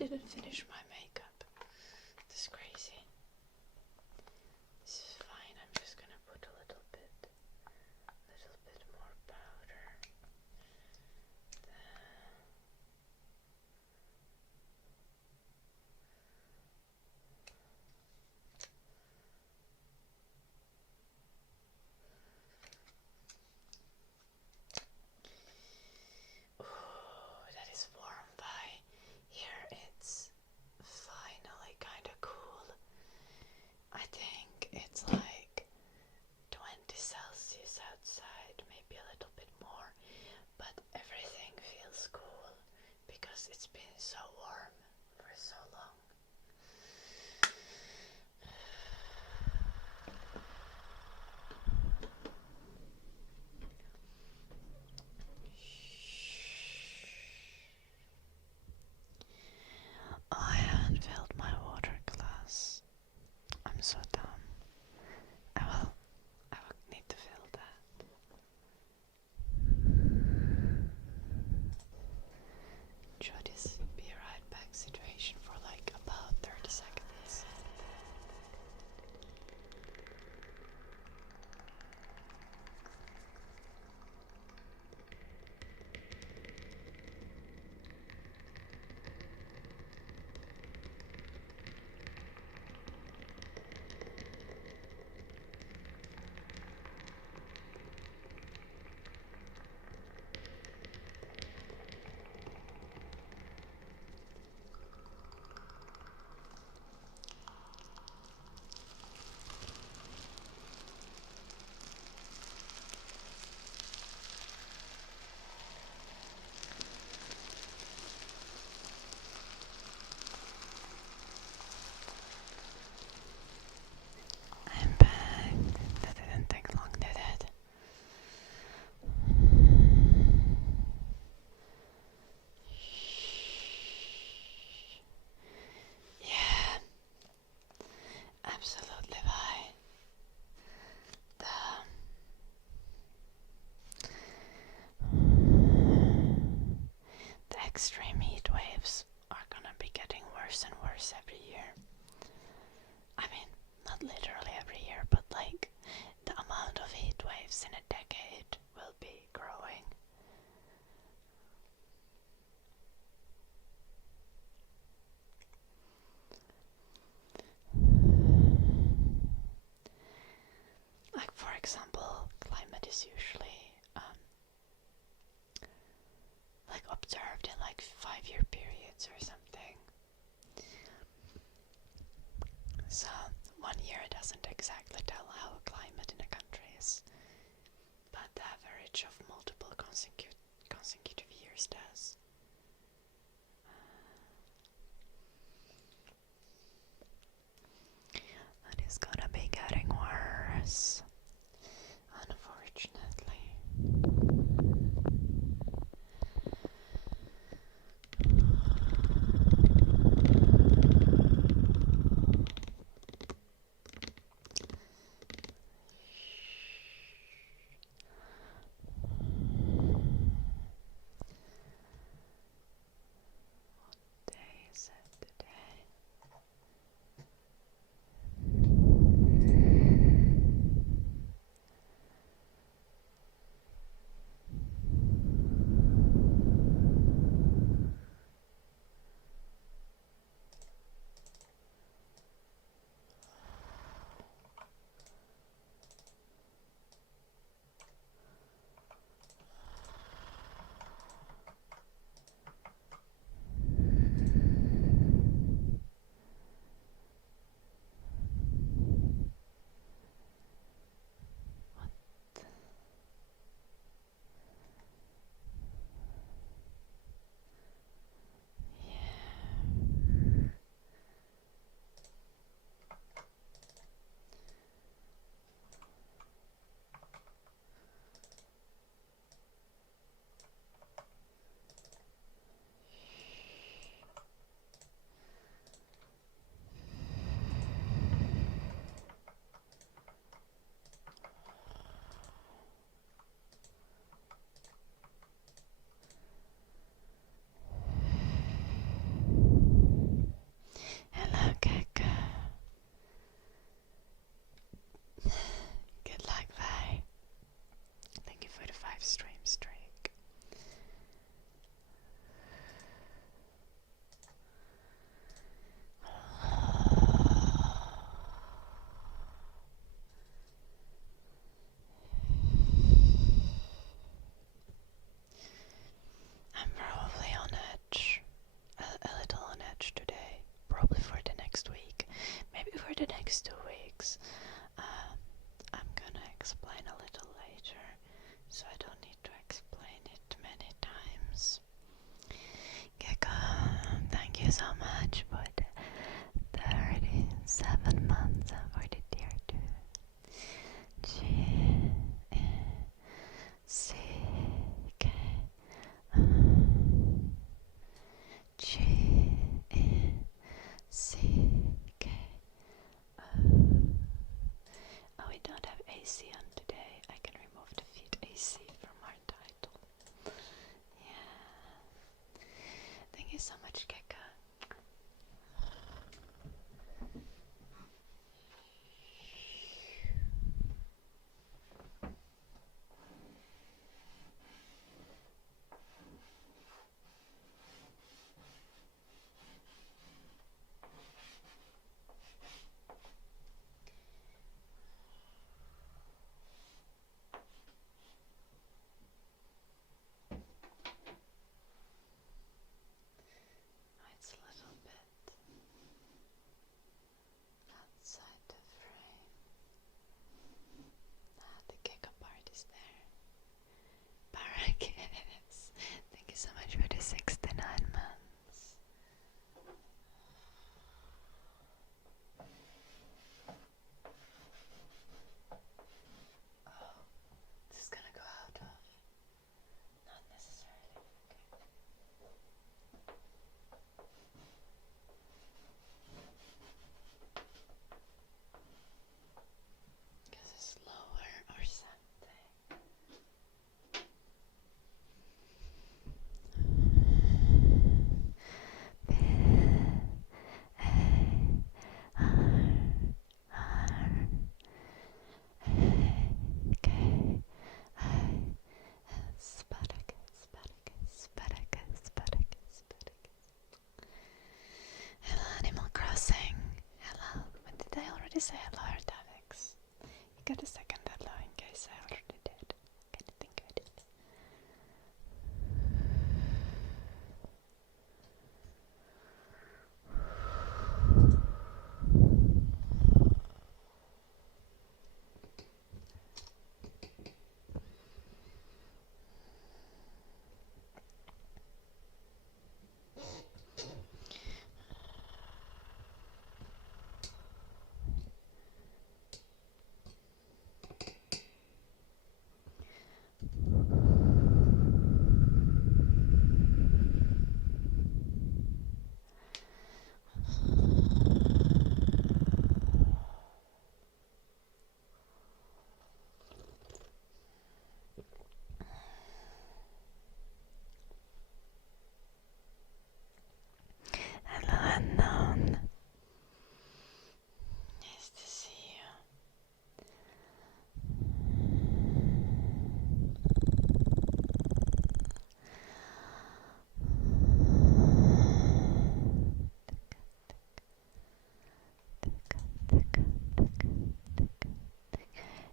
didn't finish my makeup. This is crazy. This is fine. I'm just gonna put a little bit more powder. Ooh, that is warm by here. It's finally kind of cool. I think it's like 20 Celsius outside, maybe a little bit more, but everything feels cool because it's been so warm for so long. I haven't filled my water glass. I'm so dumb. I will need to fill that. Enjoy this be right back situation for like about 30 seconds. I'm back. That didn't take long, did it? Yeah, absolutely fine. The extreme heat waves are gonna be getting worse and worse every year. I mean, not literally every year, but like the amount of heat waves in a decade will be growing. Like for example, climate is usually like observed in like 5-year periods or something. So 1 year doesn't exactly tell how a climate in a country is, but the average of multiple consecutive years does. And it's gonna be getting worse, unfortunately. so much, Keka. It's a little bit outside the frame. The Keka part is there. Barakis, thank you so much for the 69 months. Oh, this is gonna go out of. Not necessarily. Because it's lower or something. Hello, Animal Crossing. Hello. When did I already say hello, Artavix? You got a second hello in case I already did. I think I did. Hello, unknown. Nice to see you.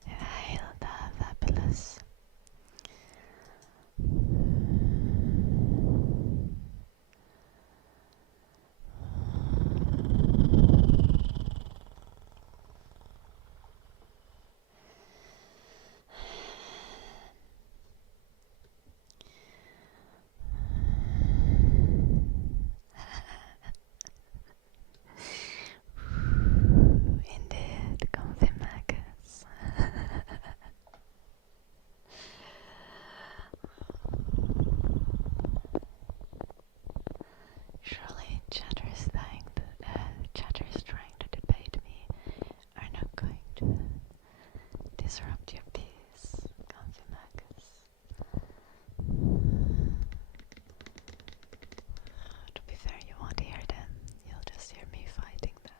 Hilda, fabulous. Indeed, comfy Marcus. Surely chatter is trying to debate me are not going to disrupt your peace, comfy Marcus. To be fair, you won't hear them, you'll just hear me fighting them.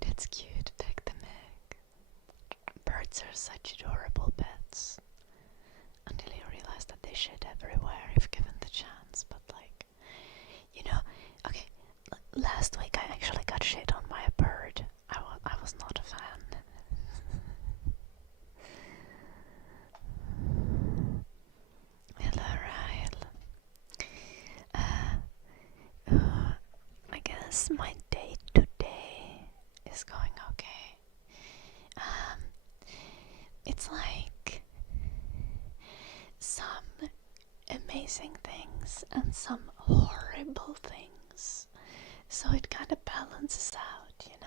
That's cute, peck the meg. Birds are such adorable pets. Until you realize that they shit everywhere if given the chance, but like, you know, okay, last week I actually got shit on by a bird. I was not a fan. Hello, Ryle. I guess my day today is going okay. It's like some amazing things and some horrible things. So it kind of balances out, you know.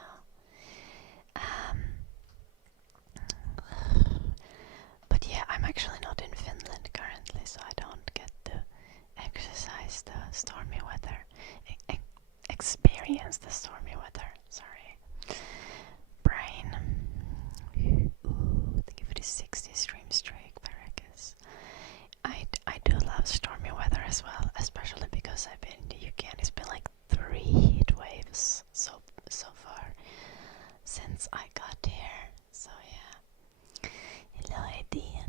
But yeah, I'm actually not in Finland currently, so I don't get to exercise the stormy weather. Experience the stormy weather. Sorry. Brain. Ooh, thank you for the 60 stream streak, Baracus. I do love stormy weather as well, especially because I've been in the UK and it's been like 3 heat waves so far since I got here. So yeah. Hello, Eddie.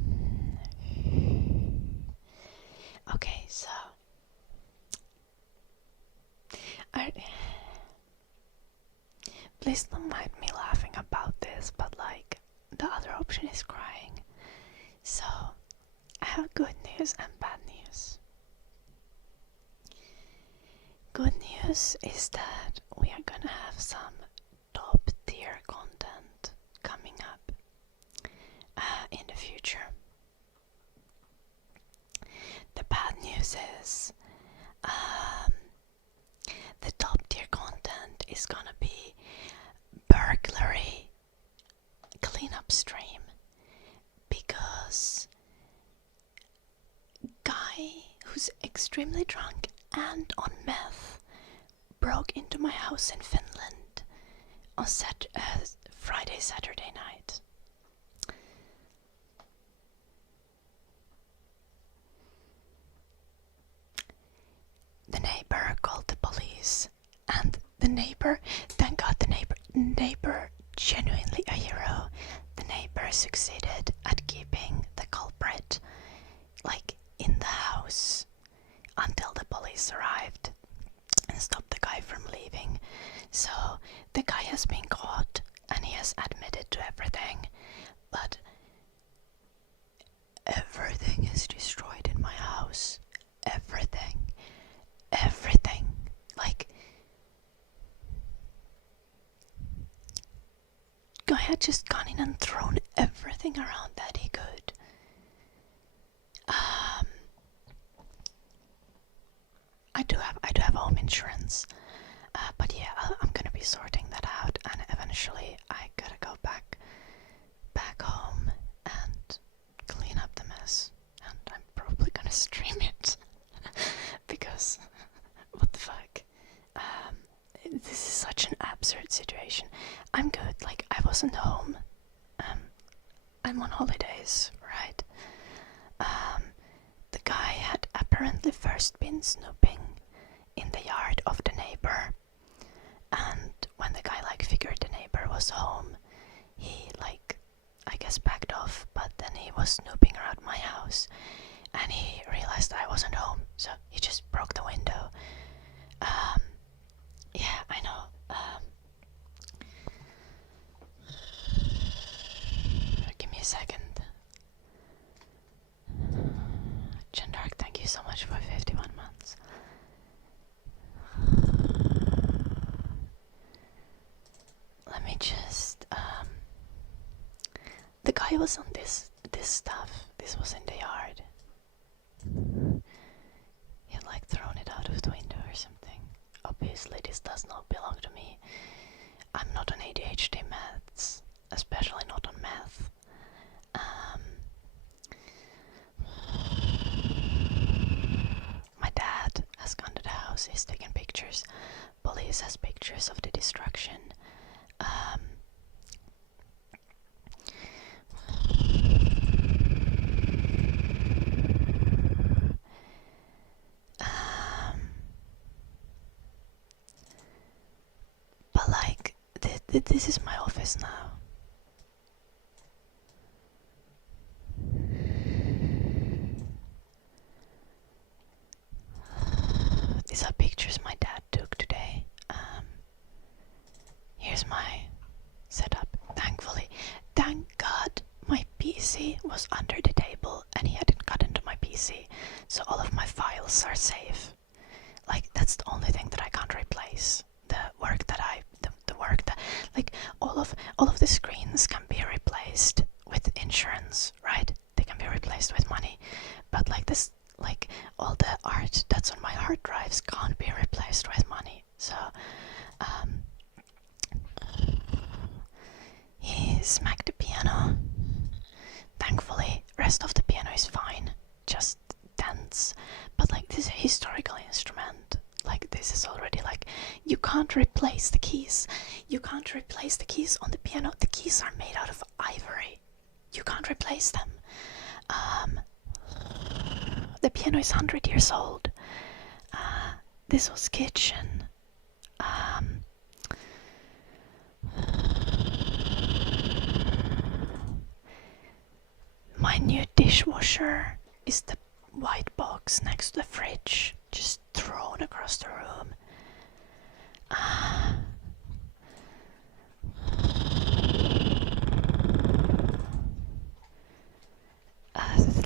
Okay, so please don't mind me laughing about this, but like the other option is crying. So I have good news and bad news. Good news is that we are gonna have some top tier content coming up in the future. The bad news is the top tier content is gonna be burglary cleanup stream, because guy who's extremely drunk and on meth broke into my house in Finland on Friday, Saturday night. The neighbor called the police, and the neighbor, thank God the neighbor, genuinely a hero. The neighbor succeeded at keeping the culprit like in the house until the police arrived and stopped the guy from leaving. So the guy has been caught and he has admitted to everything, but everything is destroyed in my house. Everything. Like, guy had just gone in and thrown everything around that he could. I do have home insurance, but yeah, I'm gonna be sorting that out, and eventually I gotta go back home and clean up the mess, and I'm probably gonna stream it because what the fuck. This is such an absurd situation. I'm good, like I wasn't home. I'm on holidays, right? The guy had apparently first been snooping in the yard of the neighbor, and when the guy like figured the neighbor was home, he like I guess backed off, but then he was snooping around my house and he realized I wasn't home, so he just broke the window. Yeah, I know. Give me a second. Jendark, thank you so much for 51 months. Let me just the guy was on this stuff. This was in the yard. He had like thrown it out of the window or something. Obviously this does not belong to me. I'm not on ADHD meds, especially not on meth. My dad has gone to the house, he's taken pictures. Police has pictures of the destruction. But like, this is my office now. These are pictures my dad took today. Here's my setup. Thankfully, thank God my PC was under the table and he hadn't got into my PC, so all of my files are safe. Like, that's the only thing that I can't replace. The work that like all of the screens can be replaced with insurance, right? They can be replaced with money, but like this, like all hard drives can't be replaced with money. So he smacked the piano. Thankfully, rest of the piano is fine, just dents. But like, this is a historical instrument. Like, this is already like, you can't replace the keys. You can't replace the keys on the piano. The keys are made out of ivory. You can't replace them. The piano is 100 years old. This was kitchen. My new dishwasher is the white box next to the fridge, just thrown across the room.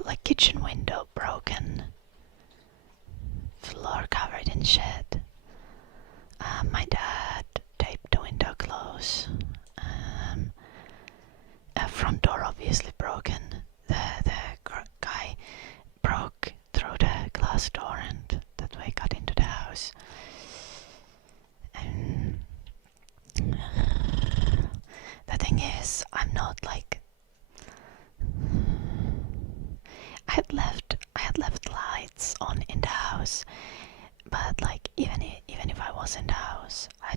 Like kitchen window broken, floor covered in shit. My dad taped the window close. Front door obviously broken. The guy broke through the glass door and that way got into the house. And the thing is, I'm not like, I had left lights on in the house, but like even if I was in the house, I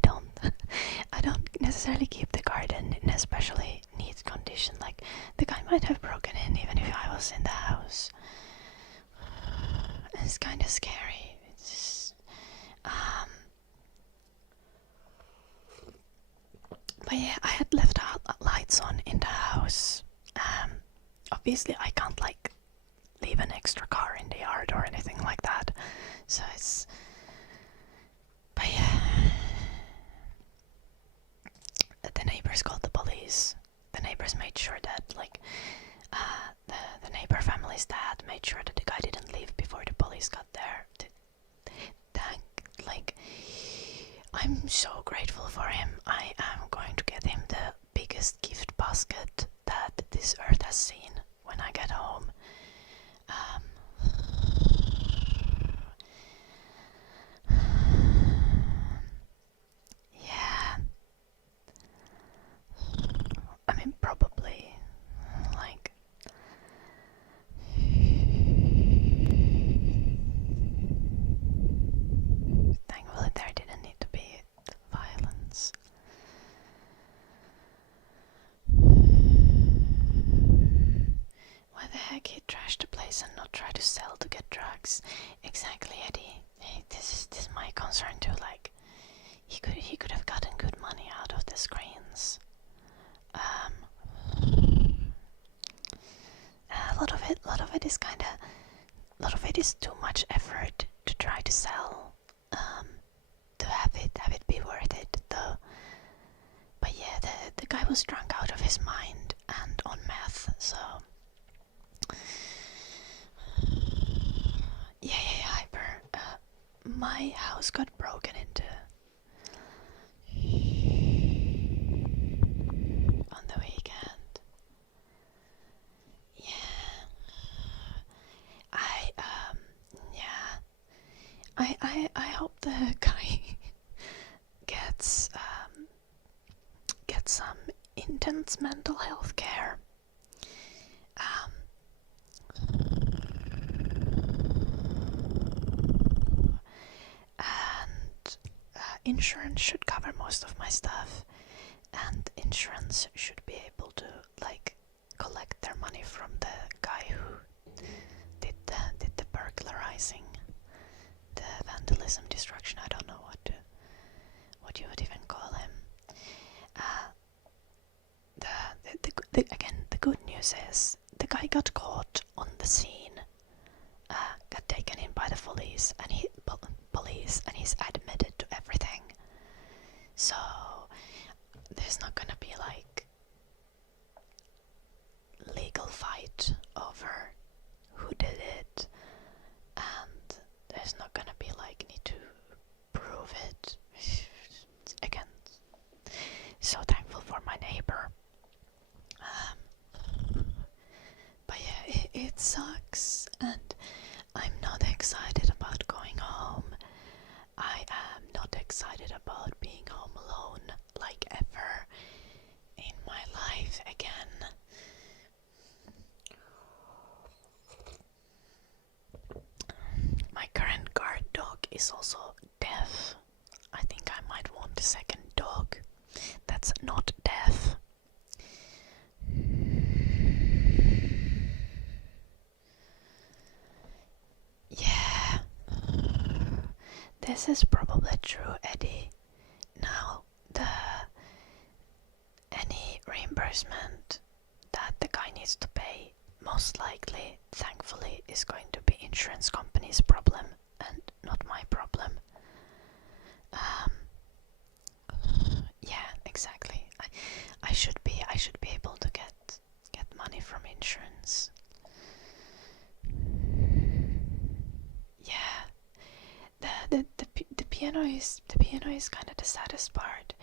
don't necessarily keep the garden in especially neat condition. Like, the guy might have broken in even if I was in the house. It's kind of scary. It's but yeah, I had left lights on in the house. Obviously I can't like leave an extra car in the yard or anything like that. So it's, but yeah, the neighbors called the police. The neighbors made sure that like the neighbor family's dad made sure that the guy didn't leave before the police got there. I'm so grateful for him. I am going to get him the biggest gift basket that this earth has seen when I get home. Yeah. I mean, probably, like, thankfully there didn't need to be violence. Why the heck he trashed the place and not try to sell to get drugs? Exactly, Eddie. Hey, this is my concern too. Like, he could have gotten good money out of the screens. A lot of it is kinda, a lot of it is too much effort to try to sell, to have it be worth it though. But yeah, the guy was drunk out of his mind and on meth, so yeah, hyper. My house got broken into on the weekend. Yeah. I hope the guy gets some intense mental health care. And insurance should cover most of my stuff, and insurance should be able to like collect their money from the guy who did the burglarizing, the vandalism, destruction. I don't know what you would even call him. Again, the good news is the guy got caught on the scene, got taken in by the police, and he's admitted to everything. So there's not gonna be like legal fight over who did it, and there's not gonna be like need to prove it. Again, so thankful for my neighbor. But yeah, is also deaf. I think I might want a second dog that's not deaf. Yeah, this is probably true, Eddie. Now, any reimbursement that the guy needs to pay, most likely, thankfully, is going to be insurance company's problem and not my problem. Yeah, exactly. I should be able to get money from insurance. Yeah, the piano is kind of the saddest part,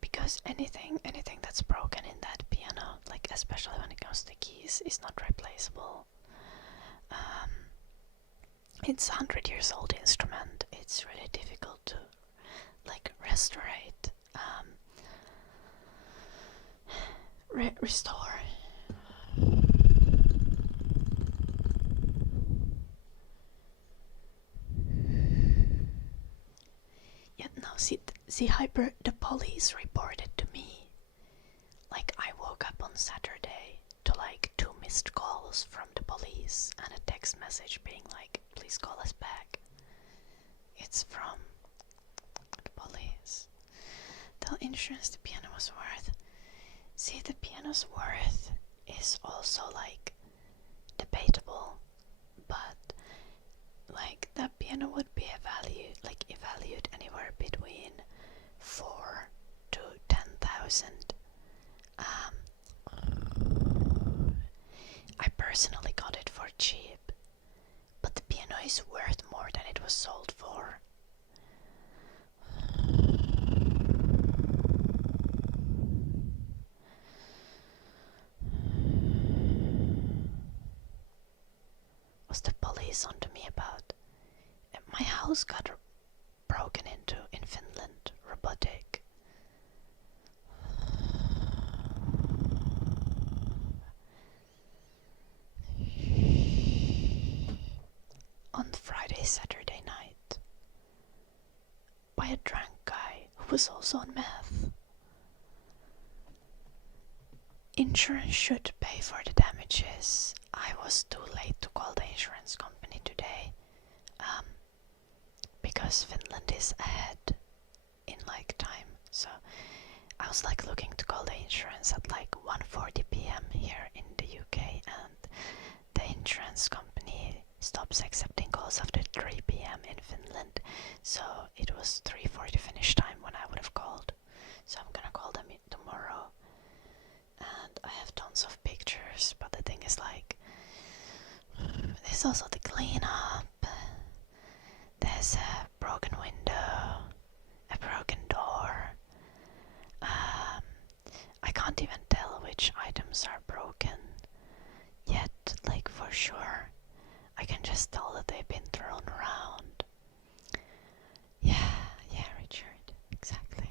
because anything that's broken in that piano, like especially when it comes to keys, is not replaceable. It's 100 years old instrument. It's really difficult to like restore, restore. Yeah, no, see, Hyper, the police reported to me. Like, I woke up on Saturday to like 2 missed calls from the police and a text message being like, please call us back. It's from the police. The insurance the piano was worth. See, the piano's worth is also like debatable, but like that piano would be evaluated anywhere between 4 to 10,000. I personally got it for cheap, but the piano is worth more than it was sold for. Was the police onto me about my house got broken into in Finland? Robotic. On Friday, Saturday night, by a drunk guy who was also on meth. Insurance should pay for the damages. I was too late to call the insurance company today, because Finland is ahead in like time. So I was like looking to call the insurance at like 1:40 p.m. here in the UK, and the insurance company stops accepting calls after 3 p.m. in Finland. So it was 3:40 finish time when I would have called. So I'm gonna call them tomorrow. And I have tons of pictures, but the thing is like, there's also the cleanup. There's a broken window, a broken door. I can't even tell which items are broken yet, like for sure. I can just tell that they've been thrown around. Yeah, Richard, exactly.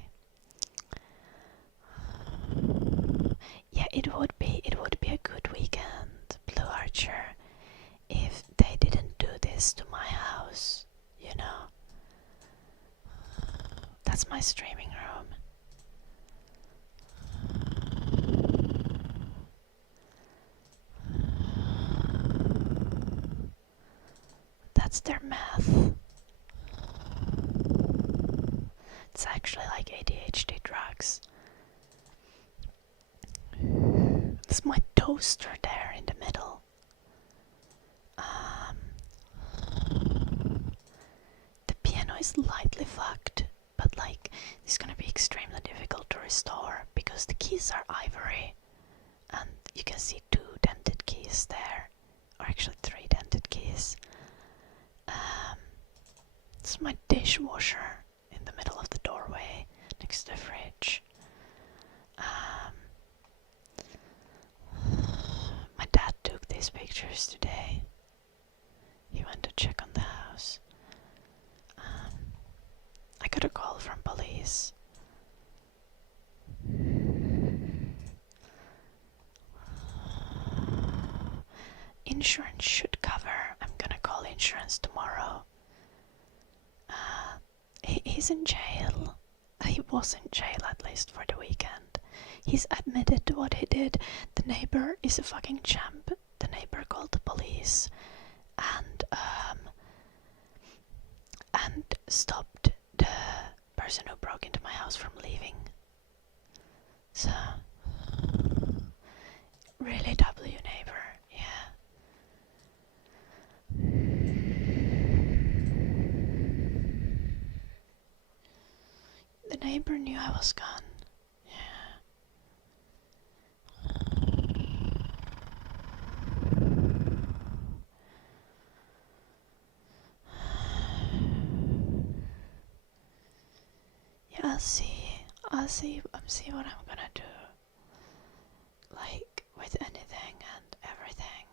Yeah, it would be a good weekend, Blue Archer, if they didn't do this to my house, you know. That's my streaming room. That's their math. It's actually like ADHD drugs. There's my toaster there in the middle. The piano is lightly fucked, but like it's gonna be extremely difficult to restore because the keys are ivory, and you can see 2 dented keys there, or actually 3 dented keys. It's my dishwasher in the middle of the doorway next to the fridge. My dad took these pictures today. He went to check on the house. I got a call from police. Insurance should cover. I'm gonna call insurance tomorrow. he's in jail. He was in jail at least for the weekend. He's admitted to what he did. The neighbor is a fucking champ. The neighbor called the police and stopped the person who broke into my house from leaving. So really W neighbor, yeah. The neighbor knew I was gone. Yeah, I'll see what I'm gonna do. Like, with anything and everything.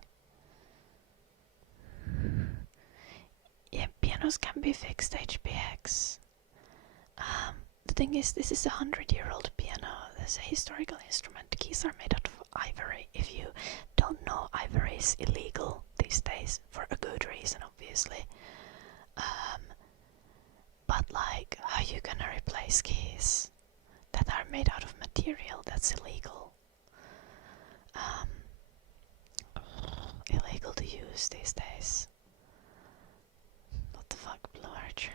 Yeah, pianos can be fixed, HPX. The thing is, this is a 100-year-old piano. This is a historical instrument. The keys are made out of ivory. If you don't know, ivory is illegal these days, for a good reason, obviously. But like, how you gonna replace keys that are made out of material that's illegal? Illegal to use these days. What the fuck, Blue Archer?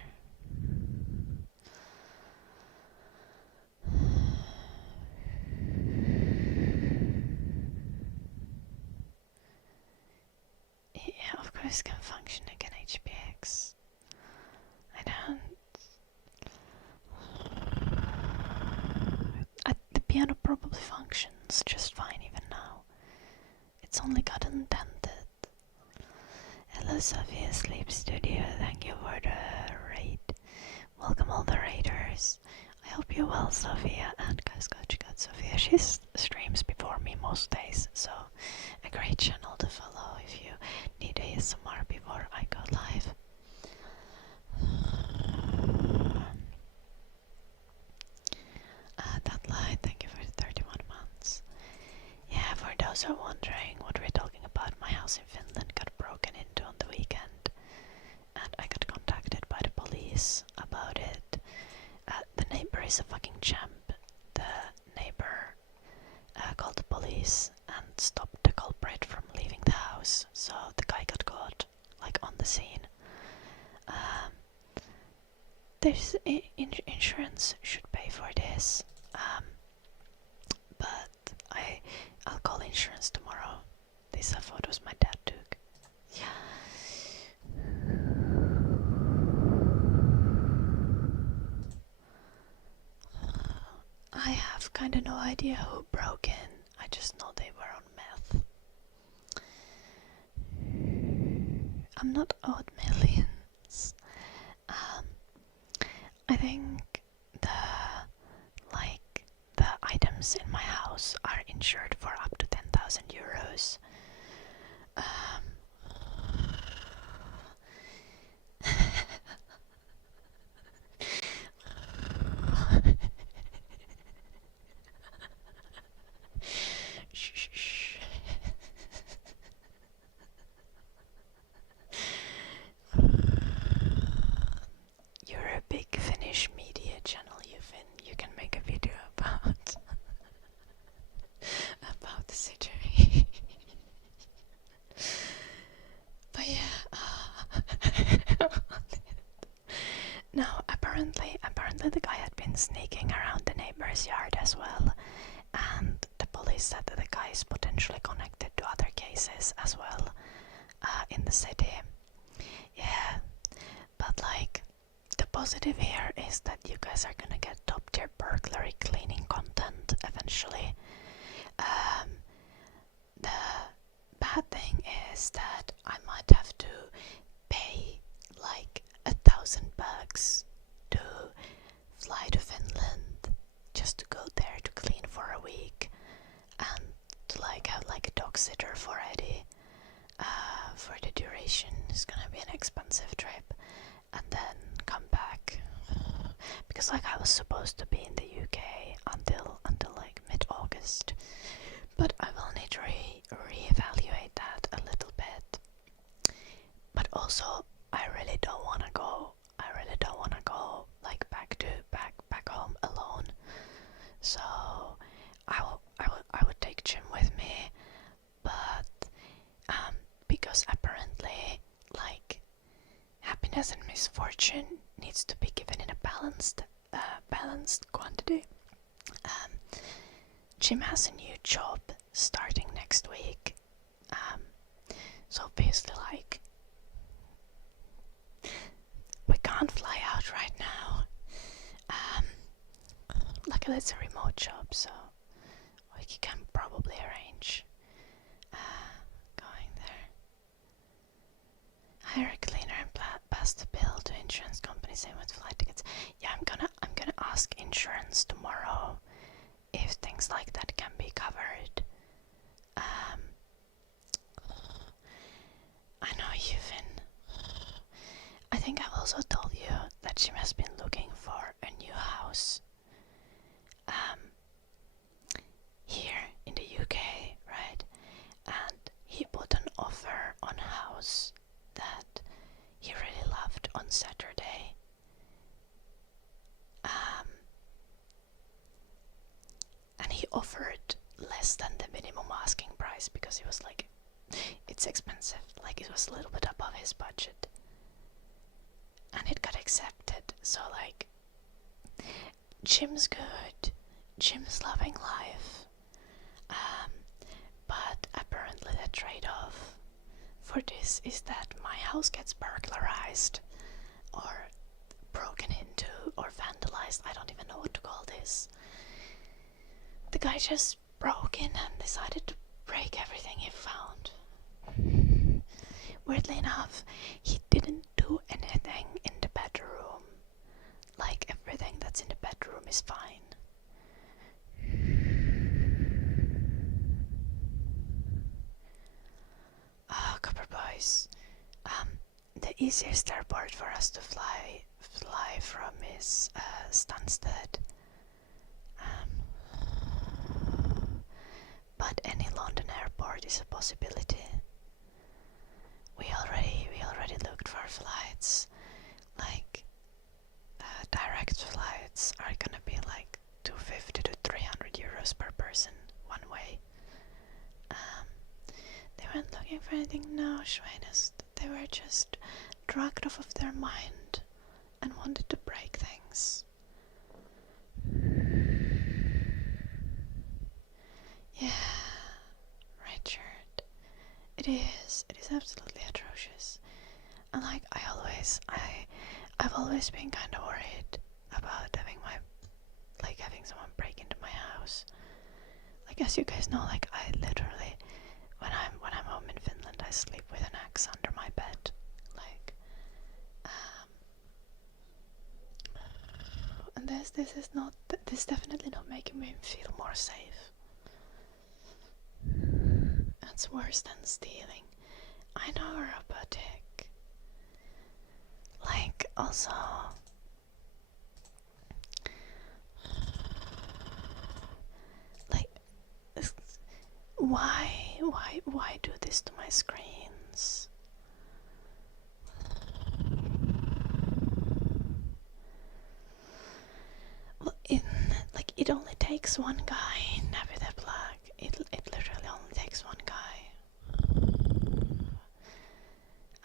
Yeah, of course can function again, HPX. The piano probably functions just fine even now. It's only gotten dented. Hello Sophia Sleep Studio, thank you for the raid. Welcome all the raiders. I hope you're well, Sophia, and guys, go check out Sophia. She streams before me most days, so a great channel to follow if you need ASMR before I go live. That light, thank you for the 31 months. Yeah, for those who are wondering what we're talking about, my house in Finland got broken into on the weekend, and I got contacted by the police about it. The neighbor is a fucking champ. The neighbor called the police and stopped the culprit from leaving the house, so the guy got caught, like, on the scene. There's insurance should pay for this, but I'll call insurance tomorrow. These are photos my dad took. Yeah. I have kinda no idea who broke in. I just know they were on meth. I'm not owed millions. I think the items in my house are insured for up to 10,000 euros. Shh. You're a big Finnish media channel, you can make a video about the situation. But yeah, no, apparently the guy had been sneaking around the neighbor's yard as well, and the police said that the guy is potentially connected to other cases as well in the city. Yeah, but like, the positive here is that you guys are gonna get top tier burglary cleaning content eventually. The bad thing is that I might have to pay like $1,000 to fly to Finland just to go there to clean for a week and to like have like a dog sitter for Eddie for the duration. It's gonna be an expensive trip, and then come back because like I was supposed to be in the UK until like mid-August, but I will need to reevaluate that a little bit. But also I really don't want to go like back misfortune needs to be given in a balanced quantity. Jim has a new job starting next week, so obviously, like, we can't fly out right now. Luckily it's a remote job, so we can probably arrange going there. Hire a cleaner and pass the bill to insurance company, same with flight tickets. Yeah, I'm gonna ask insurance tomorrow if things like that can be covered. I know I think I've also told you that Jim has been looking for a new house here in the UK, right? And he put an offer on a house that he really loved on Saturday. And he offered less than the minimum asking price because he was like, it's expensive, like it was a little bit above his budget. And it got accepted, so like, Jim's good, Jim's loving life, but apparently the trade-off for this is that my house gets burglarized, or broken into, or vandalized. I don't even know what to call this. The guy just broke in and decided to break everything he found. Weirdly enough, he didn't do anything in the bedroom. Like, everything that's in the bedroom is fine. Copper Boys. The easiest airport for us to fly from is Stansted. But any London airport is a possibility. We already looked for flights. Like, direct flights are gonna be like 250 to 300 euros per person one way. They weren't looking for anything, no, Schweinest. They were just drugged off of their mind and wanted to break things. Yeah, Richard. It is absolutely atrocious. And like, I've always been kind of worried about having someone break into my house. Like, as you guys know, like, I literally, when I'm home in Finland, I sleep with an axe under my bed. Like, and this definitely not making me feel more safe. That's worse than stealing. I know, robotic. Like, also, like, why do this to my screens? Well, it only takes one guy, Navi the Black. It literally only takes one guy.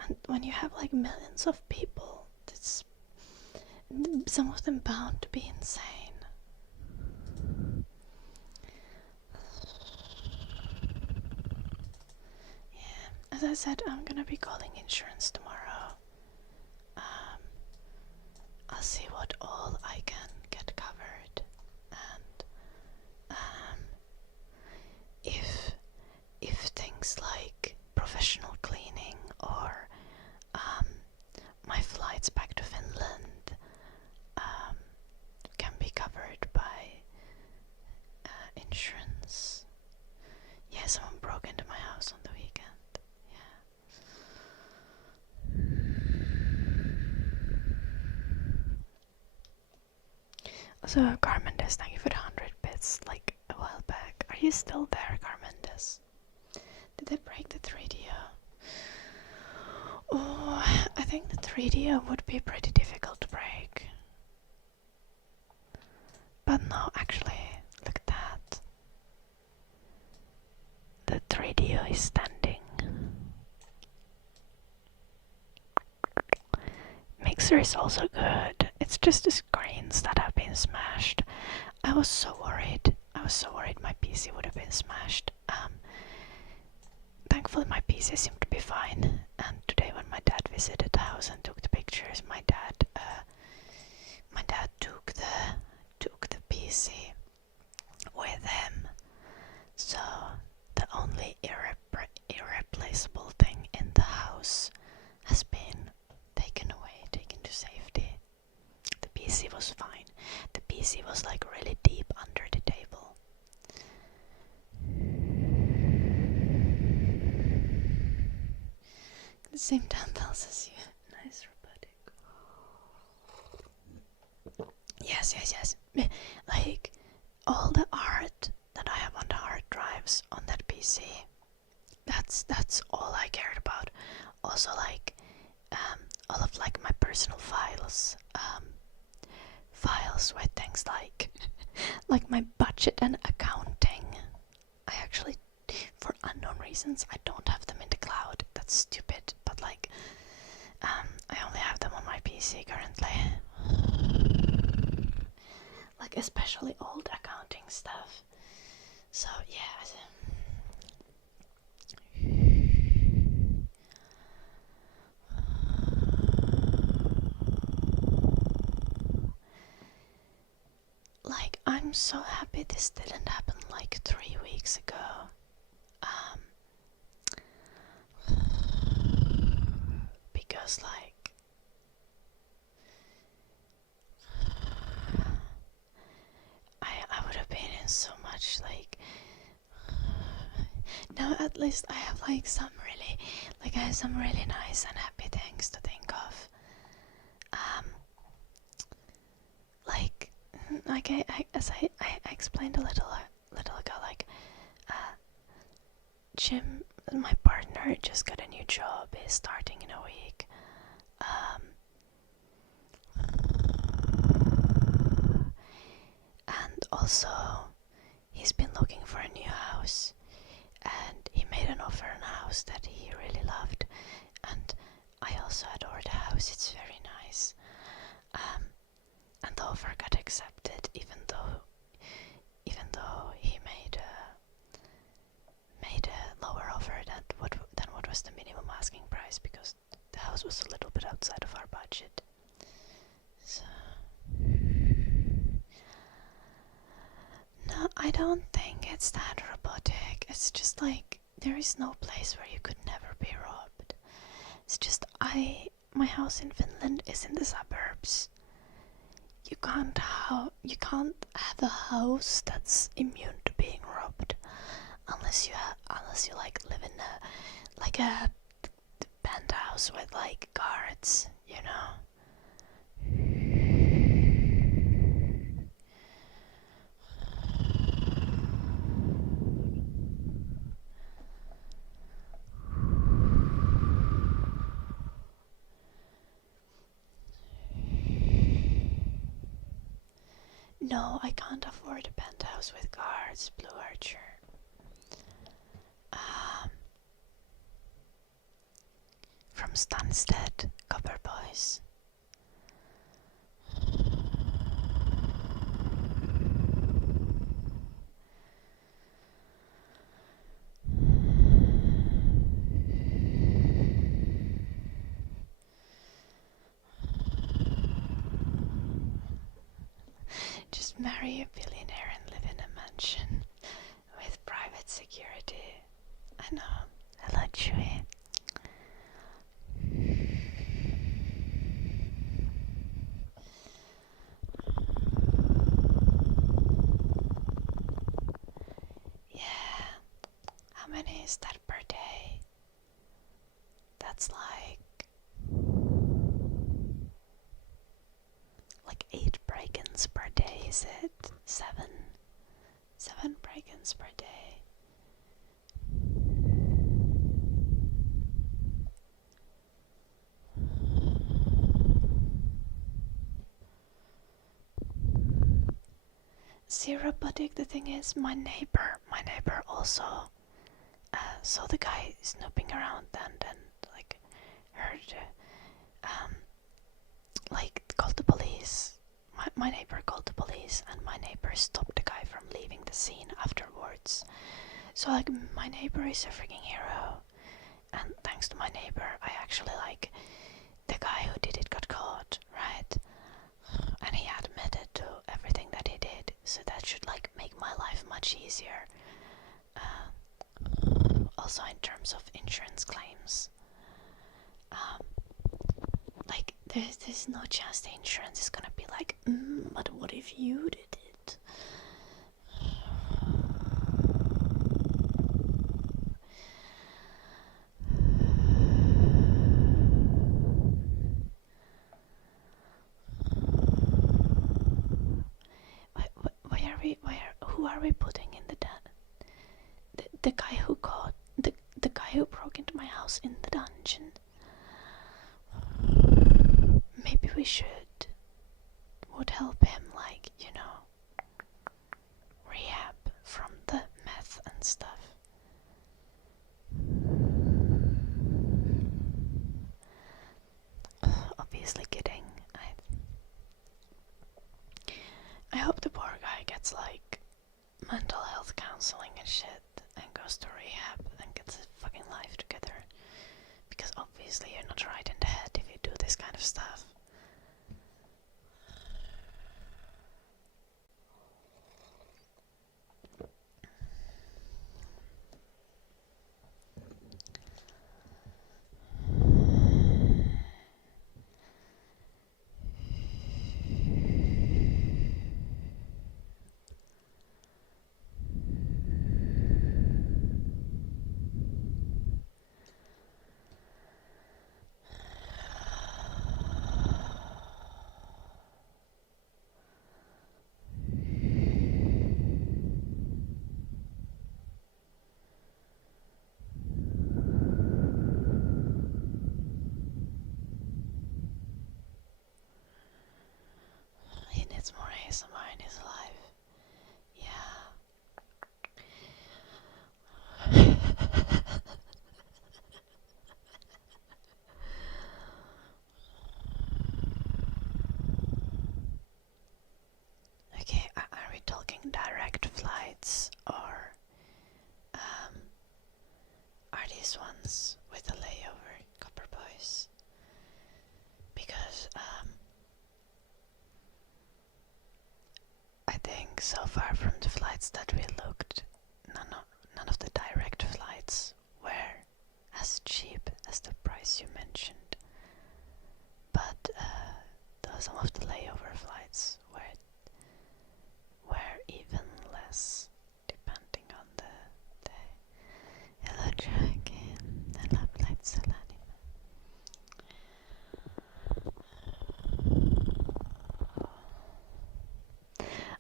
And when you have like millions of people, it's some of them bound to be insane. Yeah, as I said, I'm gonna be calling insurance tomorrow. I'll see what all I can get covered, and if things like professional cleaning or my flights back to Finland can be covered by insurance. Yeah, someone broke into my house on the weekend. Yeah. So, Carmendes, thank you for the 100 bits, like, a while back. Are you still there, Carmendes? Did they break the 3DO? Oh, I think the 3DO would be pretty difficult to break. But no, actually, look at that. The 3DO is standing. Makes computer is also good. It's just the screens that have been smashed. I was so worried. My PC would have been smashed. Thankfully my PC seemed to be fine. And today when my dad visited the house and took the pictures, my dad took the PC with him. So the only irreplaceable thing in the house has been taken away, taken to safety. The PC was fine. The PC was like really deep under the table. The same tells us you. Nice robotic. Yes. Like all the art that I have on the hard drives on that PC. That's all I cared about. Also like all of like my personal files. Files with things like like my budget and accounting. I actually, for unknown reasons, I don't have them in the cloud. That's stupid, but like I only have them on my PC currently. Like especially old accounting stuff. So yeah. Like I'm so happy this didn't happen like 3 weeks ago. Because like I would have been in so much like now at least I have like some really nice and happy things to think of. Like as I explained a little ago, like Jim, my partner, just got a new job. He's starting in a week. And also he's been looking for a new house, and he made an offer on a house that he really loved, and I also adore the house. It's very nice. And the offer got accepted, even though he made a lower offer than what was the minimum asking price, because the house was a little bit outside of our budget. So no, I don't think it's that robotic. It's just like there is no place where you could never be robbed. It's just my house in Finland is in the suburbs. You can't have a house that's immune to being robbed unless you like live in a penthouse with like guards, you know. No, I can't afford a penthouse with guards, Blue Archer. From Stansted, Copper Boys. Just marry a billionaire and live in a mansion with private security. I know. Hello, Chewie. Yeah. How many is that per day? That's like 8 break-ins per day, is it? 7 break-ins per day. See, robotic, the thing is, my neighbor also saw the guy snooping around and like heard called the police. My neighbor called the police, and my neighbor stopped the guy from leaving the scene afterwards. So like my neighbor is a freaking hero, and thanks to my neighbor, I actually like the guy who did it got caught, right? And he admitted to everything that he did, so that should like make my life much easier. Also in terms of insurance claims, like there's no chance the insurance is gonna be like, but what if you did it? Who are we putting in the the guy who caught the guy who broke into my house in the dungeon? Maybe we would help him, like, you know, rehab from the meth and stuff. Obviously kidding. I hope the poor guy gets like mental health counseling and shit and goes to rehab and gets his fucking life together, because obviously you're not right in the head if you do this kind of stuff. He needs more ASMR in his life. Yeah. Okay, are we talking direct flights, or are these ones with a layover, Copper Boys? Because I think so far from the flights that we looked, none of the direct flights were as cheap as the price you mentioned. But some of the layover flights were even less, depending on the day. Hello, Jackie. Hello, Blight Salani.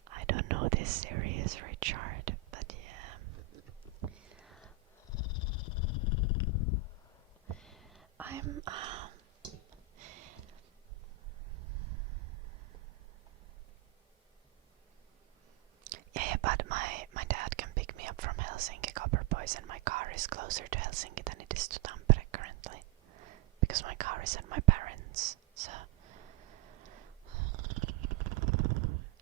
I don't know this series, Richard, but yeah. I'm yeah, but my dad can pick me up from Helsinki, Copper Boys, and my car is closer to Helsinki than it is to Tampere currently, because my car is at my parents', so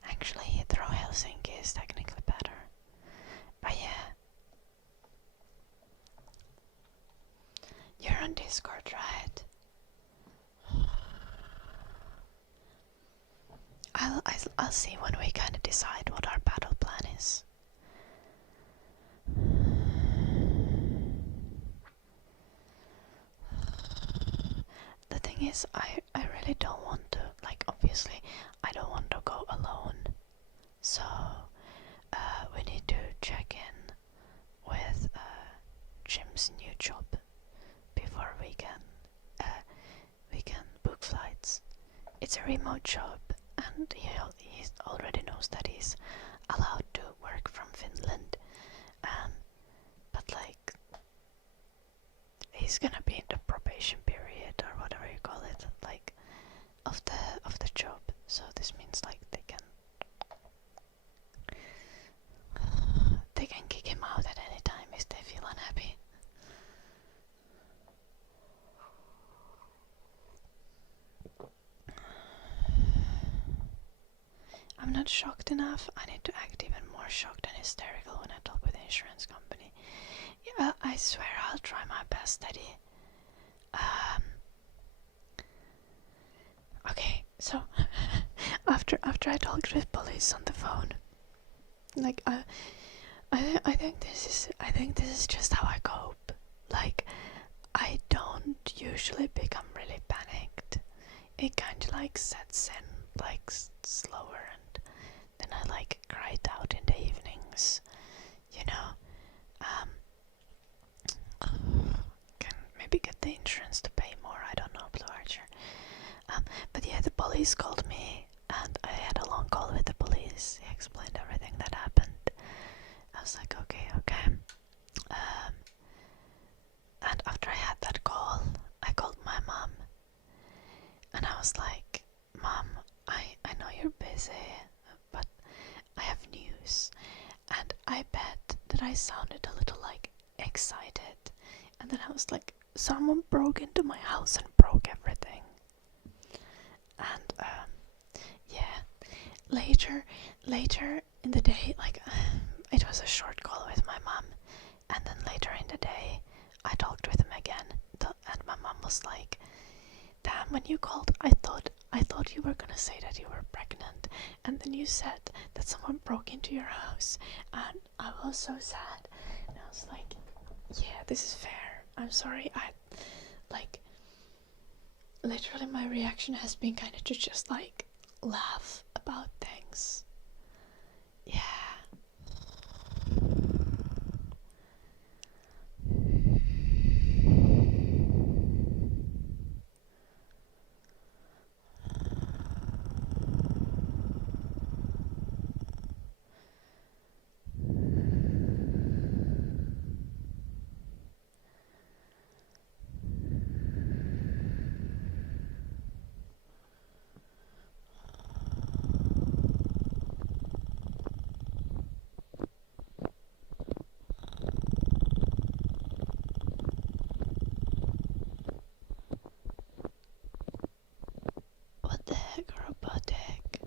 actually Heathrow Helsinki is technically better. But yeah, you're on Discord, right? I'll see when we kind of decide what our battle plan is. The thing is, I really don't want to, like, obviously I don't want to go alone, so we need to check in with Jim's new job before we can book flights. It's a remote job, and he already knows that he's allowed to work from Finland, but like he's gonna be in the probation period or whatever you call it, like of the job. So this means like they can kick him out at any time if they feel unhappy. I'm not shocked enough. I need to act even more shocked and hysterical when I talk with the insurance company. Yeah, I swear I'll try my best, Eddie. Okay, so after I talked with police on the phone, like I think this is just how I cope. Like, I don't usually become really panicked. It kind of like sets in like slower, and then I like cry it out in the evenings, you know. Can maybe get the insurance to pay more, I don't know, Blue Archer. But yeah, the police called me and I had a long call with the police. He explained everything that happened. I was like, okay. And after I had that call, I called my mom and I was like, Mom, I know you're busy, but I have news. And I bet that I sounded a little like excited. And then I was like, someone broke into my house and broke everything. And yeah, later in the day, like it was a short call with my mom, and then later in the day I talked with him again, and my mom was like, damn, when you called I thought you were gonna say that you were pregnant, and then you said that someone broke into your house, and I was so sad. And I was like, yeah, this is fair, I'm sorry. I like literally my reaction has been kind of to just like laugh about things. Yeah. What the heck, robotic?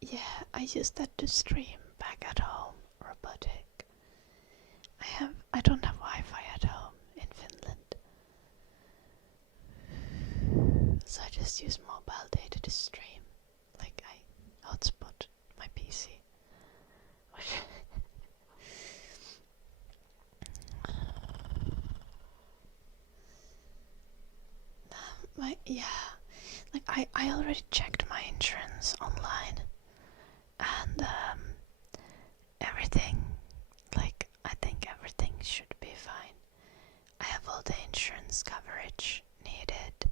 Yeah, I used that to stream back at home, robotic. I don't have Wi-Fi at home in Finland, so I just use mobile data to stream. Like I hotspot my PC. Yeah, like I already checked my insurance online, and everything, like I think everything should be fine. I have all the insurance coverage needed.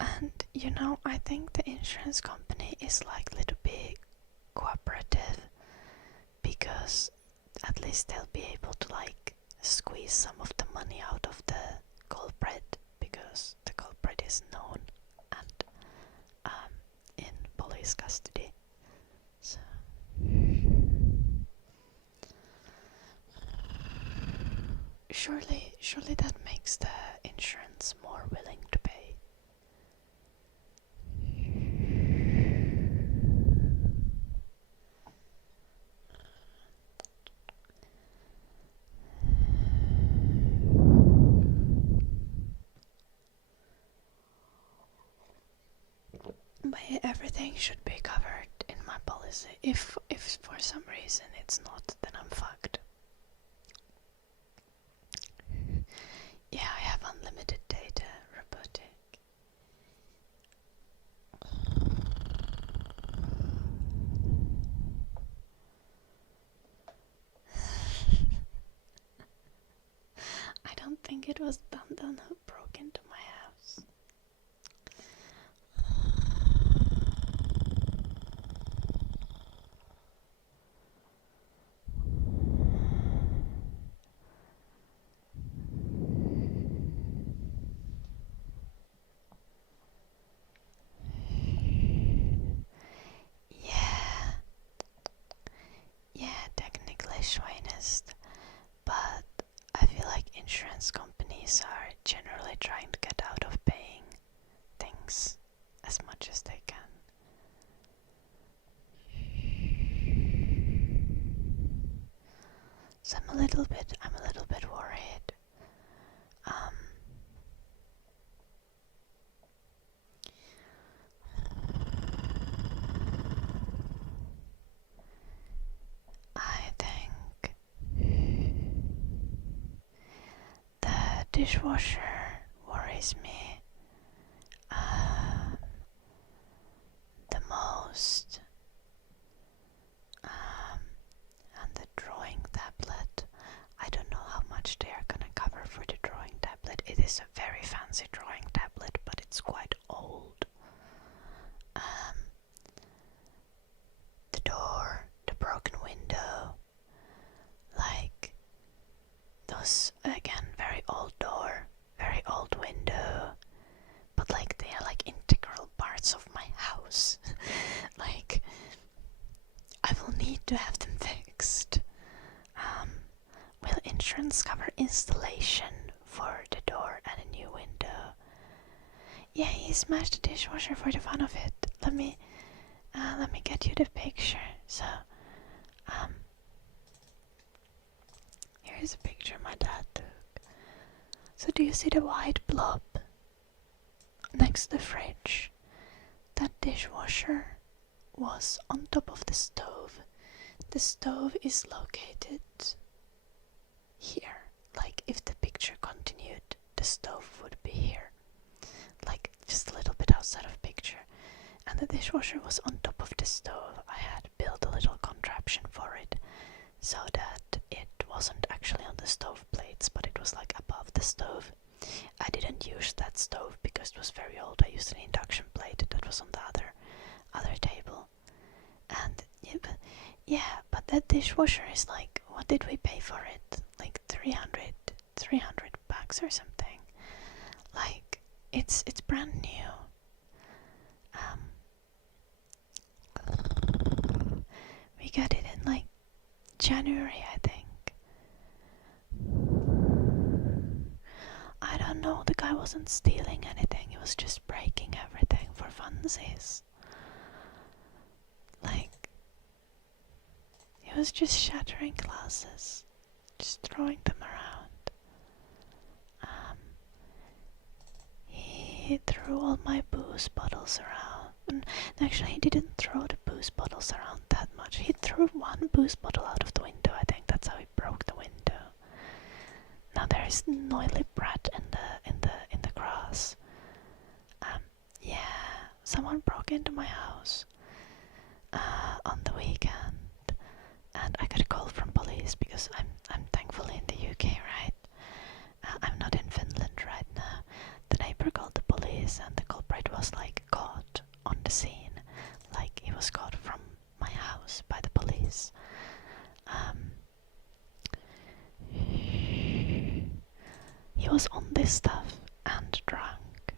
And you know, I think the insurance company is likely to be cooperative, because at least they'll be able to like squeeze some of the money out of the culprit, because the culprit is known and in police custody. So surely that makes the insurance more willing to pay. But everything should be covered in my policy. If for some reason it's not, then I'm fucked. Yeah, I have unlimited data, robotic. I don't think it was Dandan who broke into my house. insurance companies are generally trying to get out of paying things as much as they can. So I'm a little bit worried. I think the dishwasher worries me the most, and the drawing tablet. I don't know how much they are gonna cover for the drawing tablet. It is a very fancy drawing tablet, but it's quite old. The door, the broken window, like those, again, very old door, very old window, but like they are like integral parts of my house. Like, I will need to have them fixed. Will insurance cover installation for the door and a new window? Yeah, he smashed the dishwasher for the fun of it. Let me get you the picture. So, here's a picture my dad took. So do you see the white blob next to the fridge? That dishwasher was on top of the stove. The stove is located here. Like, if the picture continued, the stove would be here. Like, just a little bit outside of picture. And the dishwasher was on top of the stove. I had built a little contraption for it so that it wasn't actually on the stove plates, but it was like above the stove. I didn't use that stove because it was very old. I used an induction plate that was on the other table. And but that dishwasher is like, what did we pay for it? Like 300 bucks or something. Like, it's brand new. We got it in like January, I think. I don't know, the guy wasn't stealing anything, he was just breaking everything for funsies. Like, he was just shattering glasses, just throwing them around. He threw all my booze bottles around. And actually, he didn't throw the booze bottles around that much. He threw one booze bottle out of the window. I think that's how he broke the window. Now there is an oily brat in the grass. Yeah, someone broke into my house on the weekend, and I got a call from police because I'm thankfully in the UK, right? I'm not in Finland right now. The neighbor called the police, and the culprit was like caught on the scene. Like, he was caught from my house by the police. He was on this stuff and drunk.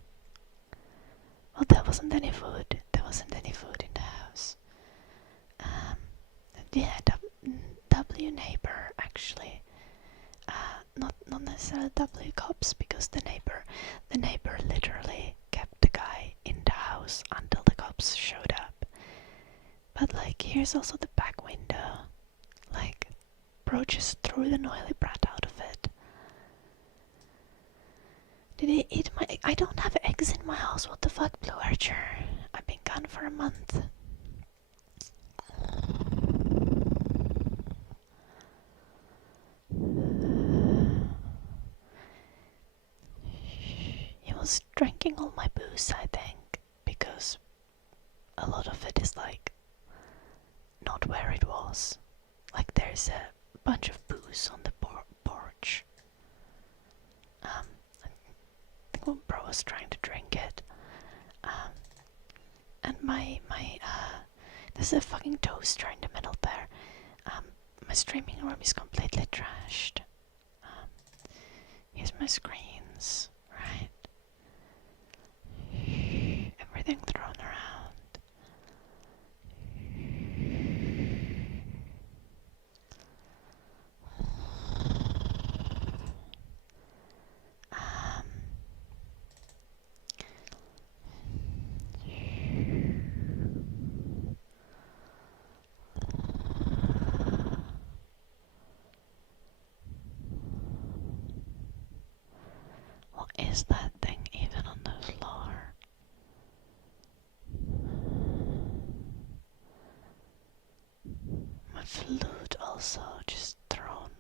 Well, there wasn't any food. There wasn't any food in the house. Yeah, W neighbor actually. Not necessarily W cops, because the neighbor literally kept the guy in the house until the cops showed up. But like, here's also the back window. Like, bro just threw the oily brat out of it. Did he eat my... I don't have eggs in my house, what the fuck, Blue Archer? I've been gone for a month. He was drinking all my booze, I think, because a lot of it is like not where it was. Like, there's a bunch of booze on the porch. I think one bro was trying to drink it. And there's a fucking toaster in the middle there. My streaming room is completely trashed. Here's my screens, right? Everything thrown around. is that thing even on the floor? My flute also just thrown.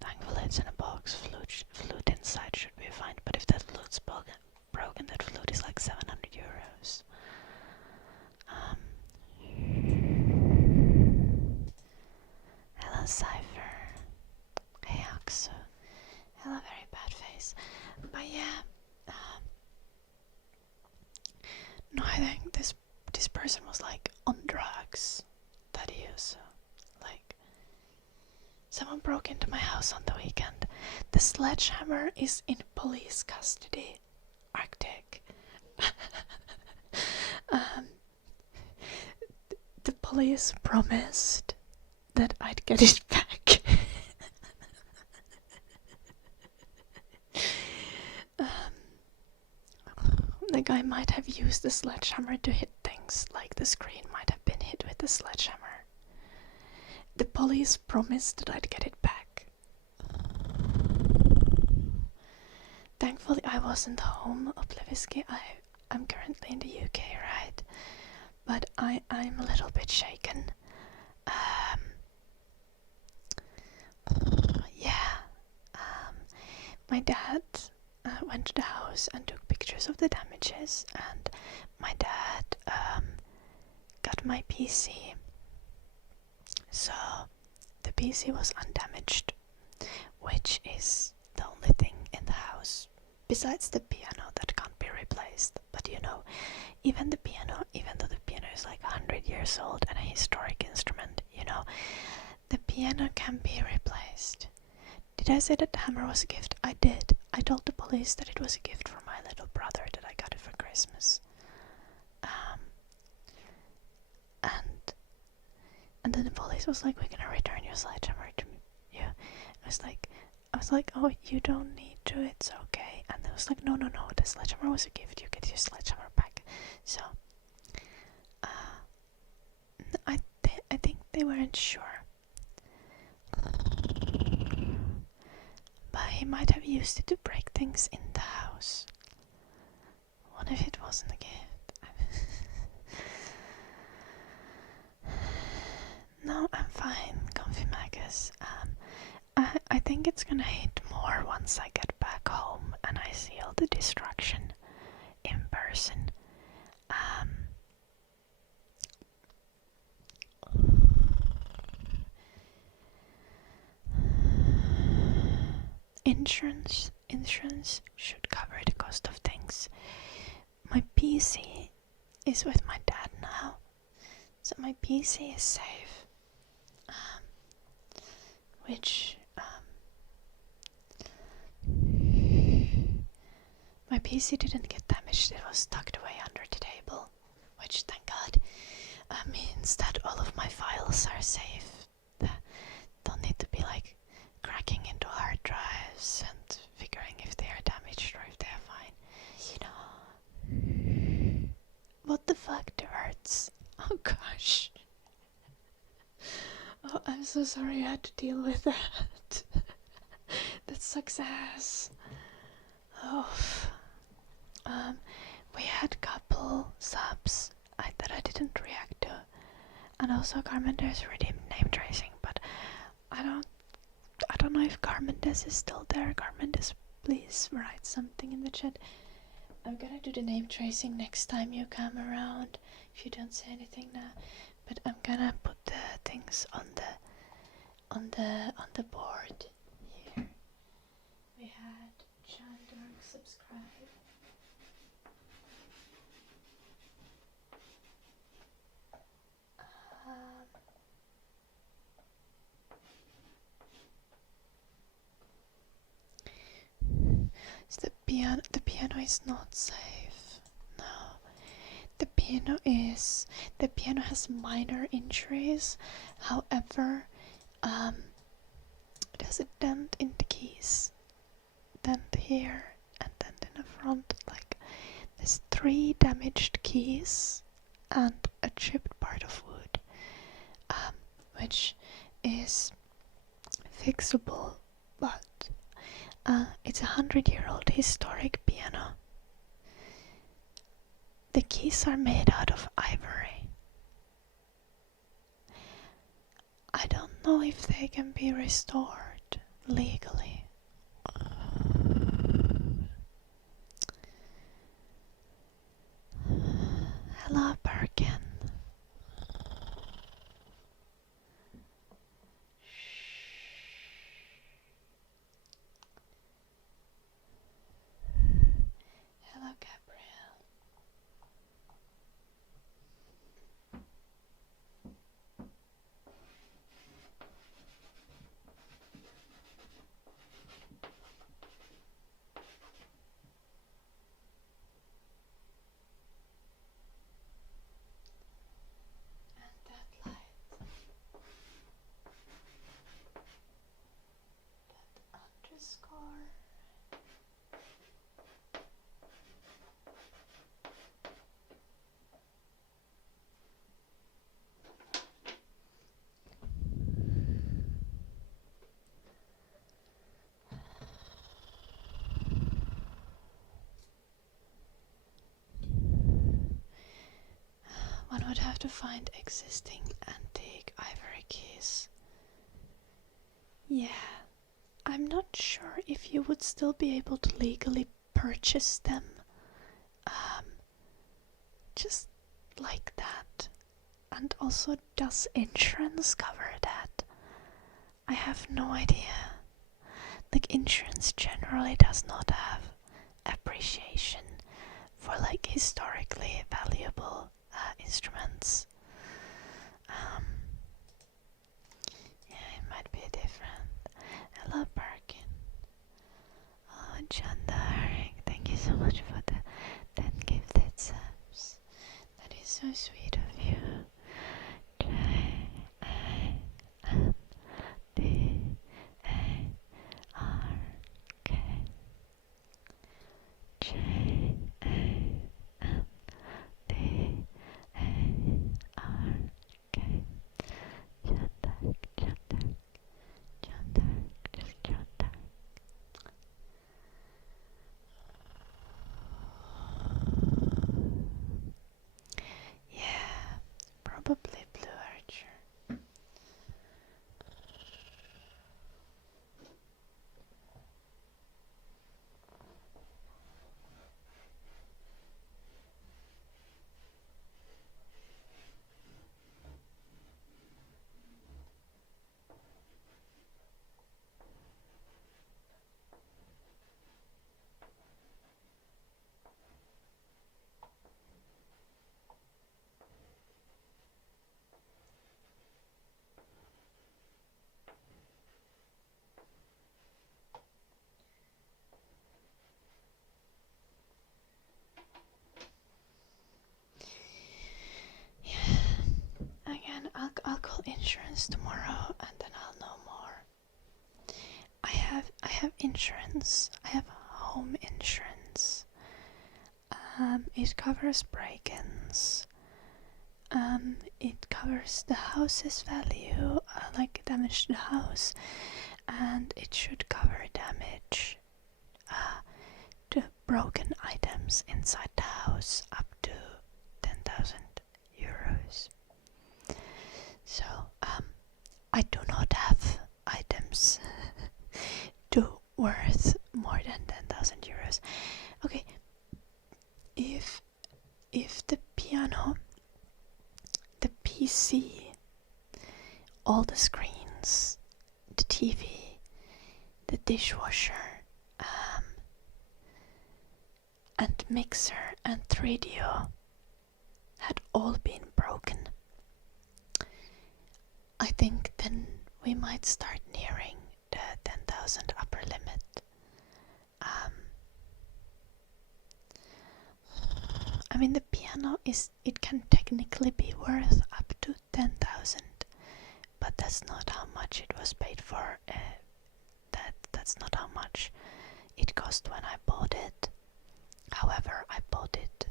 Thankfully it's in a box. Flute inside should be fine. But if that flute's broken, that flute is like 700 euros. Hello Cypher. Hey Axo. Hello very bad face. But yeah, no, I think this person was like on drugs that year, so like someone broke into my house on the weekend. The sledgehammer is in police custody. Arctic. The police promised that I'd get it back. The guy might have used the sledgehammer to hit things, like the screen might have been hit with the sledgehammer. The police promised that I'd get it back. Thankfully I wasn't home, Oblivisky. I'm currently in the UK, right? But I'm a little bit shaken. My dad went to the house and took pictures of the damages, and my dad got my PC. So the PC was undamaged, which is the only thing in the house besides the piano that can't be replaced. But you know, even the piano, even though the piano is like 100 years old and a historic instrument, you know, the piano can be replaced. Did I say that the hammer was a gift? I did. I told the police that it was a gift from my little brother, that I got it for Christmas. And then the police was like, we're gonna return your sledgehammer to you. I was like, oh, you don't need to, it's okay. And they was like, no, the sledgehammer was a gift, you get your sledgehammer back. So, I think they weren't sure. But he might have used it to break things in the house. What if it wasn't a gift? No, I'm fine, Comfy Magus. I think it's gonna hit more once I get back home and I see all the destruction in person. Insurance should cover the cost of things. My PC is with my dad now, so my PC is safe. My PC didn't get damaged, it was tucked away under the table, which, thank God, means that all of my files are safe. Don't need to be like cracking into hard drives and figuring if they are damaged or if they are fine. You know. What the fuck, the hurts? Oh gosh. Oh, I'm so sorry I had to deal with that. That sucks ass. Oh. We had couple subs that I didn't react to. And also Carmendes redeemed name tracing, but I don't know if Carmendes is still there. Carmendes, please write something in the chat. I'm gonna do the name tracing next time you come around, if you don't say anything now. But I'm gonna put the things on the board here. We had Chandler subscribe. The piano is not safe. No. The piano has minor injuries. However, it has a dent in the keys. Dent here and dent in the front. Like, there's 3 damaged keys and a chipped part of wood, which is fixable, but It's a 100-year-old historic piano. The keys are made out of ivory. I don't know if they can be restored legally. Hello, Birkin. Hello, Gabriel. And that light. That underscore. One would have to find existing antique ivory keys. Yeah, I'm not sure if you would still be able to legally purchase them. Just like that. And also, does insurance cover that? I have no idea. Like, insurance generally does not have appreciation for like historically valuable instruments. Yeah, it might be different. Hello, Birkin. Oh, John Dark, thank you so much for the 10 gifted subs. That is so sweet of you. J-A-N-D-A-R-K. J-A-N-D-A-R-K. John Dark, John Dark, John Dark, just John Dark. Yeah, probably Blue Archer. Again, I'll call insurance tomorrow and then I'll know more. I have insurance. I have home insurance. It covers break-ins. It covers the house's value, like damage to the house, and it should cover damage to broken items inside the house up to 10,000 euros. So, I do not have items worth more than 10,000 euros. Okay, if the piano, the PC, all the screens, the TV, the dishwasher, and mixer and radio had all been broken, I think then we might start nearing the 10,000 upper limit. I mean, the piano it can technically be worth up to 10,000, but that's not how much it was paid for. That's not how much it cost when I bought it. However, I bought it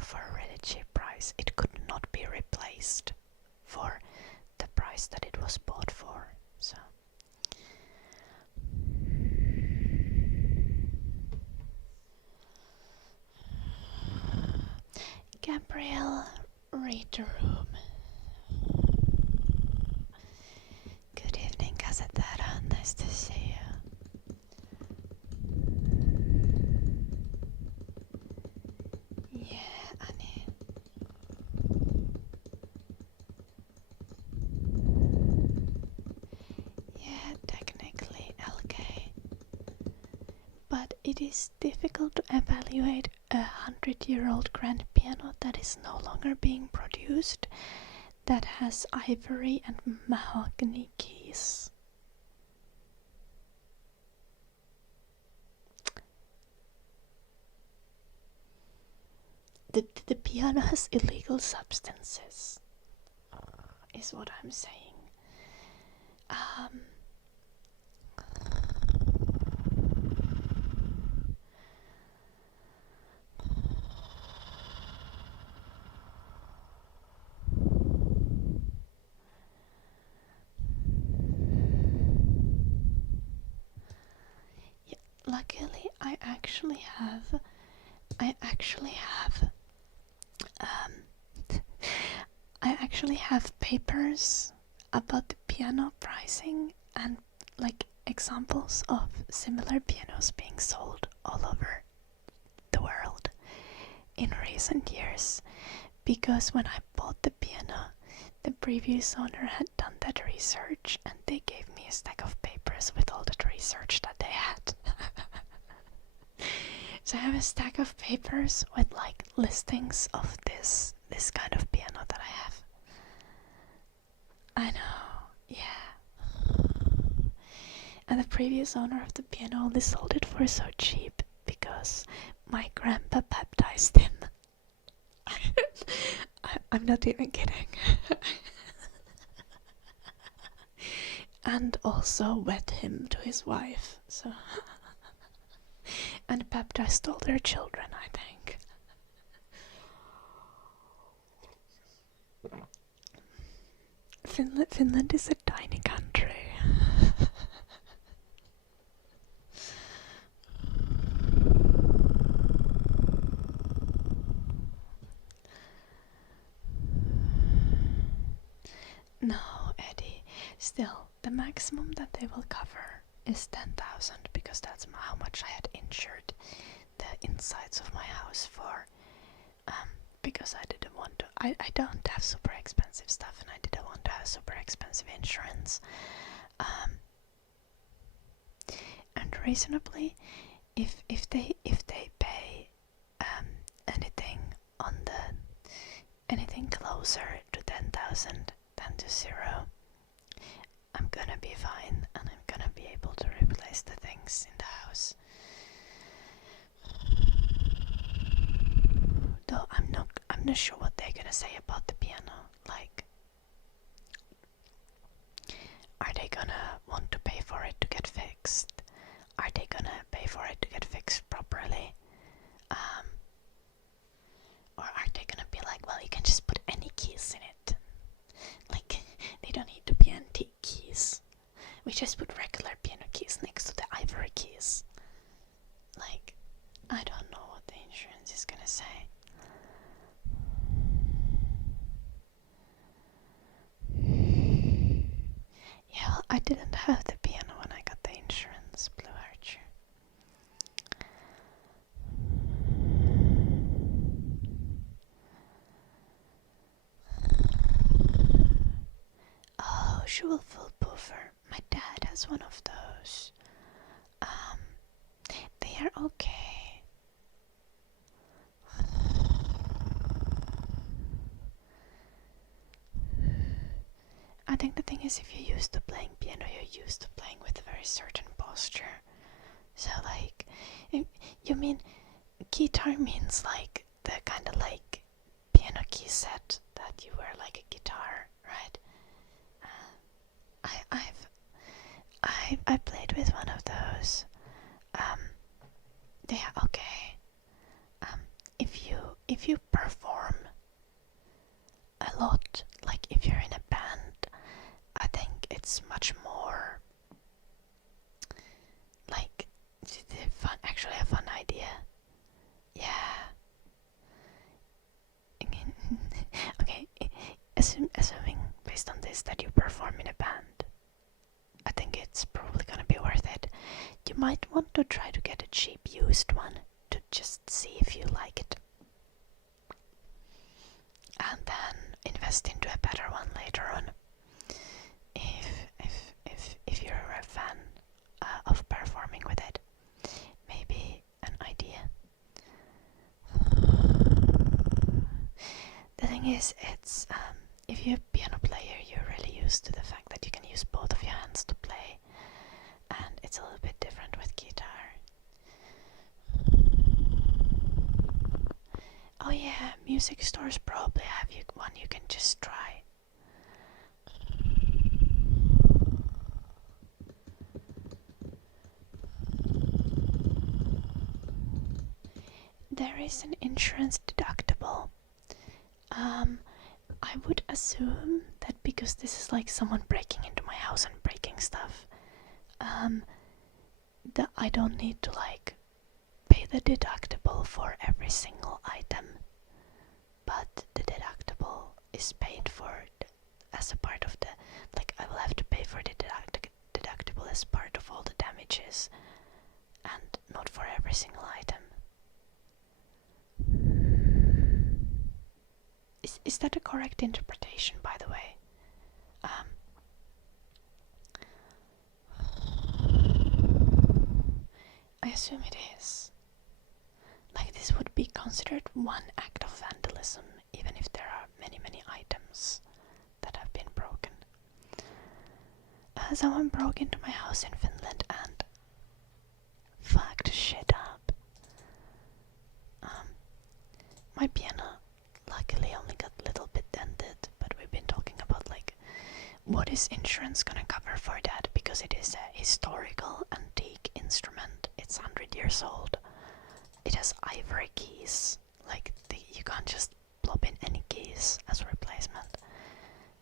for a really cheap price. It could not be replaced for the price that it was bought for. So Gabriel, read the room. Good evening, Casetera. Nice to see you. Yeah, Annie. Yeah, technically LK. But it is difficult to evaluate a 100-year-old grand piano that is no longer being produced, that has ivory and mahogany keys. The piano has illegal substances, is what I'm saying. Yeah, luckily, I actually have papers about the piano pricing and like examples of similar pianos being sold all over the world in recent years, because when I bought the piano, the previous owner had done that research and they gave me a stack of papers with all that research that they had. So I have a stack of papers with like listings of this kind of piano that I have. I know, yeah. And the previous owner of the piano only sold it for so cheap because my grandpa baptized him. I'm not even kidding. And also wed him to his wife, so and baptized all their children, I think. Finland is a tiny country. No, Eddie. Still, the maximum that they will cover is 10,000 because that's how much I had insured the insides of my house for. Because I didn't want to. I don't have super expensive stuff, and I didn't want to have super expensive insurance. And reasonably, if they pay anything closer to 10,000 than to 0, I'm gonna be fine, and I'm gonna be able to replace the things in the house. Though I'm not sure what they're gonna say about the piano. Like, are they gonna want to pay for it to get fixed? Are they gonna pay for it to get fixed properly? Or are they gonna be like, well, you can just put any keys in it? Like, they don't need to be antique keys. We just put regular piano keys next to the ivory keys. Like, I don't know what the insurance is gonna say. Yeah, well, I didn't have the piano when I got the insurance, Blue Archer. Oh, Schulful Puffer. My dad has one of those. They are okay. I think the thing is, if you're used to playing piano, you're used to playing with a very certain posture. So, like, you mean guitar means like the kind of like piano key set that you wear like a guitar, right? I played with one of those. They are okay. If you perform a lot, like if you're in a band, I think it's much more like actually a fun idea. Yeah. to try to get a cheap used one to just see if you like it. And then invest into a better one later on. If you're a fan of performing with it. Maybe an idea. The thing is, it's if you're a piano player, you're really used to the fact that you can use both of your hands to play, and it's a little bit different with guitar. Oh yeah, music stores probably have one you can just try. There is an insurance deductible. I would assume that because this is like someone breaking into my house and breaking stuff, that I don't need to like pay the deductible for every single item, but the deductible is paid for as a part of the, like I will have to pay for the deductible as part of all the damages and not for every single item. Is that a correct interpretation, by the way? I assume it is. Like, this would be considered one act of vandalism, even if there are many items that have been broken. Someone broke into my house in Finland and fucked shit up. My piano luckily only got a little bit dented, but we've been talking about like what is insurance gonna cover for that, because it is a historical antique instrument. It's 100 years old. It has ivory keys, like you can't just plop in any keys as a replacement.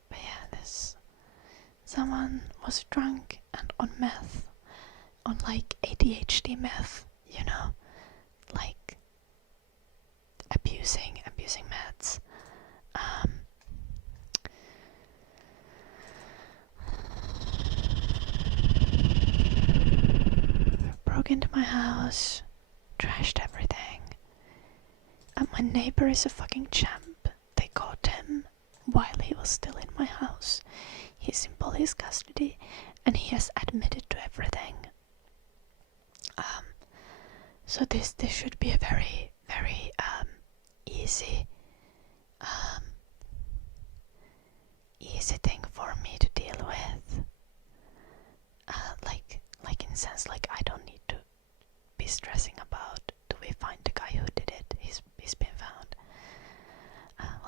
But yeah, someone was drunk and on meth, on like ADHD meth, you know, like abusing meds. Broke into my house, trashed everything. And my neighbor is a fucking champ. They caught him while he was still in my house. He's in police custody and he has admitted to everything. So this should be a very easy thing for me to deal with. Like in sense, like I don't need to be stressing about, do we find the guy who did it? He's been found.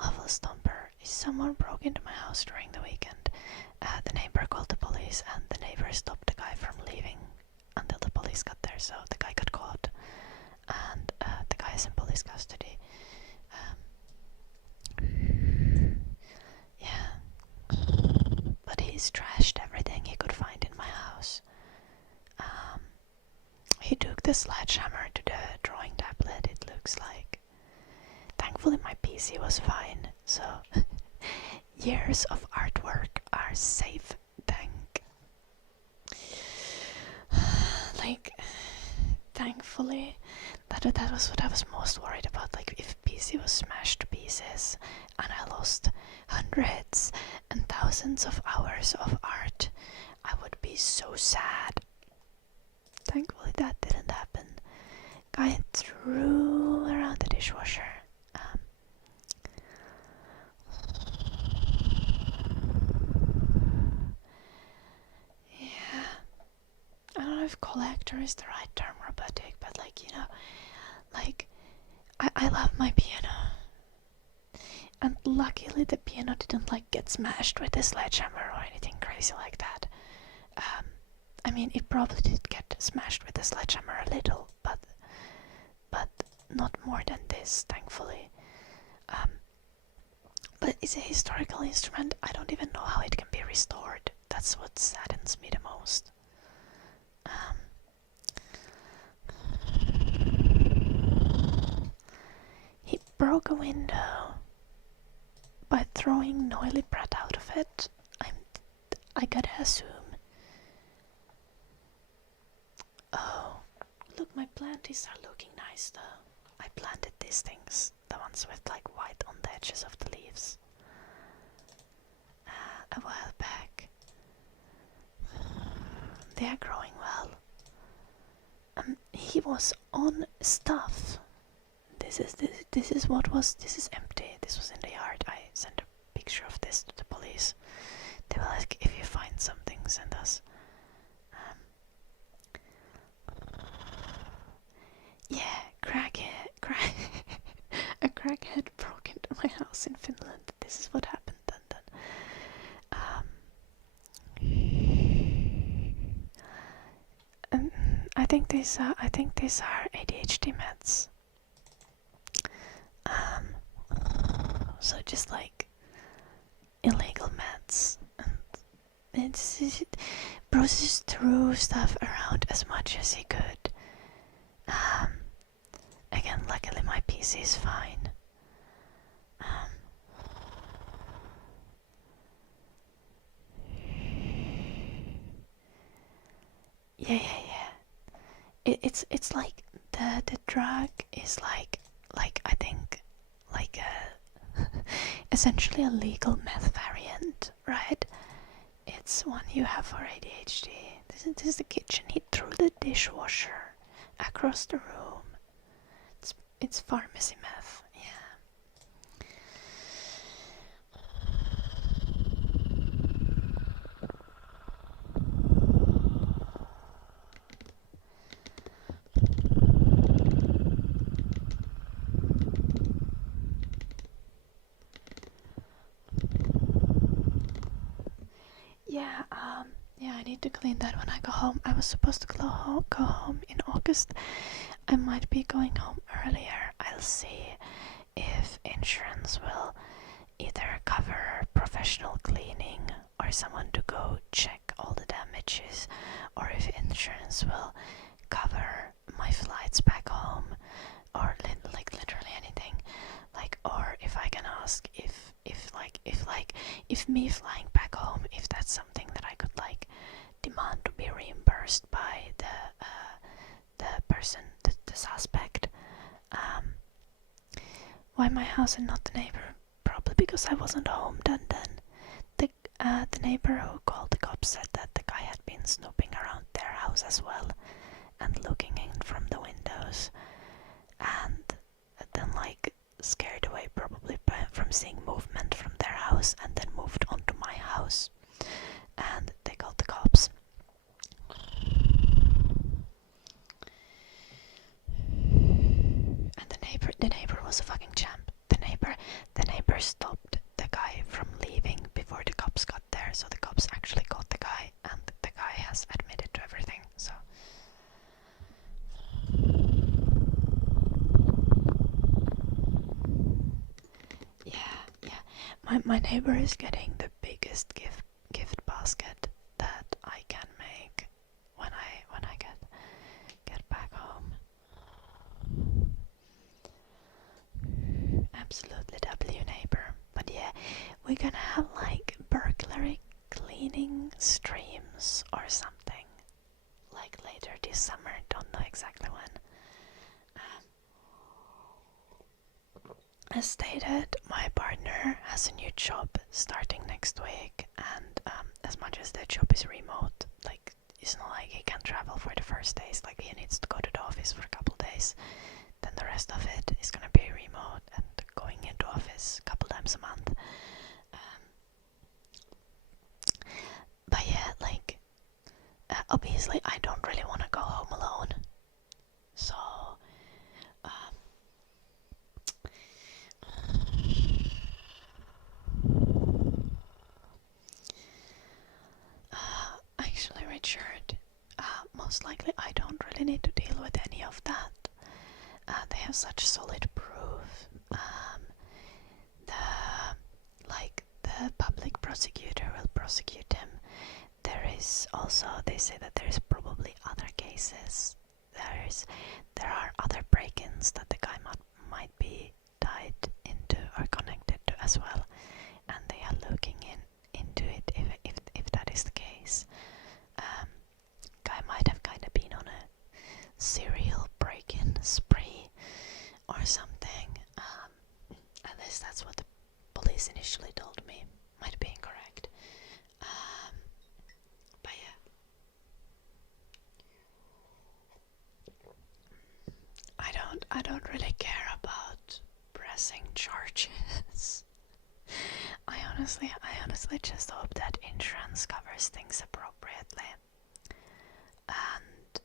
Level Stomper, someone broke into my house during the weekend. The neighbor called the police and the neighbor stopped the guy from leaving until the police got there, so the guy got caught and the guy is in police custody. Yeah, but he's trashed everything he could find in my house. He took the sledgehammer to the drawing tablet, it looks like. Thankfully my PC was fine, so years of artwork are safe, thankfully, that was what I was most worried about. Like, if PC was smashed to pieces and I lost hundreds and thousands of hours of art, I would be so sad. Thankfully that didn't happen. Guy threw around the dishwasher. Yeah, I don't know if collector is the right term, robotic, but like, you know, like I love my piano, and luckily the piano didn't like get smashed with a sledgehammer or anything crazy like that. I mean, it probably did get smashed with a sledgehammer a little, but not more than this, thankfully. But it's a historical instrument. I don't even know how it can be restored. That's what saddens me the most. He broke a window by throwing Noily Brat out of it. I gotta assume. Oh, these are looking nice though. I planted these things, the ones with like white on the edges of the leaves, a while back. They are growing well. He was on stuff. This is empty. This was in the yard. I sent a picture of this to the police. They were like, if you find something, send us. Yeah, a crackhead broke into my house in Finland. This is what happened then. I think these are ADHD meds. So just like illegal meds, and it's Bruce threw stuff around as much as he could. Again, luckily my PC is fine. Yeah. It's like the drug is like I think like a essentially a legal meth variant, right? It's one you have for ADHD. This is the kitchen. He threw the dishwasher across the room. It's pharmacy meth, yeah. Yeah, I need to clean that when I go home. I was supposed to go home in August. I might be going home earlier. I'll see if insurance will either cover professional cleaning or someone to go check all the damages, or if insurance will cover my flights back home, or like literally anything, like, or if I can ask if me flying back home, if that's something that I could like demand to be reimbursed by the person, the suspect. Why my house and not the neighbor? Probably because I wasn't home then. The neighbor who called the cops said that the guy had been snooping around their house as well and looking in from the windows, and then like scared away probably from seeing movement from their house, and then moved onto my house, and they called the cops. And the neighbor was a fucking champ. The neighbor stopped the guy from leaving before the cops got there, so the cops actually caught the guy, and the guy has admitted to everything. So yeah. My neighbor is getting the biggest gift basket that I can make when I get back home. Absolutely W neighbor. But yeah, we're gonna have like burglary cleaning streams or something like later this summer. Don't know exactly when. As stated, my partner has a new job starting next week, and as much as the job is remote, like it's not like he can travel for the first days, like he needs to go to the office for a couple days, then the rest of it is gonna be remote and going into office a couple times a month. But yeah, like obviously I don't really want to go home alone, so actually, Richard, most likely I don't really need to deal with any of that. They have such solid proof. The public prosecutor will prosecute him. There is also, they say that there is probably other cases. There are other break-ins that the guy might be tied into or connected to as well, and they are looking into it if that is the case. Guy might have kind of been on a serial break police initially told me. Might be incorrect. But yeah. I don't really care about pressing charges. I honestly just hope that insurance covers things appropriately. And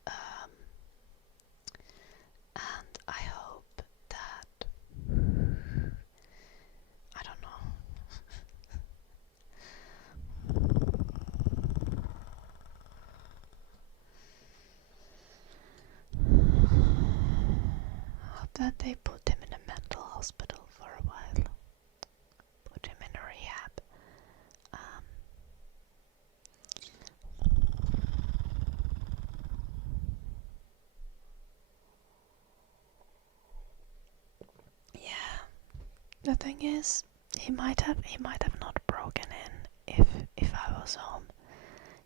I hope that, I don't know. Hope that they put him in a mental hospital for a while. Put him in a rehab. Yeah. The thing is, he might have not broken in if I was home.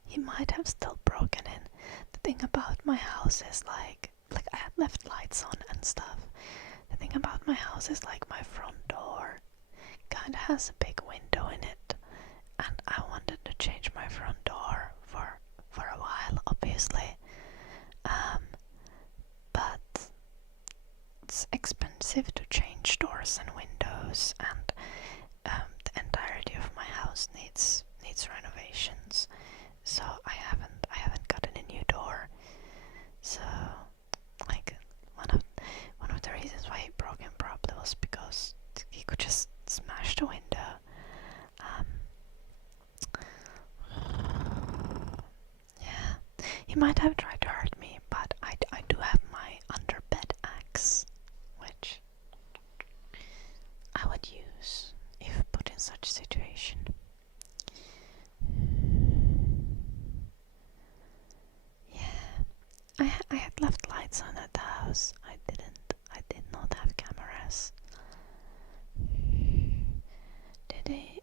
He might have still broken in. The thing about my house is like I had left lights on and stuff. The thing about my house is like my front door kinda has a big window in it, and I wanted to change my front door for a while, obviously. But it's expensive to change doors and windows, and the entirety of my house needs renovations. So I haven't gotten a new door. So like one of the reasons why he broke in probably was because he could just smash the window. Yeah, he might have tried to hurt me, but I do have my underbed axe, which I would use if put in such a situation. Yeah, I had left lights on at the house. I did not have cameras. Did he?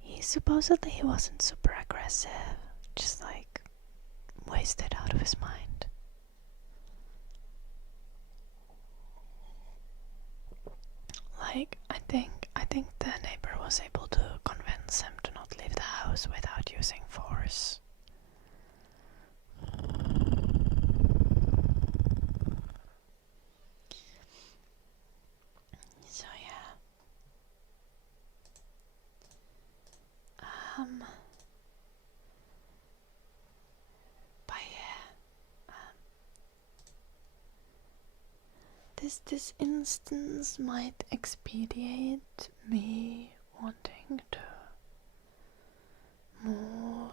He supposedly wasn't super aggressive, just like wasted out of his mind. Like, I think the neighbor was able to convince him to not leave the house without using force. So yeah. But yeah. This instance might expedite me wanting to move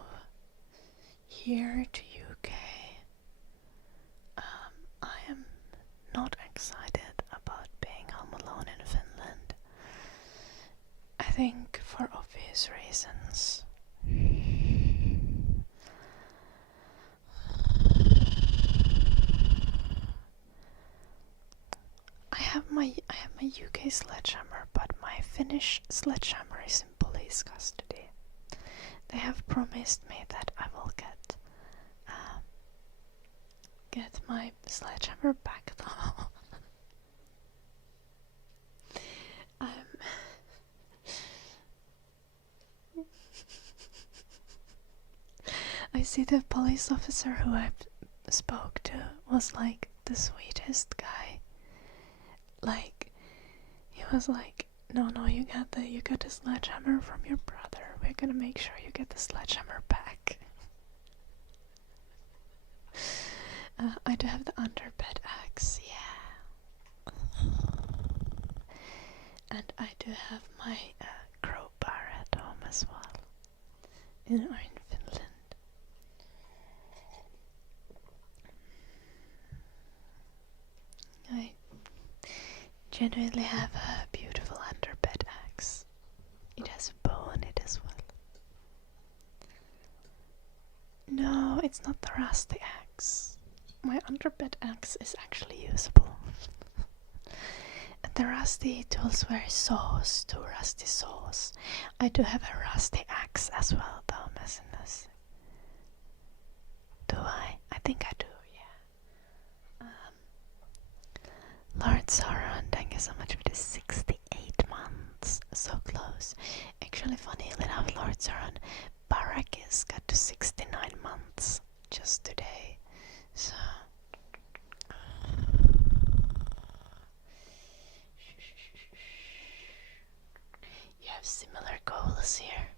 here to UK. I am not excited about being home alone in Finland. I think for obvious reasons. I have my UK sledgehammer, but my Finnish sledgehammer is in police custody. They have promised me that I will get my sledgehammer back though. I see the police officer who I spoke to was like the sweetest guy. Like, he was like, no, you got the sledgehammer from your brother. We're gonna make sure you get the sledgehammer back. I do have the underbed axe, yeah. And I do have my crowbar at home as well. In Finland. I genuinely have a beautiful underbed axe. It has a bow on it as well. No, it's not the rusty axe. My underbed axe is actually usable. The rusty tools were saws, 2 rusty saws. I do have a rusty axe as well, though, messiness. Do I? I think I do, yeah. Lord Sauron, thank you so much for the 68 months. moves. Actually, funny enough, Lord Sauron, Barrackis got to 69 months just today. So you have similar goals here.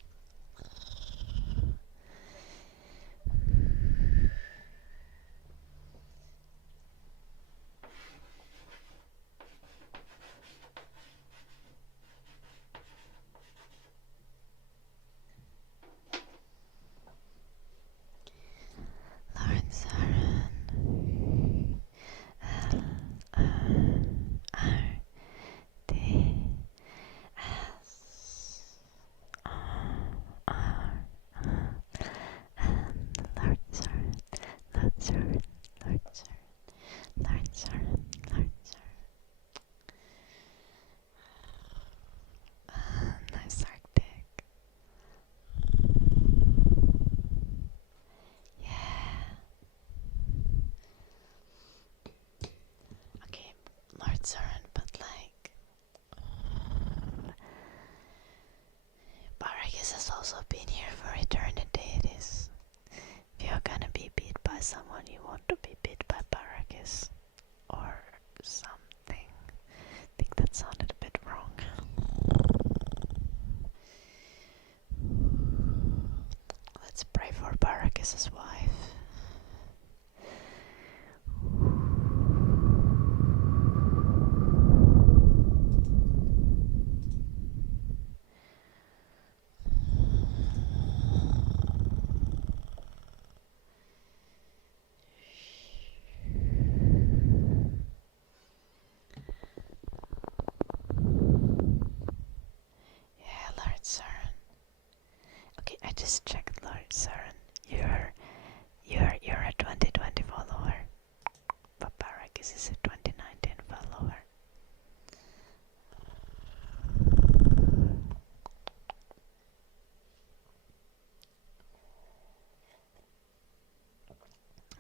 Lord Sauron, Lord Sauron, Lord Sauron, Lord Sauron, Lord Sauron, Lord Sauron. Nice Arctic. Yeah. Okay, Lord Sauron, but like Barrackis has also been here for eternity. It is. If you're gonna be beat by someone, you want to be beat by Barrackis or something. I think that sounded a bit wrong. Let's pray for Barrackis' wife. Yeah, Lord Sauron. Okay, I just checked, Lord Sauron. You're a 2020 follower, but Barrackis is a 2019 follower.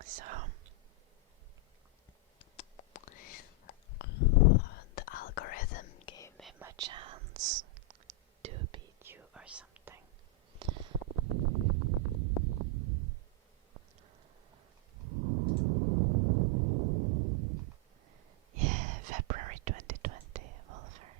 So the algorithm gave him a chance to beat you or something. Yeah, February 2020, Wolfer.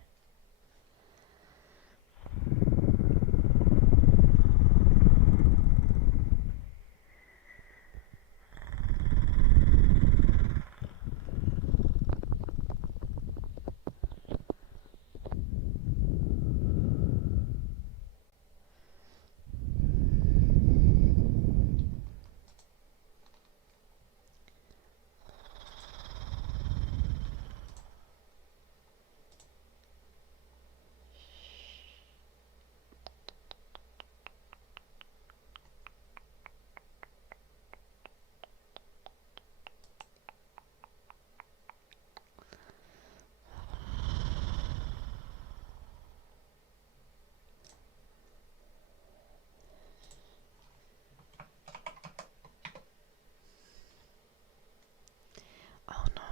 Oh no.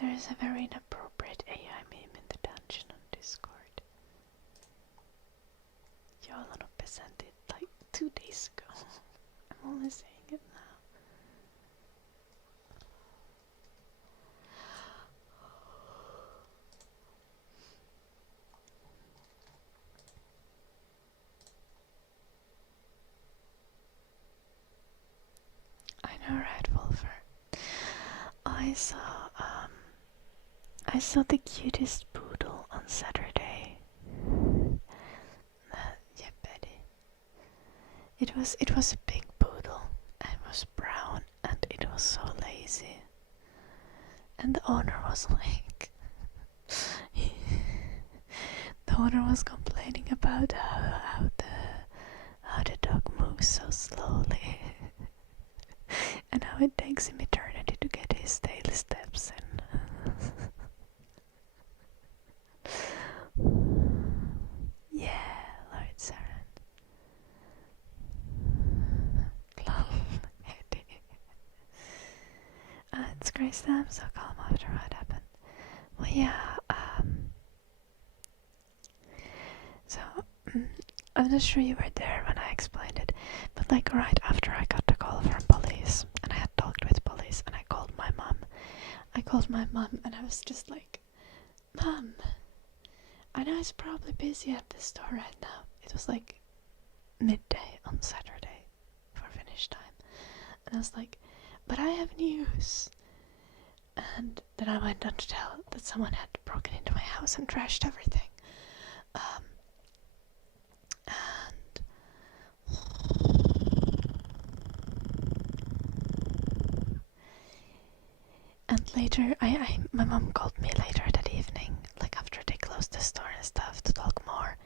There is a very inappropriate AI meme in the dungeon on Discord. Jolanopé sent it like 2 days ago. I'm only saying it now. I know, right, Wolfer? I saw the cutest poodle on Saturday. Yeah, Betty. It was a big poodle. It was brown and it was so lazy. And the owner was like, the owner was complaining about how the dog moves so slowly, and how it takes him eternity to get his daily steps in. Yeah, Lord Sauron. It's great that I'm so calm after what happened. Well, yeah, I'm not sure you were there when I explained it, but like right after I got the call from police, and I had talked with police, and I called my mom. And I was just like, Mom, I know it's probably busy at the store right now. It was like midday on Saturday for finish time. And I was like, but I have news. And then I went on to tell that someone had broken into my house and trashed everything. And later, my mom called me later that evening, like after they closed the store and stuff, to talk more.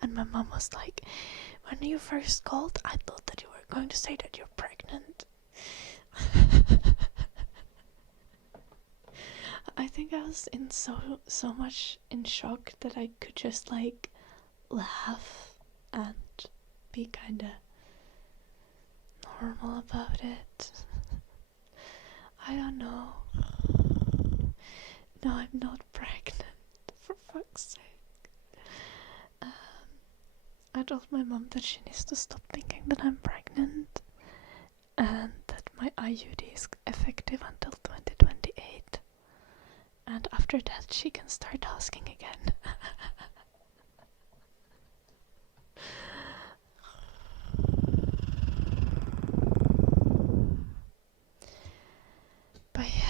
And my mom was like, when you first called, I thought that you were going to say that you're pregnant. I think I was in so much in shock that I could just like laugh and be kinda normal about it. I don't know. No, I'm not pregnant, for fuck's sake. I told my mom that she needs to stop thinking that I'm pregnant and that my IUD is effective until 2028. And after that she can start asking again. But yeah,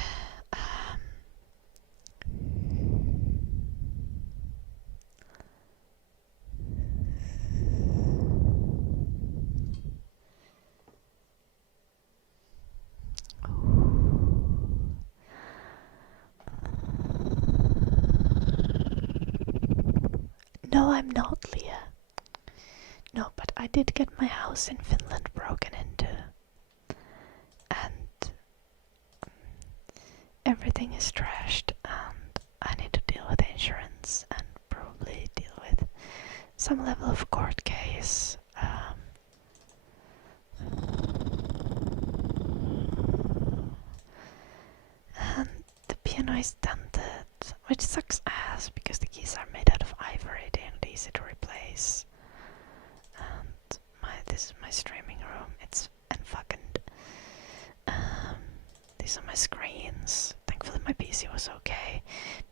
no, I'm not, Leah. No, but I did get my house in Finland broken into. And everything is trashed, and I need to deal with insurance and probably deal with some level of court case. And the piano is dented, which sucks ass because the keys are made out of ivory. They aren't easy to replace. And this is my streaming room. It's fucking. These are my screens. Thankfully my PC was okay.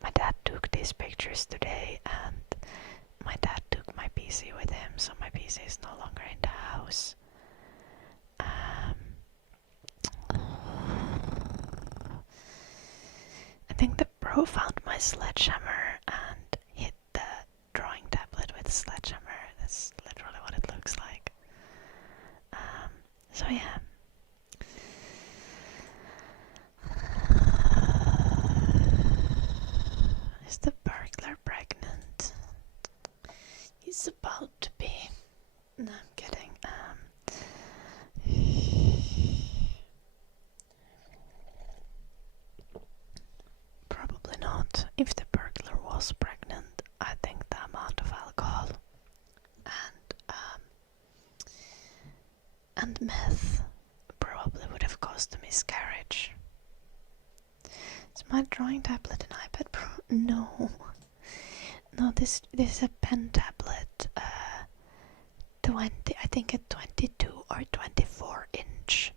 My dad took these pictures today, and my dad took my PC with him, so my PC is no longer in the house. I think the bro found my sledgehammer and hit the drawing tablet with a sledgehammer. That's literally what it looks like. So yeah. Is the burglar pregnant? He's about to be. No, I'm kidding. Probably not. If the burglar was pregnant, I think the amount of alcohol and meth probably would have caused a miscarriage. Is my drawing tablet an iPad Pro? No. No, this is a pen tablet. 20, I think a 22 or 24 inch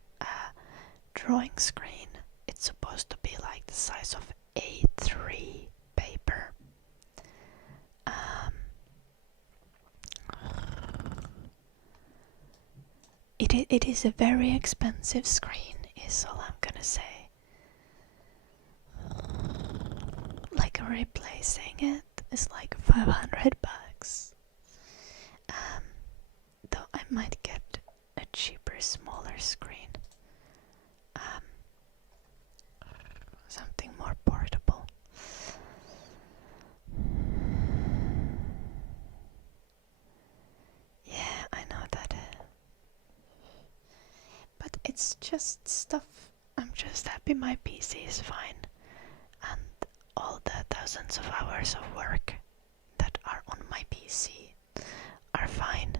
drawing screen. It's supposed to be like the size of A3 paper. It is a very expensive screen, is all I'm gonna say. Like replacing it is like $500. Though I might get a cheaper, smaller screen. Something more portable. Yeah, I know that. But it's just stuff. I'm just happy my PC is fine. And all the thousands of hours of work that are on my PC are fine.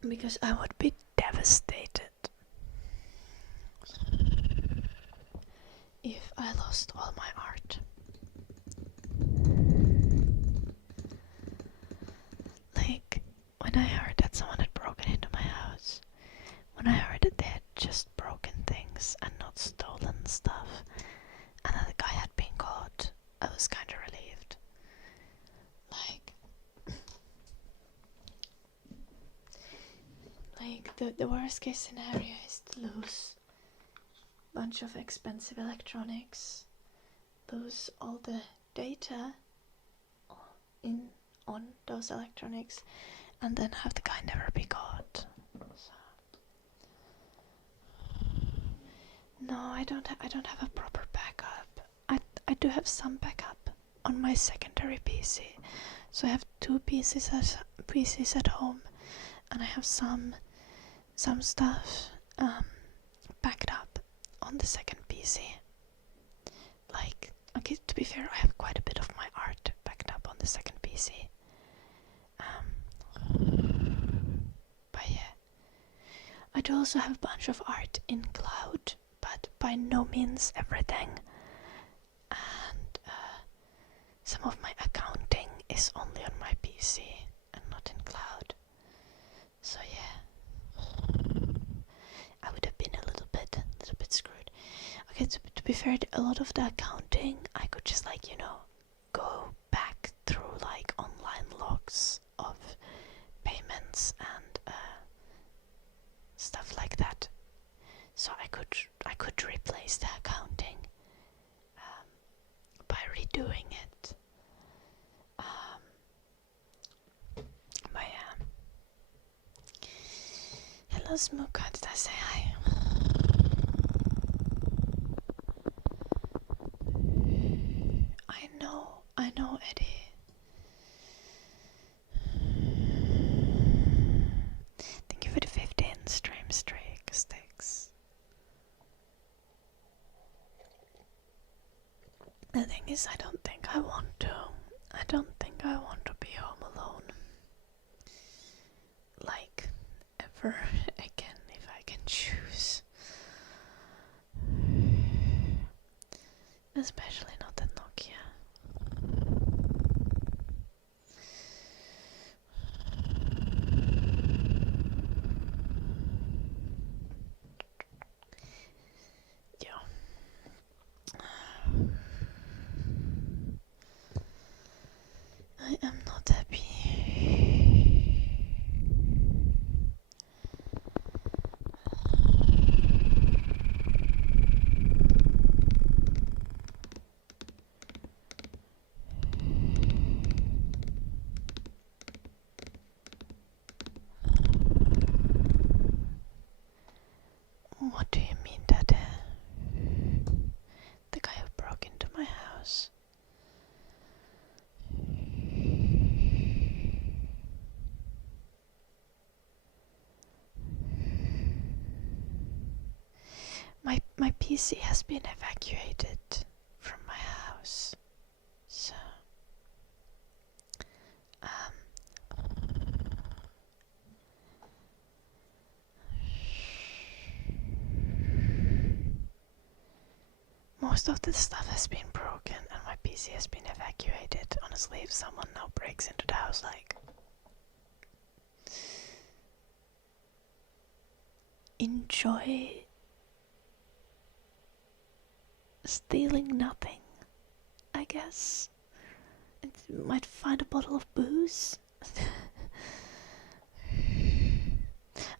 Because I would be devastated if I lost all my art. someone had broken into my house. When I heard that they had just broken things and not stolen stuff, and that the guy had been caught, I was kind of relieved. The worst case scenario is to lose a bunch of expensive electronics, lose all the data on those electronics, and then have the guy never be caught. So. No, I don't have a proper backup. I do have some backup on my secondary PC. So I have two PCs at home, and I have some stuff backed up on the second PC. Okay, to be fair, I have quite a bit of my art backed up on the second PC. But yeah, I do also have a bunch of art in cloud, but by no means everything. And some of my accounting is only on my PC and not in cloud. So yeah, I would have been a little bit screwed. Okay, to be fair, a lot of the accounting I could just go back through online logs of payments and stuff like that. So I could replace the accounting by redoing it. But yeah. Hello Smoke, did I say hi? I know, Eddie. Thank you for the 15 stream streak sticks. The thing is, I don't think I want to be home alone. Ever again, if I can choose. Especially not at Nokia. I am not happy. What do you mean, Dad? The guy who broke into my house. My PC has been evacuated from my house, so most of the stuff has been broken and my PC has been evacuated. Honestly, if someone now breaks into the house, enjoy stealing nothing, I guess. It might find a bottle of booze.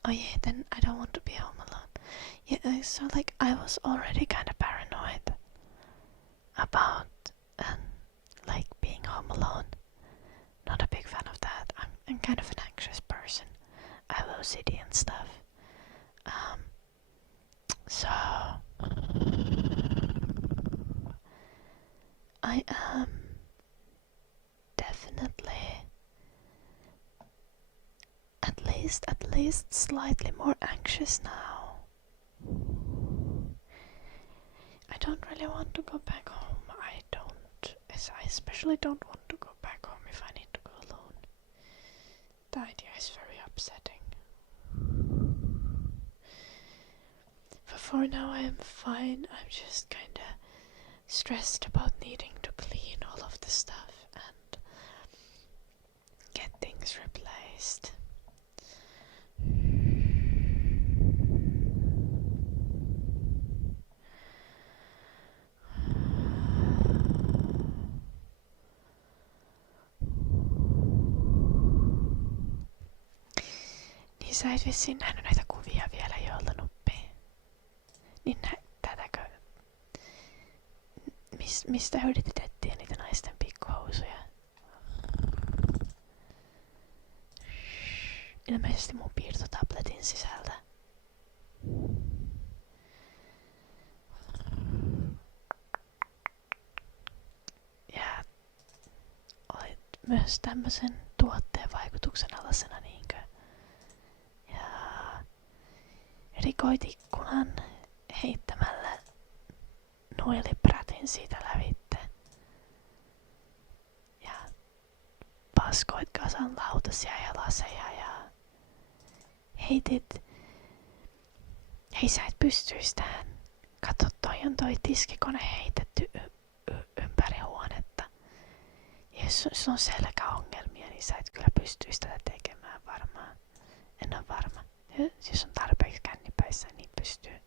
Oh yeah, then I don't want to be home alone. Yeah, so I was already kind of paranoid about being home alone. Not a big fan of that. I'm kind of an anxious person. I have OCD and stuff. So I am definitely at least slightly more anxious now. I don't really want to go back home. I especially don't want to go back home if I need to go alone. The idea is very upsetting. But for now I am fine. I'm just kinda stressed about needing to clean all of the stuff and get things replaced. Sä et vissiin nähnyt näitä kuvia vielä joulunuppiin. Niin tätäkö? Mistä yritettiin niitä naisten pikkuhousuja? Ilmeisesti mun piirtotabletin sisältä. Ja olit myös tämmösen tuotteen vaikutuksen alasena, niinkö? Ja rikoit ikkunan heittämällä nuoliprätin siitä lävitte. Ja paskoit kasan lautasia ja laseja ja heitit. Hei, sä et pystyis tähän. Kato, toi on toi tiskikone heitetty ympäri huonetta. Ja jos sulla on selkäongelmia, niin sä et kyllä pystyis tätä tekemään varmaan. En oo varma. Jos on tarpeeksi kännipäissä, niin pystyy.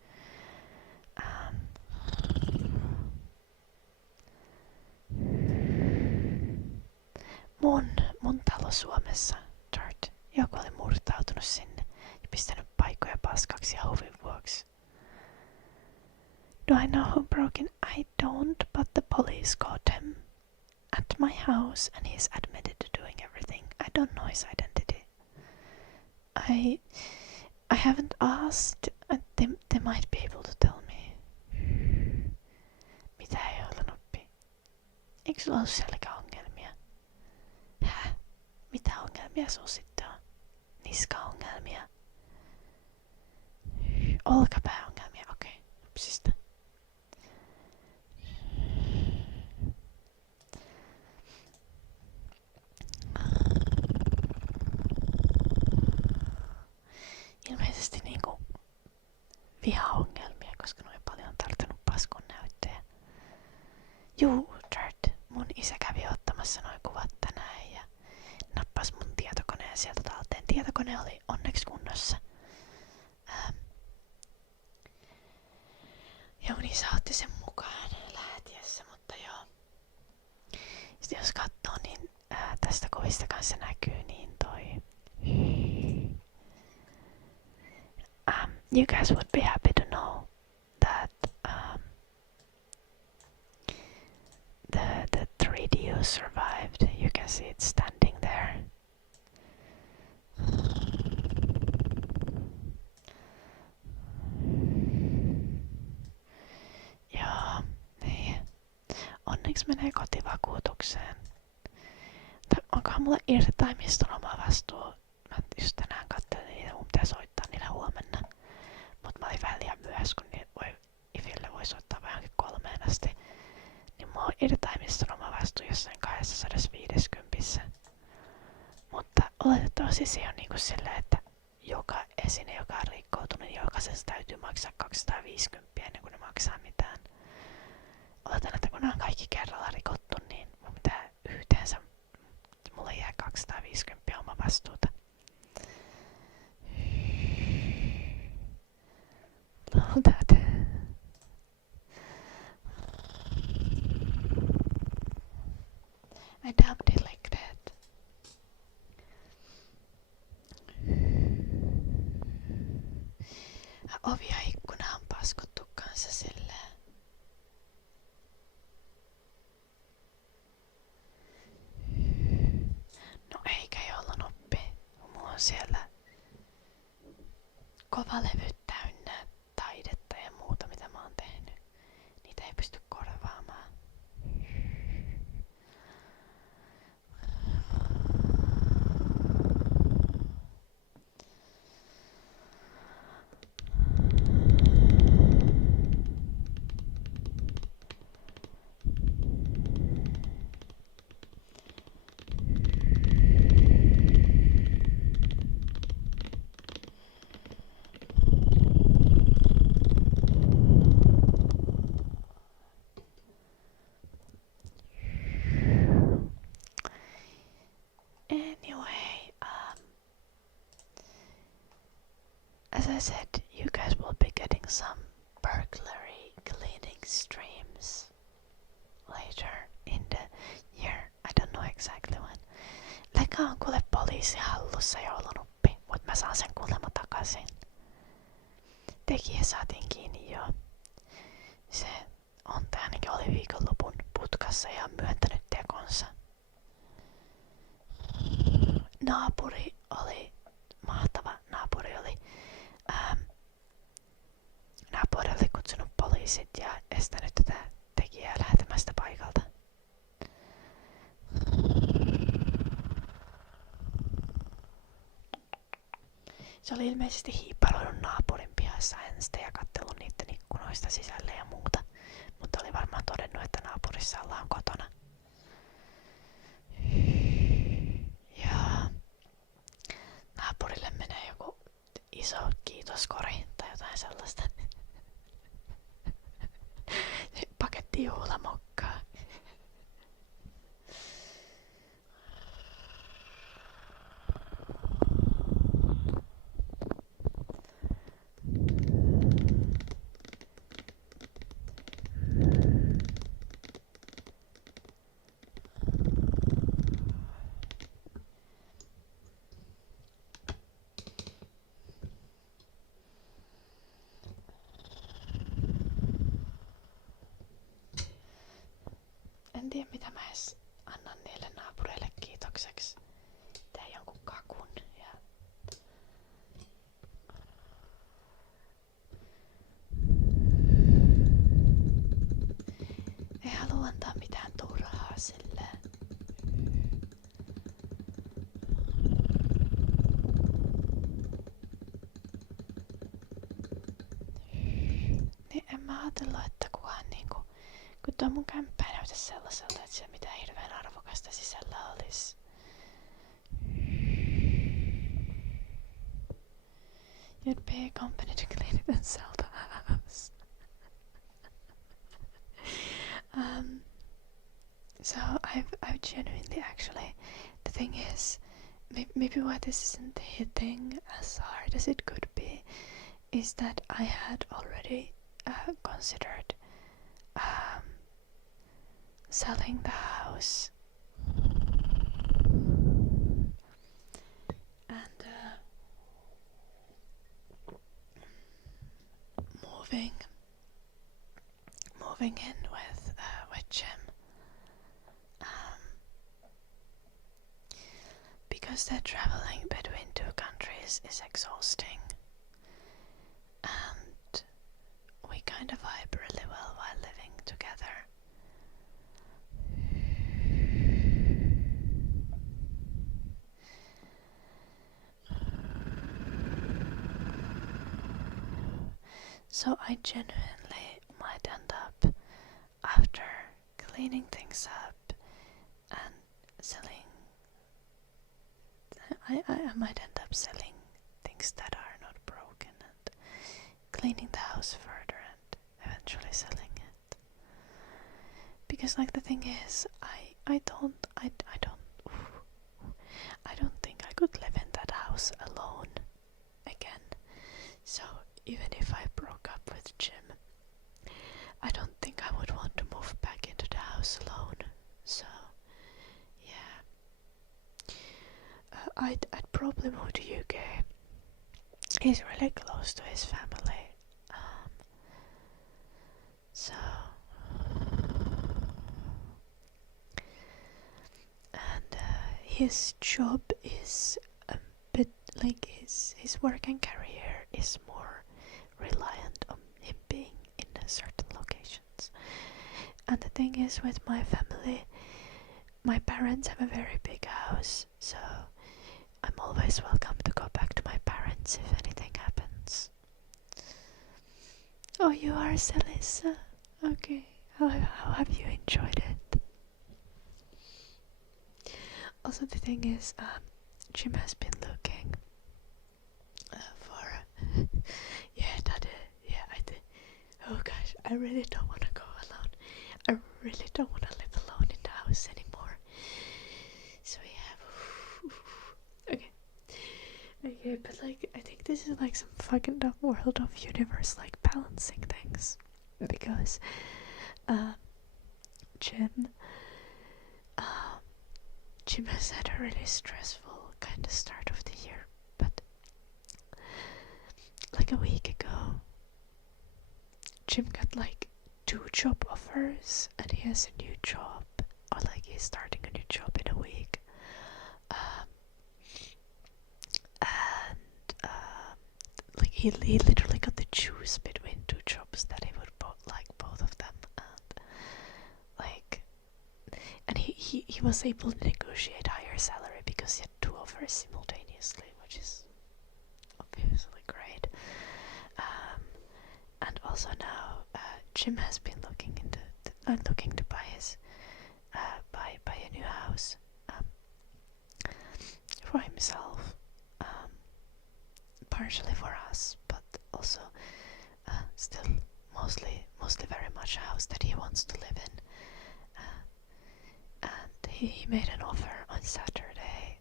Mun talo Suomessa, Dirt, joku oli murtautunut sinne ja pistänyt paikkoja paskaksi ja huvin vuoksi. Do I know who broke in? I don't, but the police caught him at my house and he's admitted to doing everything. I don't know his identity. I haven't asked. They might be able to tell me. Mitä ei ole noppi? Eikö sulla ole selkäongelmia? Häh? Mitä ongelmia sulla sitten on? Niskaongelmia? Olkapääongelmia? Okei. Nupsista. Ilmeisesti niinku vihaongelmia, koska noin paljon on tarttunut paskun näyttöjä. Juu, Dirt, mun isä kävi ottamassa noin kuvat tänään ja nappas mun tietokoneen sieltä talteen. Tietokone oli onneksi kunnossa. Ja mun isä otti sen mukaan lähtiessä, mutta joo. Sitten jos katsoo, niin tästä kuvista kanssa näkyy niin toi. You guys would be happy to know that the 3DO survived. You can see it standing there. Joo, niin. Onneksi menee kotivakuutukseen. Onkohan mulla irtaimiston oma vastuu? Mä just tänään katselin niitä, mun pitää soittaa niille huomenna. Mut mä olin vähän liian myöhässä, kun Ifille voi soittaa vähän 3 asti. Niin mulla on irtaimiston oma vastuu jossain 250. Mutta oletettavasti se on niinku silleen, että joka esine, joka on rikkoutunut, niin jokaisessa täytyy maksaa 250 ennen kuin ne maksaa mitään. Oletan, että kun ne on kaikki kerralla rikottu, niin mun pitää yhteensä, mulla jää 250 oma vastuuta. Lol that. I dubbed it like that. Ovi ja ikkuna on paskottu kanssa silleen. No eikä jolla noppi. Mulla on siellä kova levy täynnä taidetta ja muuta mitä mä oon tehnyt. Niitä ei pysty korvaamaan. Anyway, as I said, you guys will be getting some burglary cleaning streams later in the year. I don't know exactly when. Leka on kuule poliisi hallussa joulunuppi, mut mä saan sen kuulemma takaisin. Tekijä saatiin kiinni jo. Se on ainakin oli viikonlopun putkassa ja on myöntänyt tekonsa. Naapuri oli mahtava. Naapuri oli kutsunut poliisit ja estänyt tätä tekijää lähtemästä paikalta. Se oli ilmeisesti hiippaillut naapurin pihassa ensin ja kattellut niiden ikkunoista sisälle ja muuta, mutta oli varmaan todennut, että naapurissa ollaan kotona. Ja naapurille menee joku iso kiitoskori tai jotain sellaista. Paketti juhlamokkaa. En tiedä mitä mä edes annan niille naapureille kiitokseksi. Tää jonkun kakun ja... Ei halua antaa mitään turhaa silleen. Niin en mä ajatellut, että kukaan niinku... Kun tuo mun kämppä ei näytä sellaiselta, että siellä mitään hirveän arvokasta sisällä olisi. You'd pay a company to clean it and sell the house. So I've genuinely actually, the thing is, maybe why this isn't hitting as hard as it could be, is that I had already considered selling the house and moving in with Jim, because that traveling between two countries is exhausting, and we kind of vibe really well while living together. So I genuinely might end up, after cleaning things up and selling, I might end up selling things that are not broken and cleaning the house further and eventually selling it. Because like the thing is, I don't think I could live in that house alone again. So even if I broke up with Jim, I don't think I would want to move back into the house alone. So yeah, I'd probably move to UK. He's really close to his family, so and his job is a bit like his work and career is more reliant on him being in certain locations. And the thing is, with my family, my parents have a very big house, so I'm always welcome to go back to my parents if anything happens. Oh, you are Celissa? Okay. How have you enjoyed it? Also, the thing is, Jim has been looking for... Oh gosh, I really don't want to go alone. I really don't want to live alone in the house anymore. So yeah. Okay, but like, I think this is like some fucking up world of universe, like balancing things. Because, Jim has had a really stressful kind of start of the year, but like a week ago, Jim got like 2 job offers, and he has a new job, or like he's starting a new job in a week. Like he literally got to choose between 2 jobs that he would like both of them, and like, and he was able to negotiate higher salary because he had 2 offers simultaneously, which is obviously great. And also now Jim has been looking to buy his buy a new house for himself, partially for us, but also still mostly very much a house that he wants to live in. And he made an offer on Saturday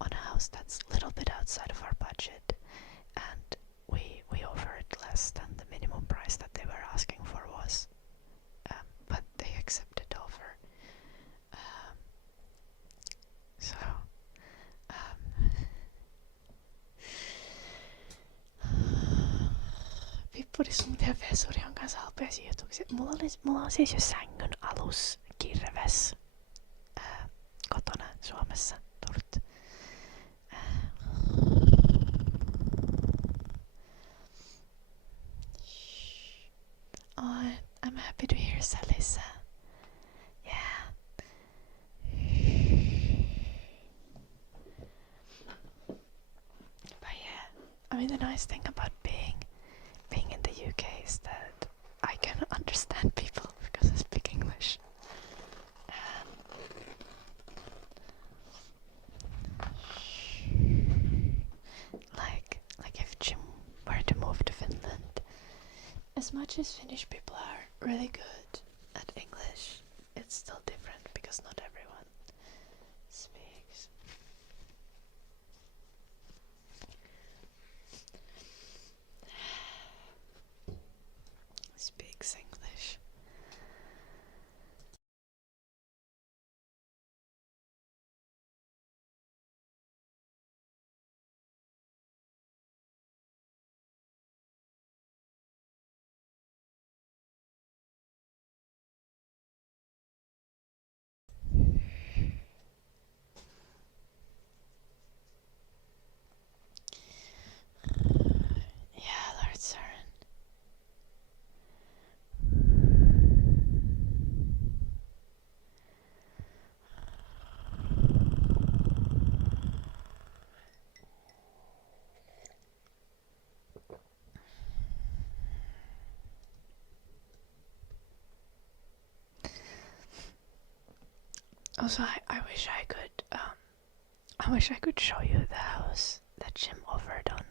on a house that's a little bit outside of our budget, and we offered less than the minimum price that they were asking for was, but they accepted the offer. So Pippuri sun TV-surjan kanssa halpoja sijoituksia. Mulla on siis jo sängyn alus kirves kotona Suomessa tullut. Oh, I'm happy to hear Salissa. Yeah. But yeah, I mean, the nice thing about being in the UK is that I can understand people because I speak English. Like if Jim were to move to Finland, as much as Finnish people are really good at English, it's still different because not everyone speaks English. Yeah, Lord Søren. Also, I wish I could show you the house that Jim offered on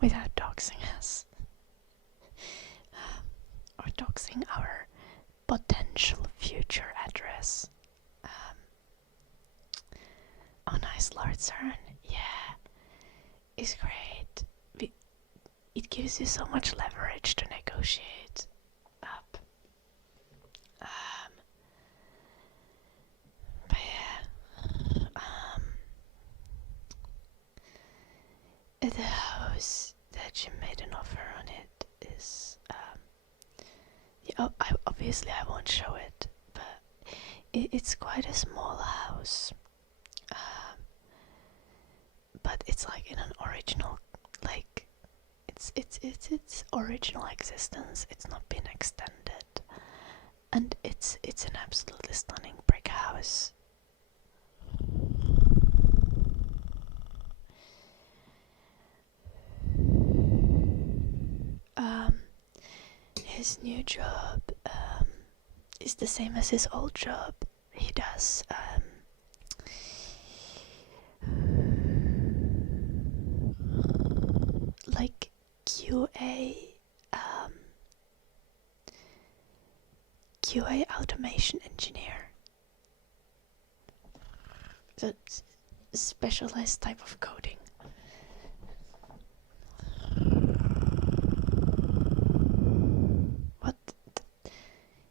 without doxing us, or doxing our potential future address. Oh, nice, Lord Søren. Yeah, it's great. It gives you so much leverage to negotiate up. But yeah, the house that Jim made an offer on it is, obviously I won't show it, but it's quite a small house. But it's like in an original, like its original existence. It's not been extended, and it's an absolutely stunning brick house. His new job is the same as his old job. He does like QA automation engineer. So it's a specialized type of coding.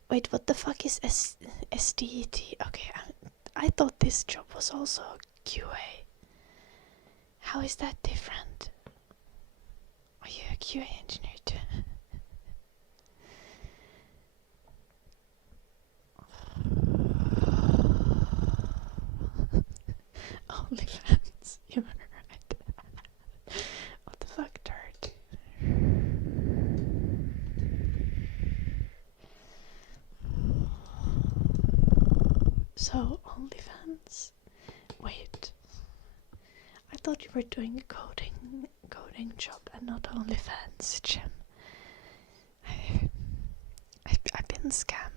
Wait, what the fuck is SDET? Okay, I thought this job was also QA. How is that different? QA engineer too. OnlyFans, you were right. What the fuck, dirt? So, OnlyFans? Wait. I thought you were doing a coding job and not OnlyFans, Jim. I've been scammed.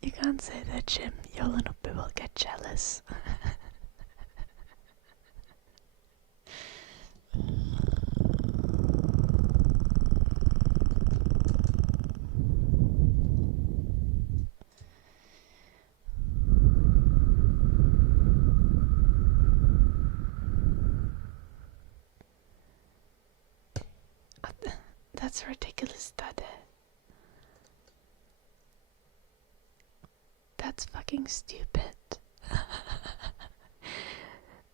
You can't say that, Jim. Jolanoppi will get jealous. That's ridiculous, Dade. That's fucking stupid.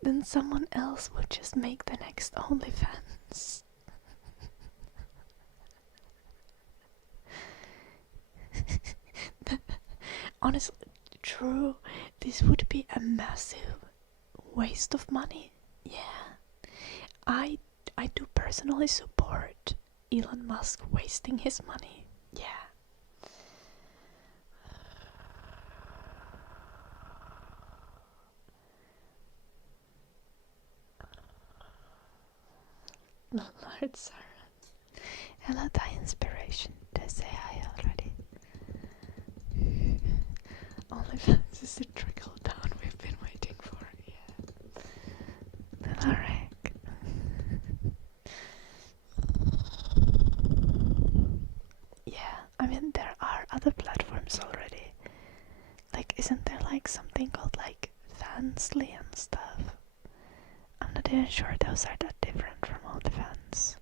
Then someone else would just make the next OnlyFans. Honestly, true, this would be a massive waste of money. Yeah, I do personally support Elon Musk wasting his money. Yeah. Lord Siren. Hello, Thai Inspiration. They say hi already. OnlyFans is the trickle down we've been waiting for. Yeah. Alright. Yeah, I mean, there are other platforms already. Like, isn't there like something called like Fansly and stuff? I'm not even sure those are that different from OnlyFans.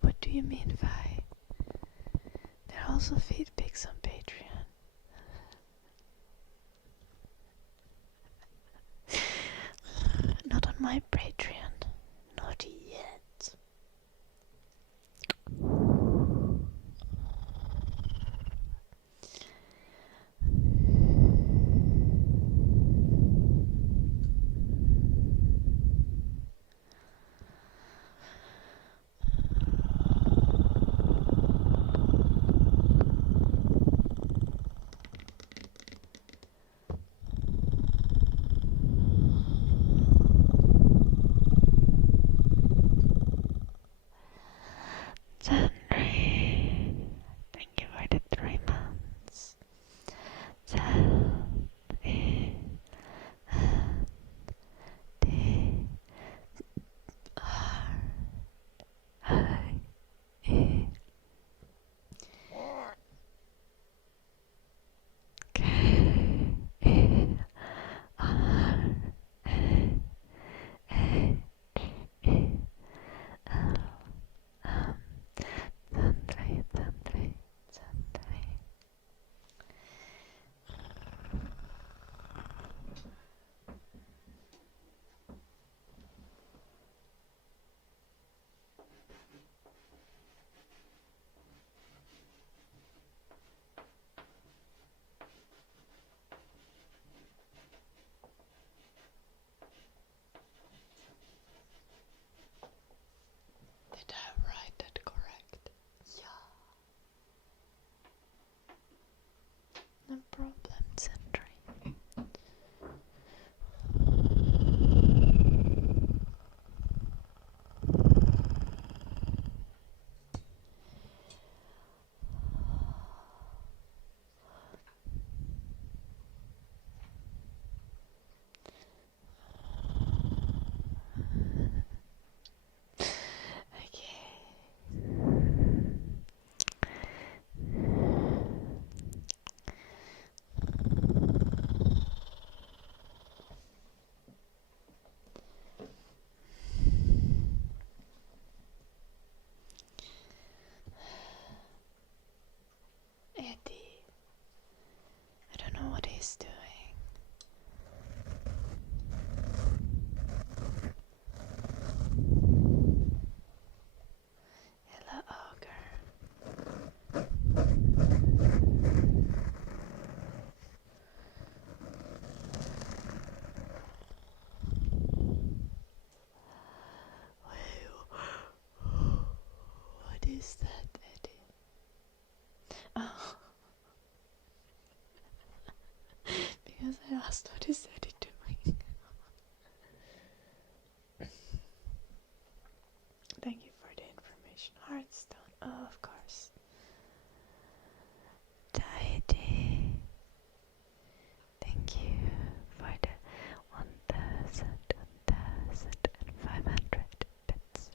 What do you mean, Vi? There are also feed pics on Patreon. Not on my Patreon. Not yet. exclamation. Hearthstone, oh, of course. Tidy. Thank you for the 1,500 bits.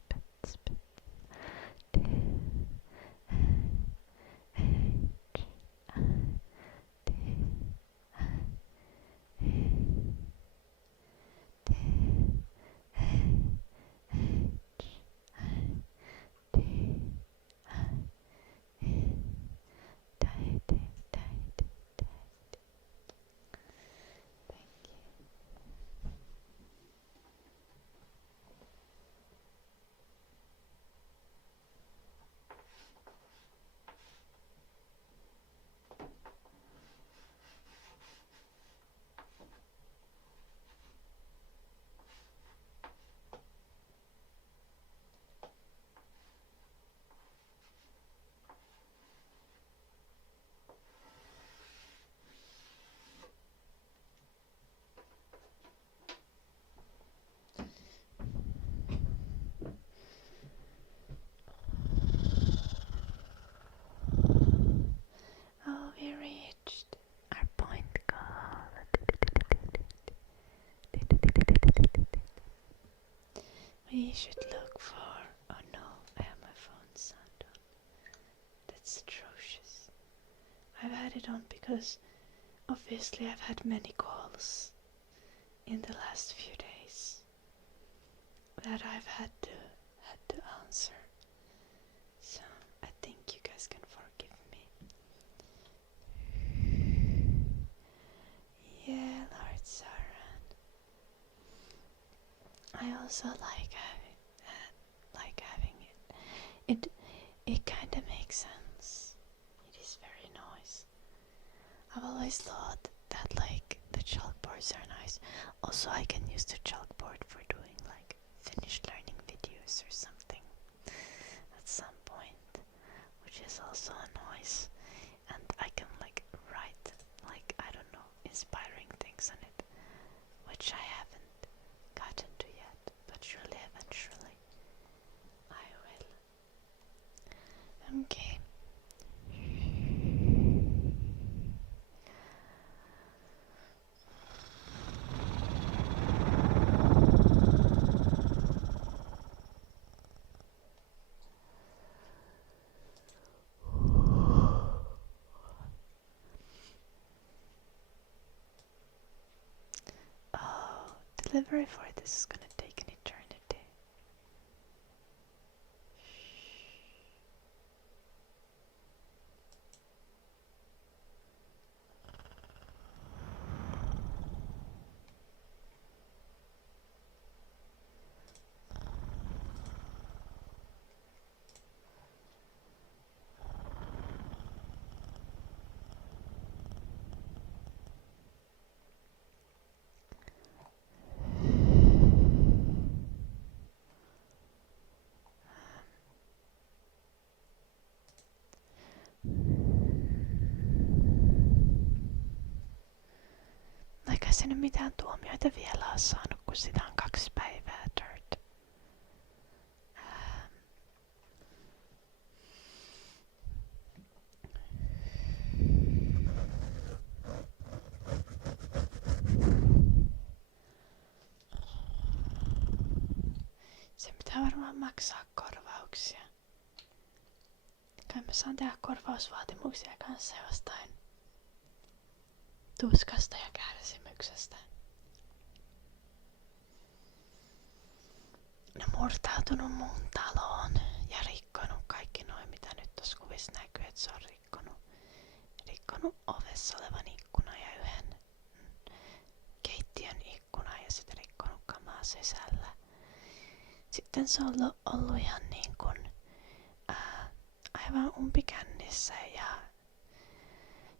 Oh, we reached our point goal. We should look for. Oh no, I have my phone sound on. That's atrocious. I've had it on because obviously I've had many calls in the last few days that I've had to answer. So I think you guys can forgive me. Yeah, Lord Sauron. I also like having it. It kind of makes sense. It is very nice. I've always thought that like the chalkboards are nice. Also, I can use the chalkboard for doing like finished learning videos or something at some point, which is also nice. And I can like write like, I don't know, inspiring things on it, which I haven't gotten to yet, but surely eventually I will. Okay. Oh, delivery for this is gonna take an eternity. Eikä sinne mitään tuomioita vielä ole saanut, kun sitä on 2 päivää dirt. Sen pitää varmaan maksaa korvauksia. Kai mä saan tehdä korvausvaatimuksia kanssa jostain tuskasta ja kärsimyksestä. Ne murtautunut mun taloon ja rikkonut kaikki noin, mitä nyt tossa kuvissa näkyy, että se on rikkonut ovessa olevan ikkunan ja yhden keittiön ikkunan ja sitten rikkonut kamaa sisällä. Sitten se on ollut ihan niin kuin aivan umpikännissä ja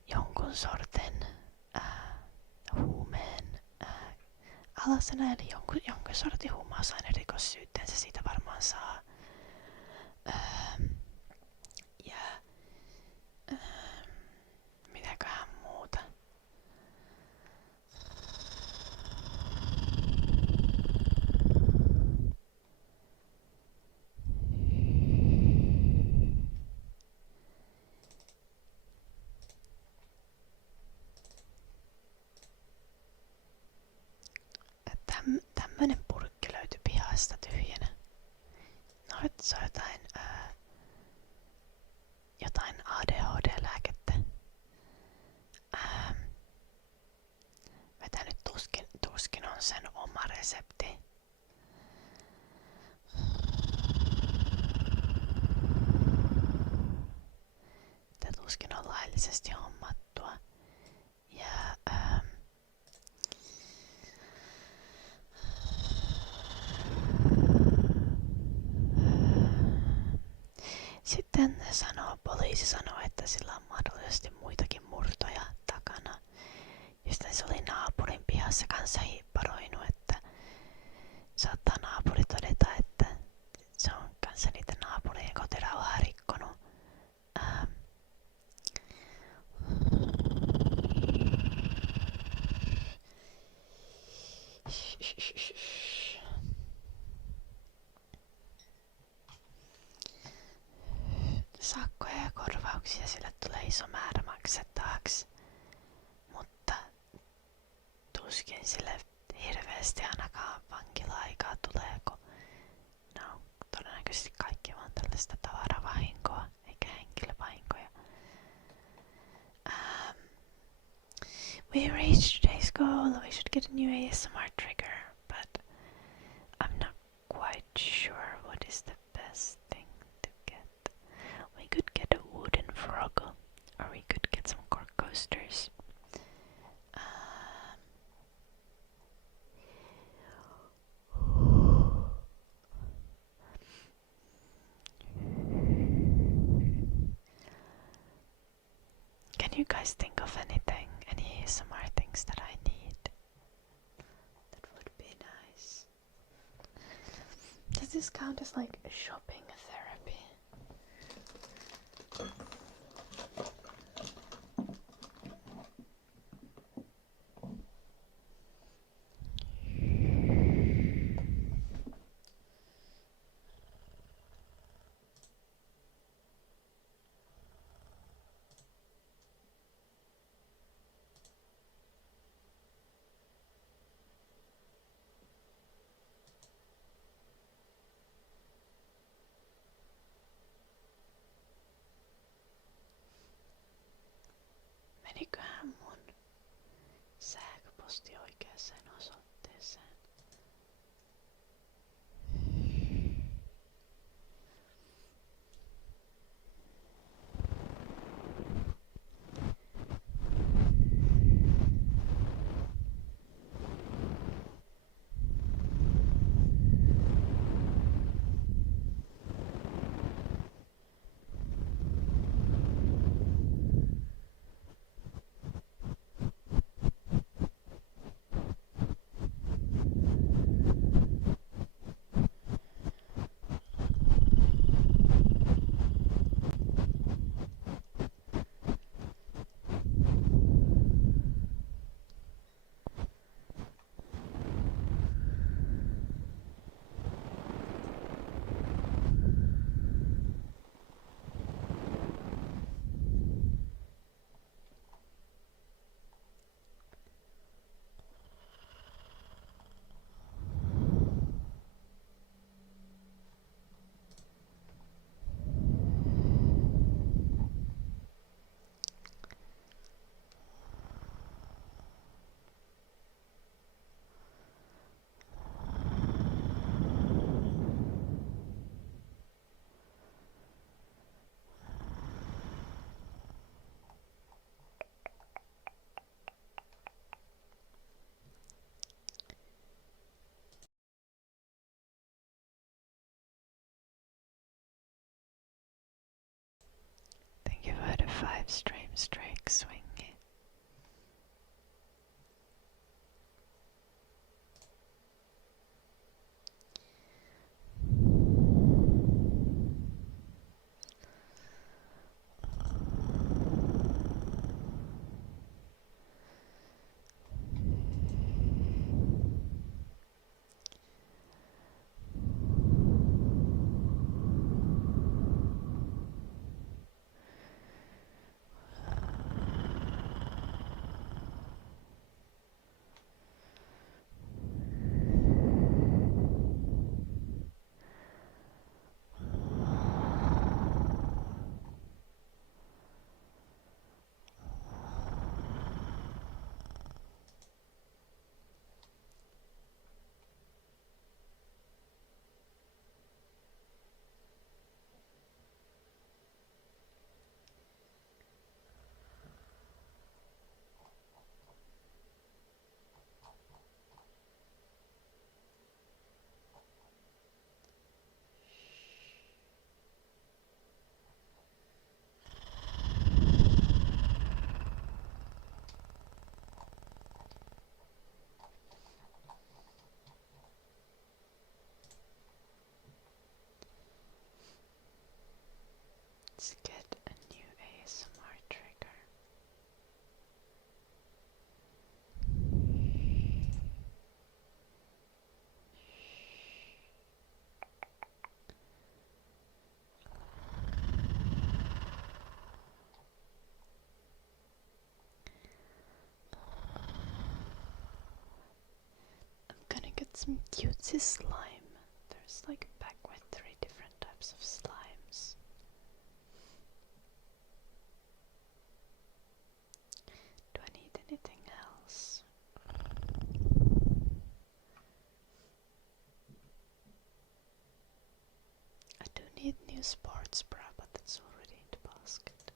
jonkun sortin huumeen alasena, eli jonkun sortin huumausaineen rikossyytteen se siitä varmaan saa. Ja mitäköhän muuta. Se on jotain ADHD-lääkettä. Mitä nyt tuskin on sen oma resepti. Tämä tuskin on laillisesti hommattua. Ja sitten poliisi sanoo, että sillä on mahdollisesti muitakin murtoja takana. Ja sitten se oli naapurin pihassa kanssa hiipparoinut, että saattaa naapuri todeta, että se on kanssa niitä naapurien kotirauhaa rikkonut. Sakkoja ja korvauksia sille tulee iso määrä maksettavaksi, mutta tuskin sille hirveästi ainakaan vankila-aikaa tulee, kun no, todennäköisesti kaikki vaan tällaista tavaravahinkoa eikä henkilövahinkoja. We reached today's goal. We should get a new ASMR trigger, but I'm not quite sure what is the best thing to get. We could get a wooden frog, or we could get some cork coasters. Can you guys think of anything, any ASMR things that I need? That would be nice. Does this count as like shopping therapy? Meniköhän mun sähköposti oikeaan osoitteeseen? Thank you for the 5 stream streak swingy. some cutesy slime. There's like a pack with 3 different types of slimes. Do I need anything else? I do need new sports bra, but it's already in the basket.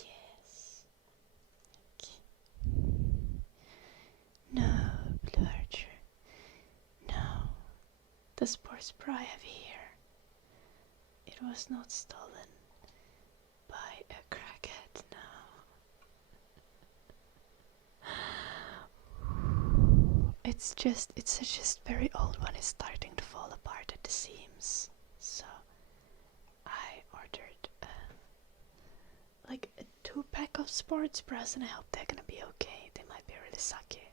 Yes. Okay. No, Blue Archer. No. The sports bra I have here. It was not stolen by a crackhead, no. It's a just very old one. It's starting to fall apart at the seams. So I ordered like a 2-pack of sports bras, and I hope they're gonna be okay. They might be really sucky.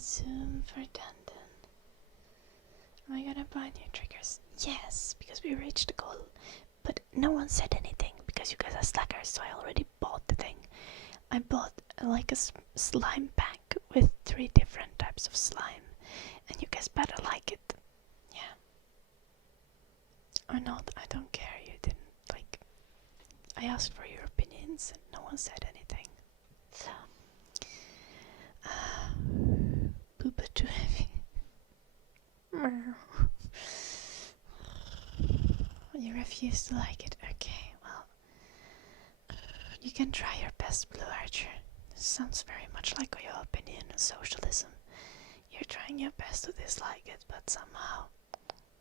Zoom for Dundon. Am I gonna buy new triggers? Yes, because we reached the goal. But no one said anything because you guys are slackers, so I already bought the thing. I bought like a slime pack with 3 different types of slime, and you guys better like it. Yeah. Or not, I don't care. You didn't like. I asked for your opinions and no one said anything. So. Poopa too heavy. You refuse to like it. Okay, well. You can try your best, Blue Archer. This sounds very much like your opinion on socialism. You're trying your best to dislike it, but somehow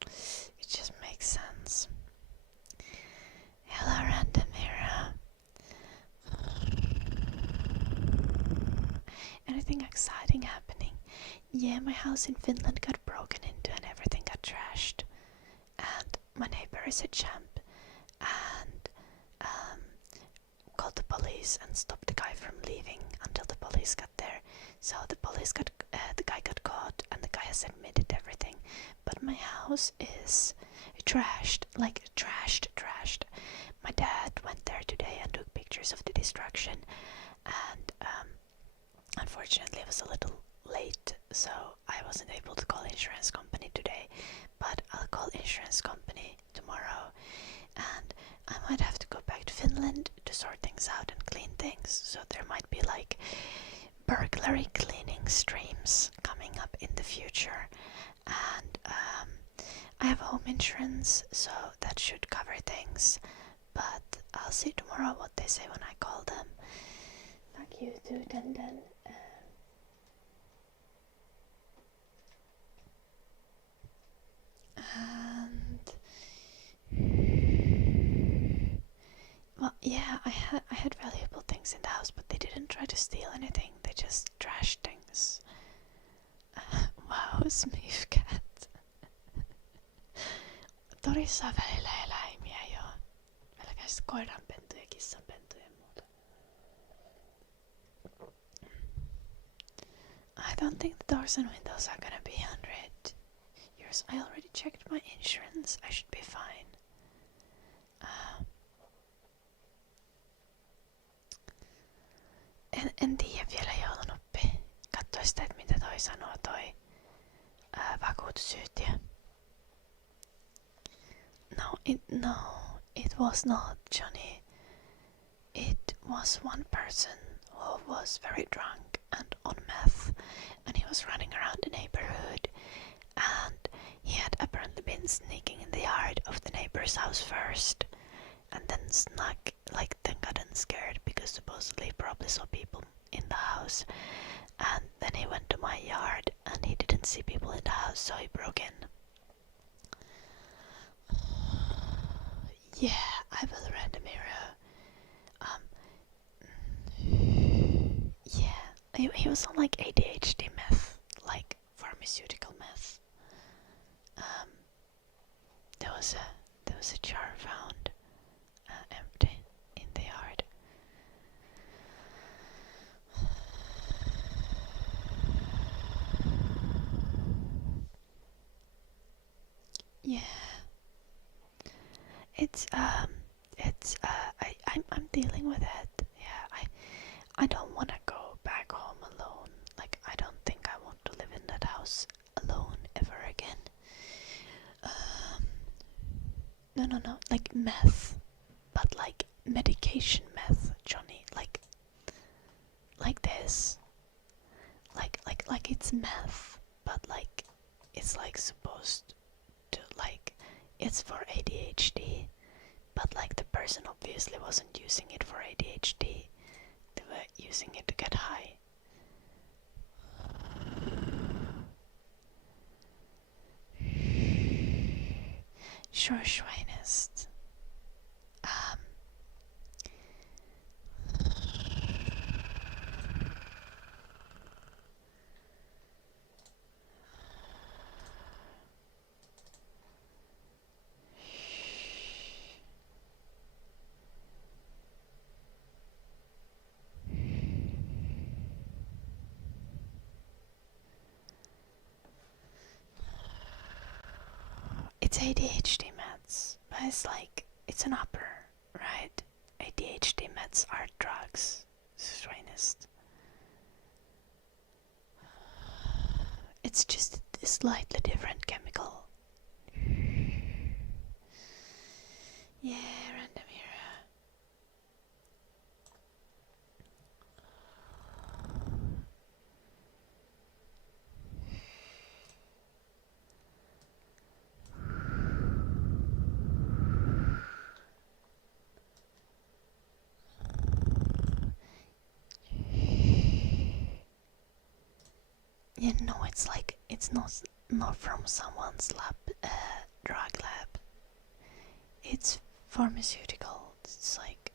it just makes sense. Hello, random hero. Anything exciting happening? Yeah, my house in Finland got broken into and everything got trashed. And my neighbor is a champ and called the police and stopped the guy from leaving until the police got there. So the guy got caught and the guy has admitted everything. But my house is trashed, like trashed. My dad went there today and took pictures of the destruction, and unfortunately it was a little late, so I wasn't able to call insurance company today, but I'll call insurance company tomorrow, and I might have to go back to Finland to sort things out and clean things, so there might be like burglary cleaning streams coming up in the future, and I have home insurance, so that should cover things, but I'll see tomorrow what they say when I call them. Fuck you too, Dundon. And well, yeah, I had valuable things in the house, but they didn't try to steal anything. They just trashed things. Wow, Smith cat. Torissa on välillä eläimiä jo. Pelkästään koiranpentuja, kissanpentuja ja muuta. I don't think the doors and windows are gonna be 100 years. I already checked my insurance. I should be fine. En tiedä vielä joulunoppi. Katso sitä, että mitä toi sanoo toi vakuutusyhtiö. No, it was not, Johnny. It was one person who was very drunk and on meth, and he was running around the neighborhood, and he had apparently been sneaking in the yard of the neighbor's house first, and then then gotten scared because supposedly he probably saw people in the house, and then he went to my yard and he didn't see people in the house, so he broke in. Yeah, I will read the mirror. Yeah, he was on like ADHD meth, like pharmaceutical meth. There was a jar found empty in the yard. Yeah, I'm dealing with it. Yeah, I don't want to go back home alone. Like, I don't think I want to live in that house alone ever again. No, like meth, but like medication meth, Johnny. Like this. Like it's meth, but like it's like supposed to, like, it's for ADHD, but like the person obviously wasn't using it for ADHD. They were using it to get high. Sure, Schweinist. It's ADHD meds, but it's like, it's an upper, right? ADHD meds are drugs, Schweinist. It's just a slightly different chemical. Yeah, random hero. Yeah, no, it's like, it's not from someone's lab, drug lab. It's pharmaceutical. It's like,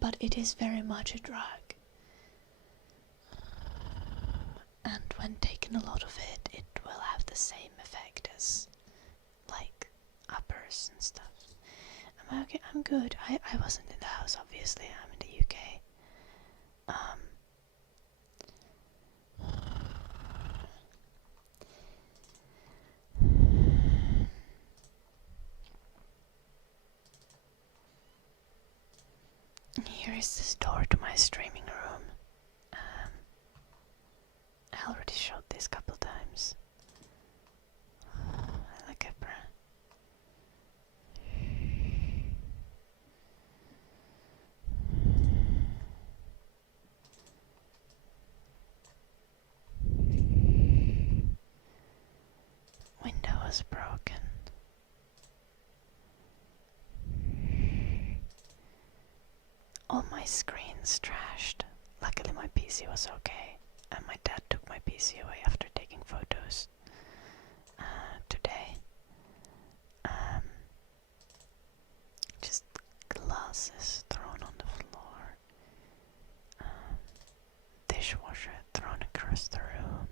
but it is very much a drug. And when taken a lot of it, it will have the same effect as like uppers and stuff. I'm okay, I'm good. I wasn't in the house, obviously. I'm in the UK. Here is this door to my streaming room. I already showed this a couple times. I like a window was broken. All my screens trashed. Luckily my PC was okay, and my dad took my PC away after taking photos today. Just glasses thrown on the floor. Dishwasher thrown across the room.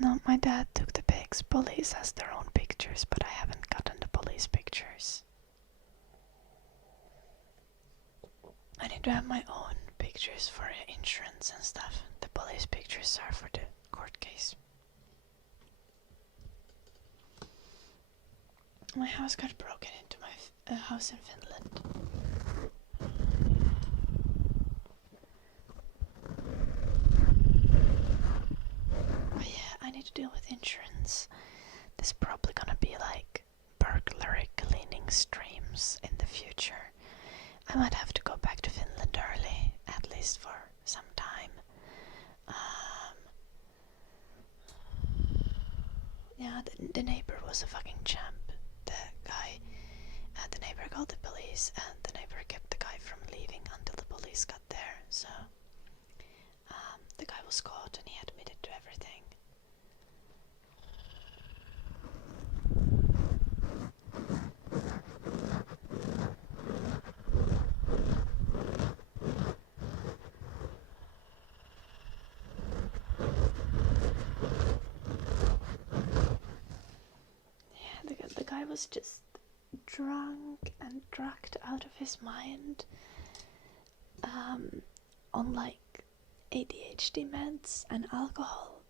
No, my dad took the pics. Police has their own pictures, but I haven't gotten the police pictures. I need to have my own pictures for insurance and stuff. The police pictures are for the court case. My house got broken into, my house in Finland. But yeah, I need to deal with insurance. There's probably gonna be like burglary cleaning streams in the future. I might have to go back to Finland early at least for some time. Yeah, the neighbor was a fucking champ. The neighbor called the police, and the neighbor kept the guy from leaving until the police got there. So the guy was caught and he admitted to everything. Yeah, the guy was just drunk and drugged out of his mind, on like ADHD meds and alcohol,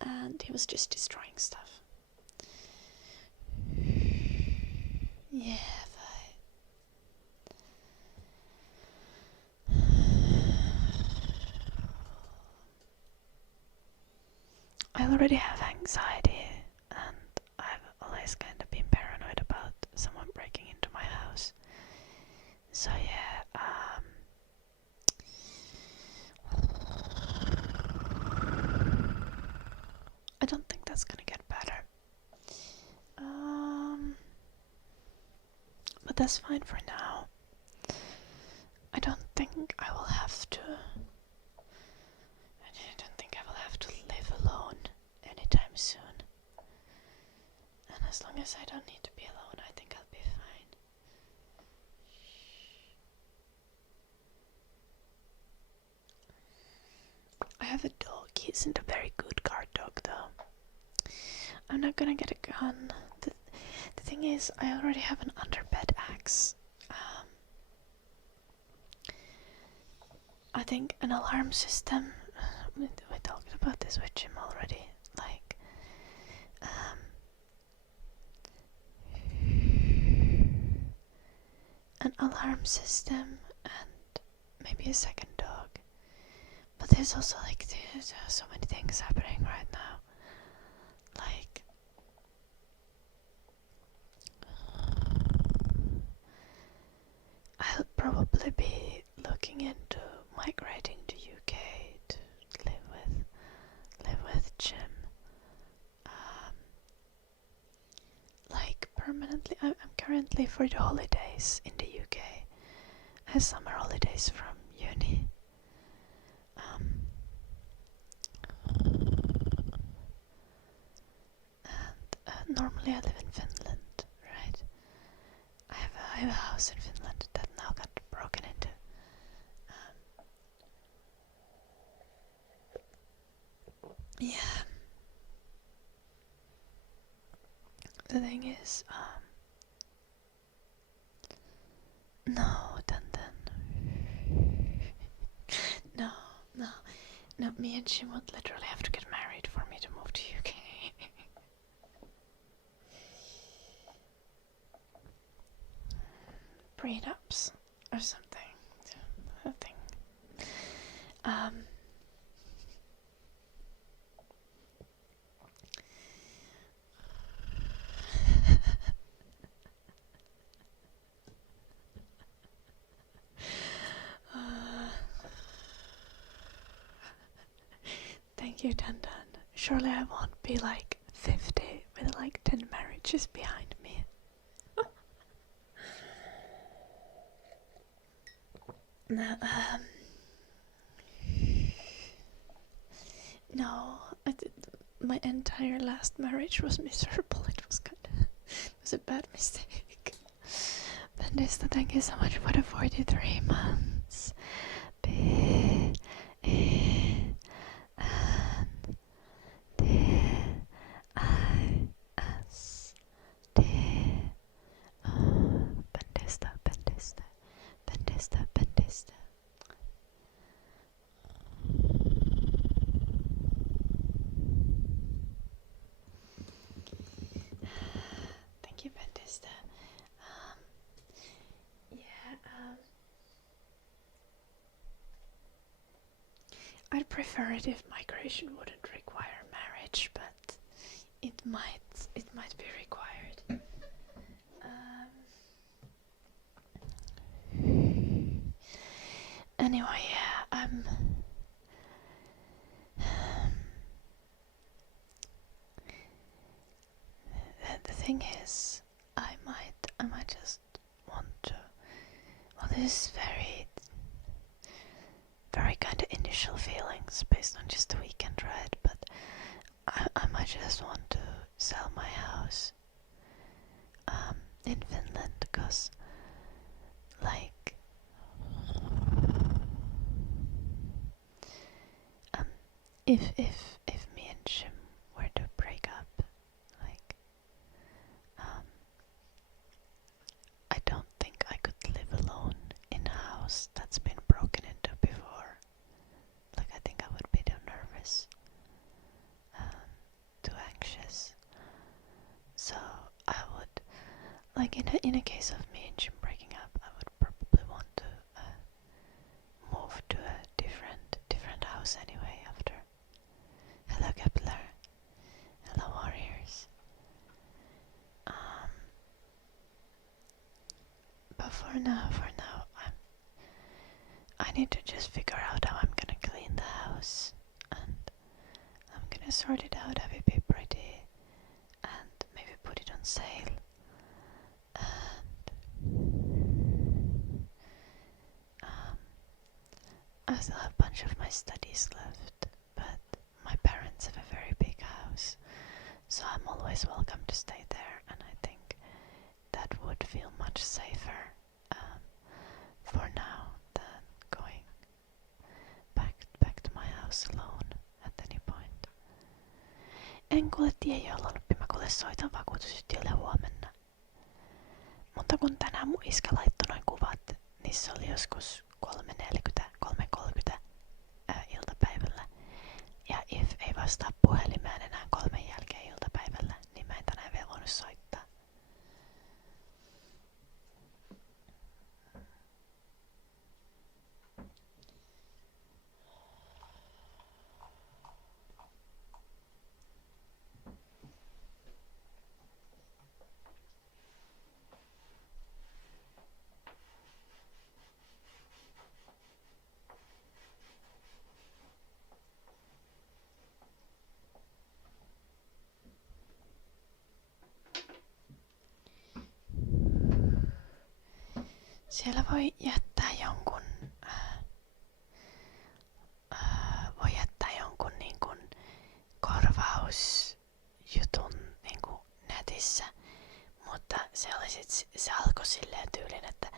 and he was just destroying stuff. Yeah, I already have anxiety, and I've always kind of been paranoid about someone breaking into my house. So yeah, I don't think that's gonna get better. But that's fine for now. I don't think I will have to live alone anytime soon. And as long as I don't need to be alone, I think I'll be fine. I have a dog. He isn't a very good guard dog though. I'm not gonna get a gun. The thing is, I already have an underbed axe. I think an alarm system, we talked about this with Jim already, like an alarm system and maybe a second dog. But there's also like there's so many things happening right now, like I'll probably be looking into migrating to UK to live with Jim, like permanently. I'm currently for the holidays in the UK. I have summer holidays from uni. And normally I live in Finland, right? I have a house in Finland that now got broken into. Yeah. The thing is, no, no, me and Jim would literally have to get married for me to move to UK. Prenups or something. I think. Thank you, Dandan. Surely I won't be like 50 with like 10 marriages behind me. No, no, my entire last marriage was miserable. It was a bad mistake. Bendista, thank you so much for the 43 months. Bendista. Thank you, Bendista. I'd prefer it if migration wouldn't require marriage, but it might be required. Anyway, yeah. thing is, I might just want to. Well, this is very kind of initial feelings based on just the weekend ride, but I might just want to sell my house in Finland, because like if me and Jim were to break up, like I don't think I could live alone in a house that's been broken into before. Like I think I would be too nervous, too anxious. So I would, like in a case of me and Jim breaking up, I would probably want to move to a different house anyway after. Hello Kepler. Hello Warriors. But for now, I need to just figure out how I'm gonna clean the house, and I'm gonna sort it out, have it be pretty, and maybe put it on sale. And I still have a bunch of my studies left, but my parents have a very big house, so I'm always welcome to stay there, and I think that would feel much safer for now than going back to my house alone at any point. En kuule tiedä, Loppi, mä kuule soitan vakuutusyhtiölle huomenna. Mutta kun tänään mun iskä laittoi noin kuvat, niissä oli joskus 3:30 iltapäivällä. Ja if ei vastaa puhelimeen enää 3 jälkeen iltapäivällä, niin mä en tänään vielä voinut soittaa. Siellä voi jättää jonkun niin kuin korvausjutun niin kuin netissä, mutta se alkoi silleen tyylin, että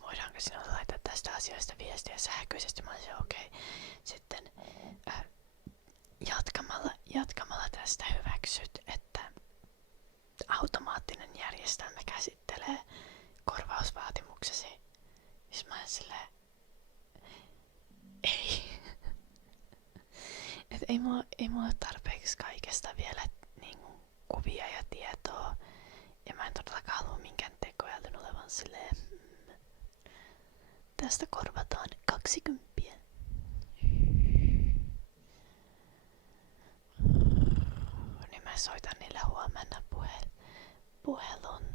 voidaanko sinulle laittaa tästä asioista viestiä sähköisesti. Mä olisin okei. Sitten jatkamalla tästä hyväksyt, että automaattinen järjestelmä käsittelee korvausvaatimuksesi. Siis mä en silleen, ei. Et ei mulla ole tarpeeksi kaikesta vielä niinku kuvia ja tietoa. Ja mä en todellakaan halua minkään tekoälyn olevan silleen, tästä korvataan 20. Niin mä soitan niille huomenna puhelun.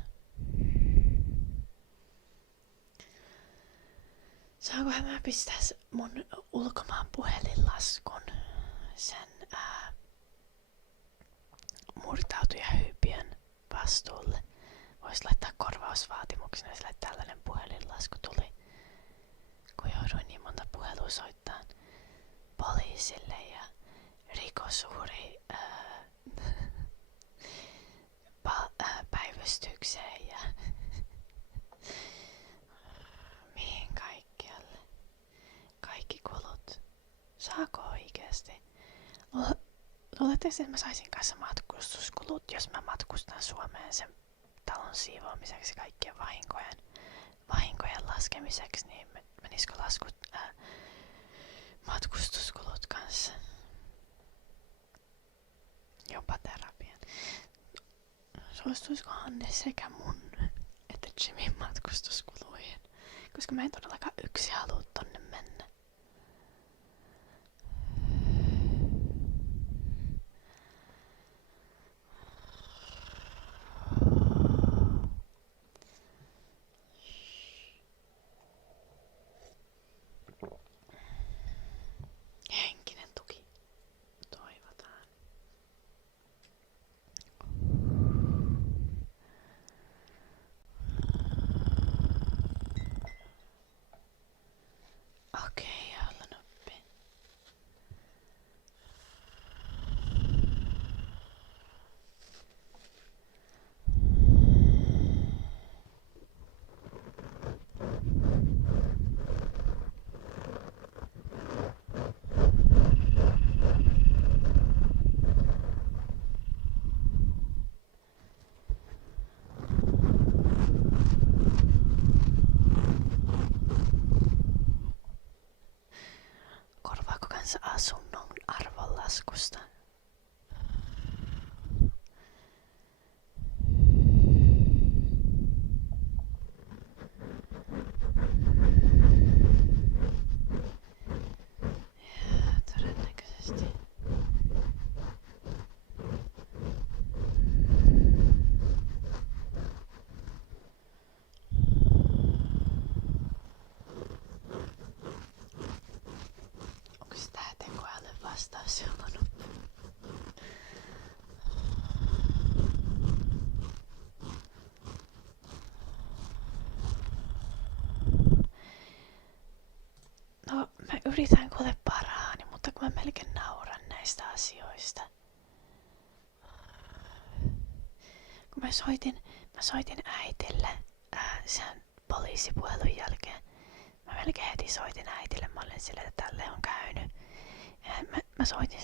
Saankohan mä pistää mun ulkomaan puhelinlaskun sen murtautujahyypiön vastuulle? Vois laittaa korvausvaatimuksena sille, että tällainen puhelinlasku tuli, kun jouduin niin monta puhelua soittaa poliisille ja rikosuhri päivystykseen ja mihin kaikkialle. Kaikki kulut. Saako oikeesti? Luuletteko, että mä saisin kanssa matkustuskulut, jos mä matkustan Suomeen sen talon siivoamiseksi kaikkien vahinkojen laskemiseksi, niin menisikö matkustuskulut kanssa? Jopa terapian. Suostuisiko Hanne sekä mun että Jimin matkustuskuluihin? Koska mä en todellakaan yksi halua tonne mennä. Henkinen tuki. Toivotaan. taskusta. Ja, todennäköisesti. Onks tää tekoälyn vastaus johonut? No, mä yritän kuule parhaani, mutta kun mä melkein nauran näistä asioista. Kun mä soitin äitille sen poliisipuhelun jälkeen. Mä melkein heti soitin äitille, mä olin silleen, että tälleen on käynyt.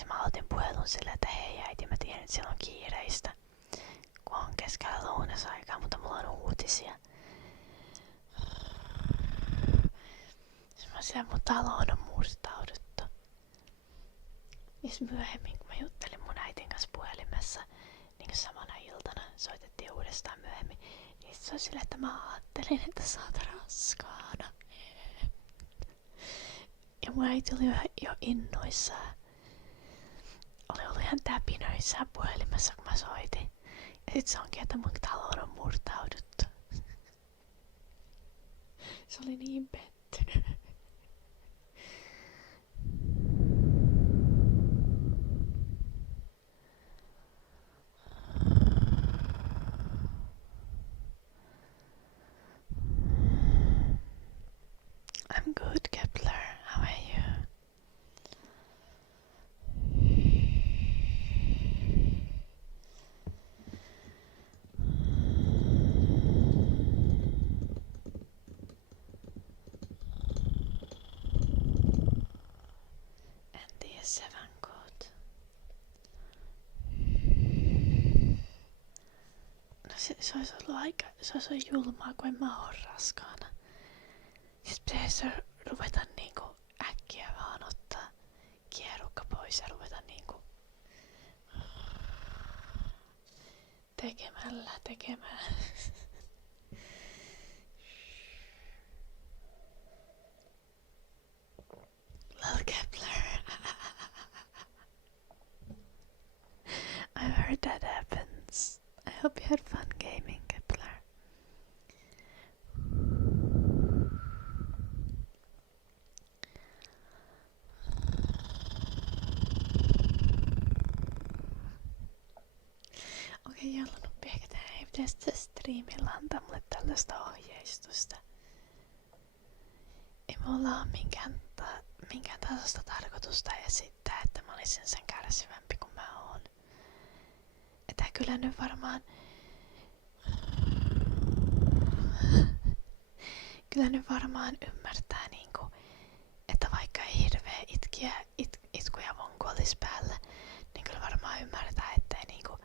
Mä otin puhelun silleen, että hei äiti, mä tiedän, että siellä on kiireistä. Kun on keskellä lounasaikaa, mutta mulla on uutisia. Semmoisia mun taloon on murtauduttu. Ja myöhemmin, kun mä juttelin mun äitin kanssa puhelimessa, niin samana iltana soitettiin uudestaan myöhemmin, niin se oli silleen, että mä ajattelin, että sä oot raskaana. Ja mun äiti oli jo innoissaan. Oli ollut ihan täpinöissään puhelimessa, kun mä soitin. Ja sit se onkin, että mun taloon on murtauduttu. Se oli niin pettynyt. I'm good, Kepler. How are you? NTS7 code. No se olisi ollut julmaa, kun en mä oo raskaana. Siis pitäisi ruveta niinku äkkiä vaan ottaa kierukka pois ja ruveta niinku tekemään. Lil Kepler. I've heard that happens. I hope you had fun gaming, Kepler. Okei, jolla nuppi ehkä tää ei pitäisi tässä striimillä antaa mulle tällaista ohjeistusta. Ei mulla oo minkään tasosta tarkoitusta esittää, että mä olisin sen kärsivämpi kuin mä oon. Että kyllä nyt varmaan ymmärtää niinku, että vaikka ei hirveä itku ja vonku olis päällä, niin kyllä varmaan ymmärtää, ettei niinku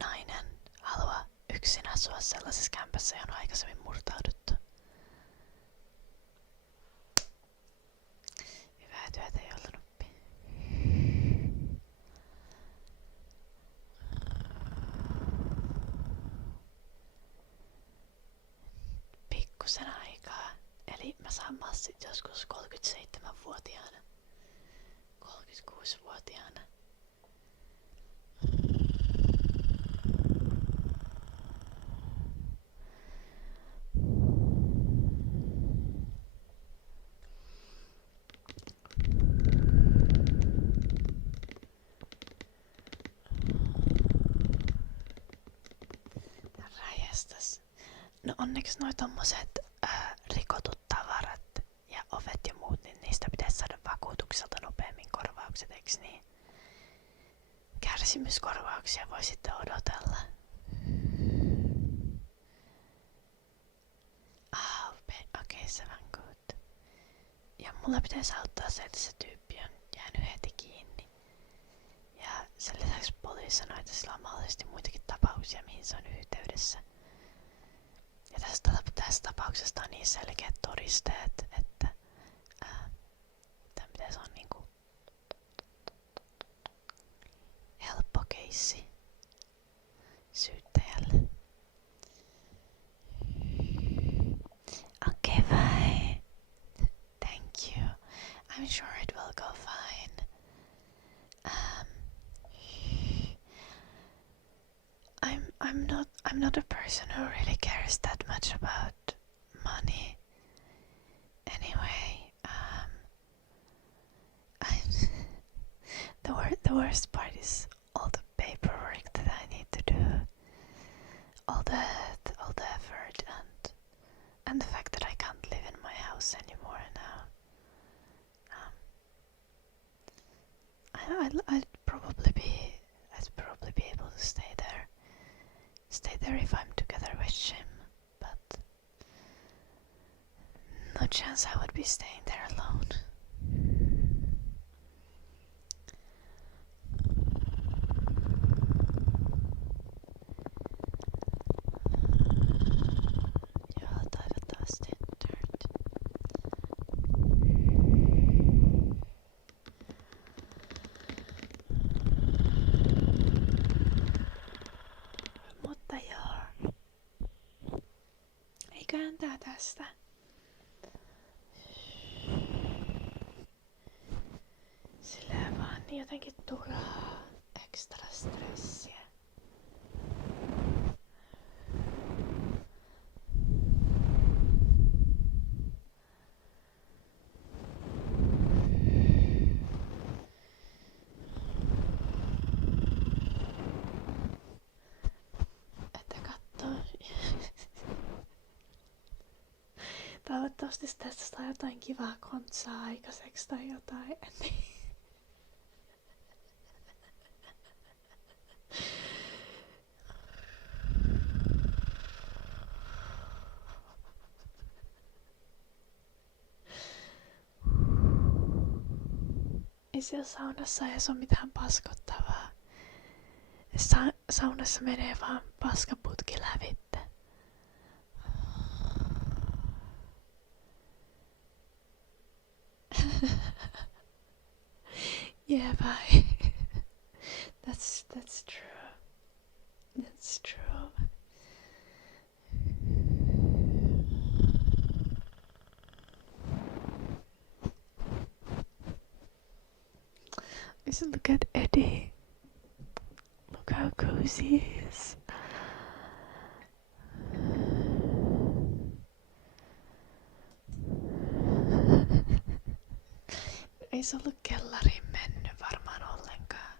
nainen halua yksin asua sellaisessa kämpässä, johon on aikaisemmin murtauduttu. Hyvää työtä, joulunuppi. Pikkusen aikaa. Eli mä saan massit joskus 37-vuotiaana. 36-vuotiaana. Räjästäs. No onneksi noi tommoset rikotut tavarat ja ovet ja muut, niin niistä pitäisi saada vakuutukselta nopeammin korvaukset, eiks niin? Kärsimyskorvauksia voi sitten odotella. Okei, se on good. Ja mulla pitäisi auttaa se, että se tyyppi on jäänyt heti kiinni. Ja sen lisäksi poliisi sanoi, että sillä on mahdollisesti muitakin tapauksia, mihin se on yhteydessä. Ja tästä tapauksesta on niin selkeät todisteet, että noisi syyttäjälle. Okay, fine. Thank you. I'm sure it will go fine. I'm not a person who really cares that much about money. Anyway, the worst part is all the paperwork that I need to do, all the effort, and the fact that I can't live in my house anymore now. I'd probably be able to stay there if I'm together with Jim, but no chance I would be staying there alone. Joo, toivottavasti dirt. Mutta joo. Eiköhän tää tästä. Sillä vaan jotenkin turhaa ekstra stressiä. Että kattoo. Toivottavasti tästä saa jotain kivaa kontsaa aikaiseksi tai jotain. Ei siellä saunassa edes ole mitään paskottavaa. Saunassa menee vaan paskaputki lävitte. Yeah, bye. That's true. That's true. Just look at Eddie. Look how cozy he is. Ei se ollut kellariin mennyt varmaan ollenkaan.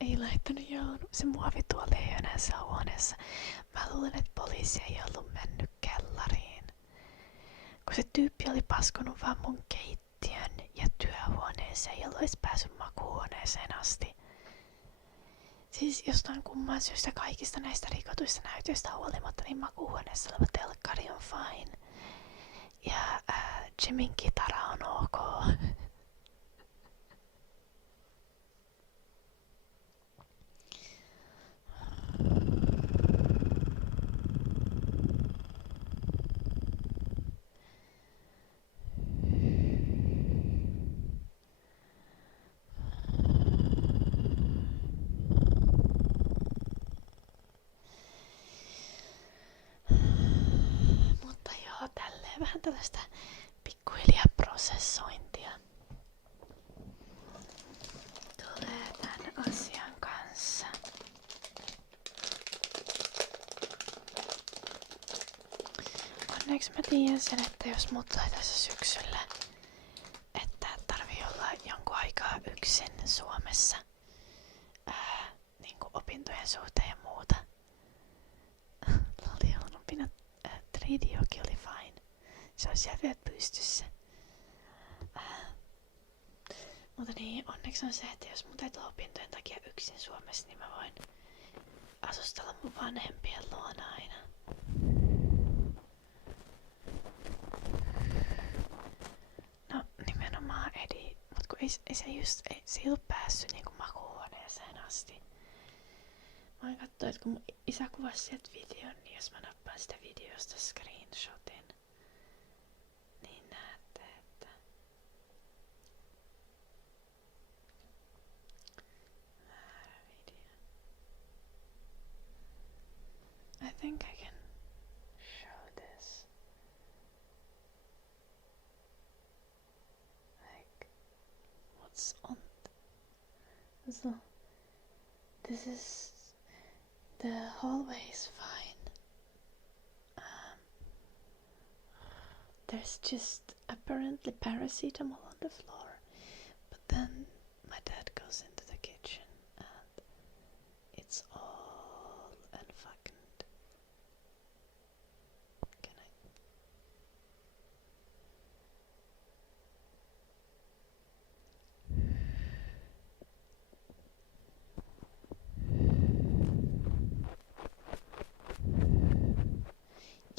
Ei laittanut se muovituoli ei enää saa huoneessa. Mä luulen, että poliisi ei ollut mennyt kellariin. Kun se tyyppi oli paskonut vaan mun keittiön ja työhuoneeseen ja olisi päässyt makuuhuoneeseen asti. Siis jostain kumman syystä kaikista näistä rikotuista näytöistä huolimatta, niin makuuhuoneessa oleva telkkari on fine. Ja Jimin kitara on ok. Mutta joo, tälleen vähän tällaista pikkuhiljaa prosessointia tulee tämän asian kanssa. Onneksi mä tiedän sen, että jos mut tulee tässä syksyllä, että tarvii olla jonkun aikaa yksin Suomessa niinku opintojen suhteen ja muuta. Loli halunnut pinna 3D-joki oli fine. Se on siellä vielä pystyssä. Mutta niin, onneksi on se, että jos mun täytyy opintojen takia yksin Suomessa, niin mä voin asustella mun vanhempien luona aina. No nimenomaan Edi, mut kun se ei ollut päässyt niinku makuuhuoneeseen asti. Mä oon kattoo, että kun mun isä kuvasi sieltä videon, niin jos mä nappaan sitä videosta screenshotin, niin näette, että what's on. So this is the hallway is fine. There's just apparently paracetamol on the floor, but then my dad goes into the kitchen and it's all unfucking. Can I?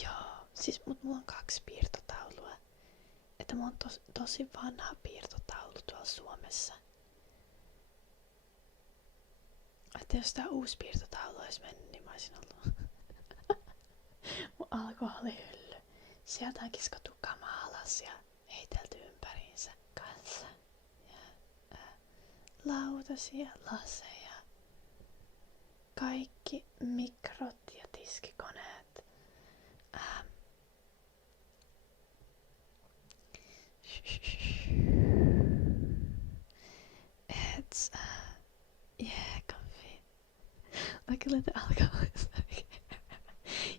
Joo, siis mulla on 2 piirtotaulua. Että mulla on tosi vanha piirtotaulu tuolla Suomessa. Että jos tää uusi piirtotaulu olisi mennyt, niin mä olisin ollut mun alkoholihylly. Sieltä on kiskottu kamaa alas ja heitelty ympäriinsä kanssa. Ja lautasia, laseja. Kaikki mikrot ja tiskikoneet. It's yeah, comfy. Luckily the alcohol is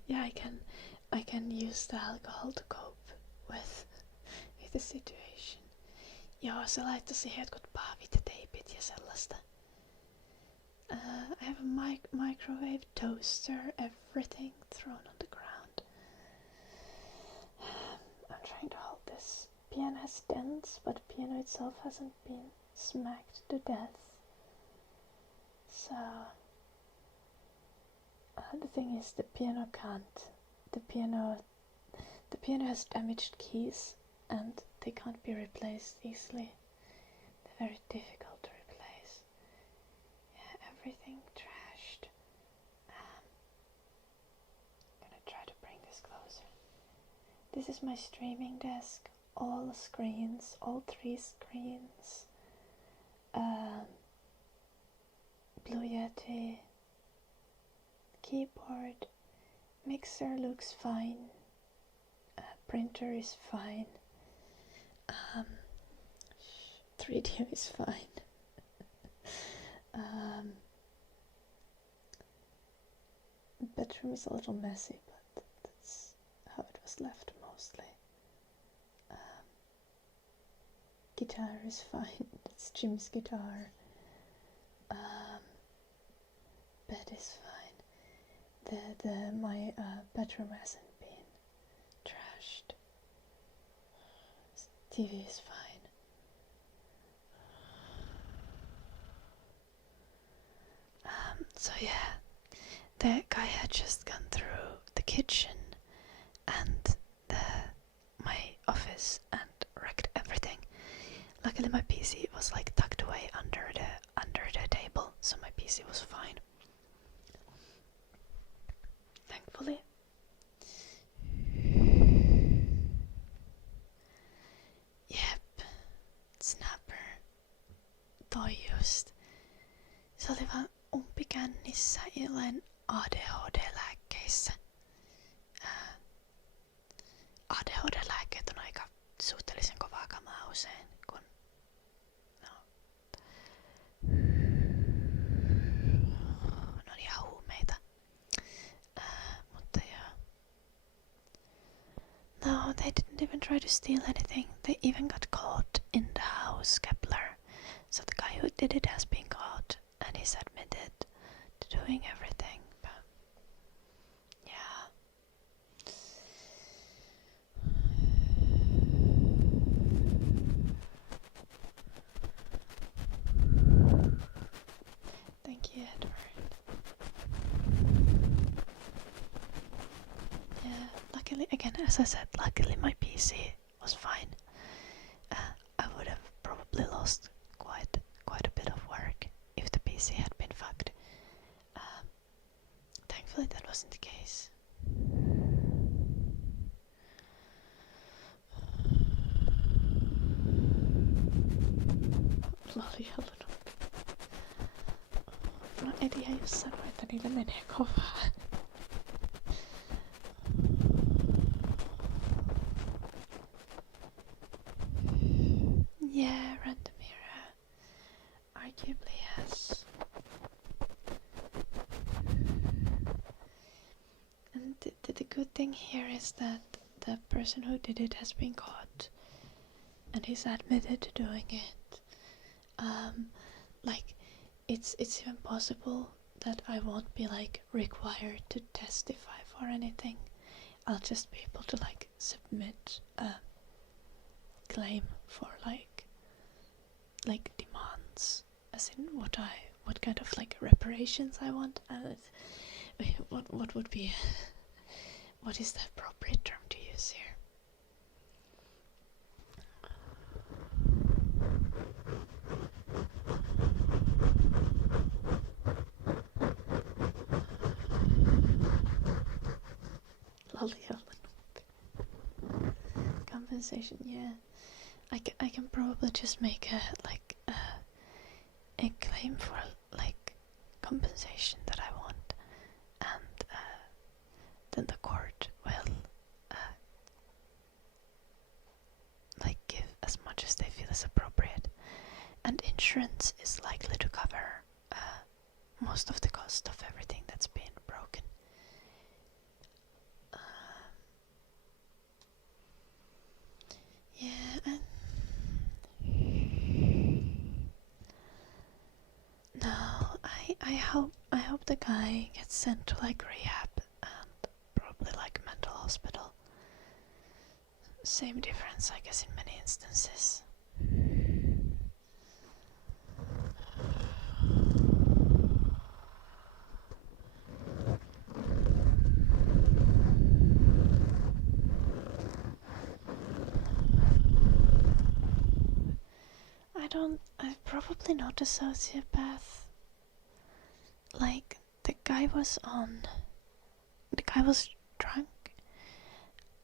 yeah, I can use the alcohol to cope with the situation. Joo, se laittoi siihen jotkut paavit ja teipit ja sellaista. I have a microwave, toaster, everything thrown on the ground. I'm trying to hold this. Piano has dents, but the piano itself hasn't been smacked to death. So the thing is, the piano can't. The piano has damaged keys, and they can't be replaced easily. They're very difficult to replace. Yeah, everything trashed. I'm gonna try to bring this closer. This is my streaming desk. All the screens, all 3 screens. Blue Yeti. Keyboard. Mixer looks fine. Printer is fine. 3D is fine. Bedroom is a little messy, but that's how it was left mostly. Guitar is fine. It's Jim's guitar. Bed is fine. My bedroom hasn't been trashed. TV is fine. So yeah, the guy had just gone through the kitchen and my office and wrecked everything. Luckily my PC was like tucked away under the table, so my PC was fine. Thankfully. Jep, Snapper. Toi just. Se oli vaan umpikännissä jollain ADHD-lääkkeissä. ADHD-lääkkeet on aika suhteellisen kovaa kamaa usein, kun ne on ihan huumeita. Mutta joo. No, they didn't even try to steal anything. They even got caught in the house, Kepler. So the guy who did it has been caught, and he's admitted to doing everything. But yeah. Thank you, Edward. Yeah, luckily, again, as I said, luckily my PC was fine. I would have probably lost quite a bit of work if the PC had been fucked. Thankfully that wasn't the case. Loli halunnut. No Edi ei oo sanonut, että niillä menee kovaa. Yeah, random era. arguably yes. And the good thing here is that the person who did it has been caught, and he's admitted to doing it. Like, it's even possible that I won't be like required to testify for anything. I'll just be able to like submit a claim for like demands, as in what kind of like reparations I want. What would be what is the appropriate term to use here? Compensation, yeah. I can probably just make a claim for like compensation that I want, and then the court will like give as much as they feel is appropriate, and insurance is likely to cover most of the cost of everything that's been broken. Yeah, no, I hope the guy gets sent to like rehab and probably like mental hospital. Same difference, I guess, in many instances. I'm probably not a sociopath. Like, the guy was drunk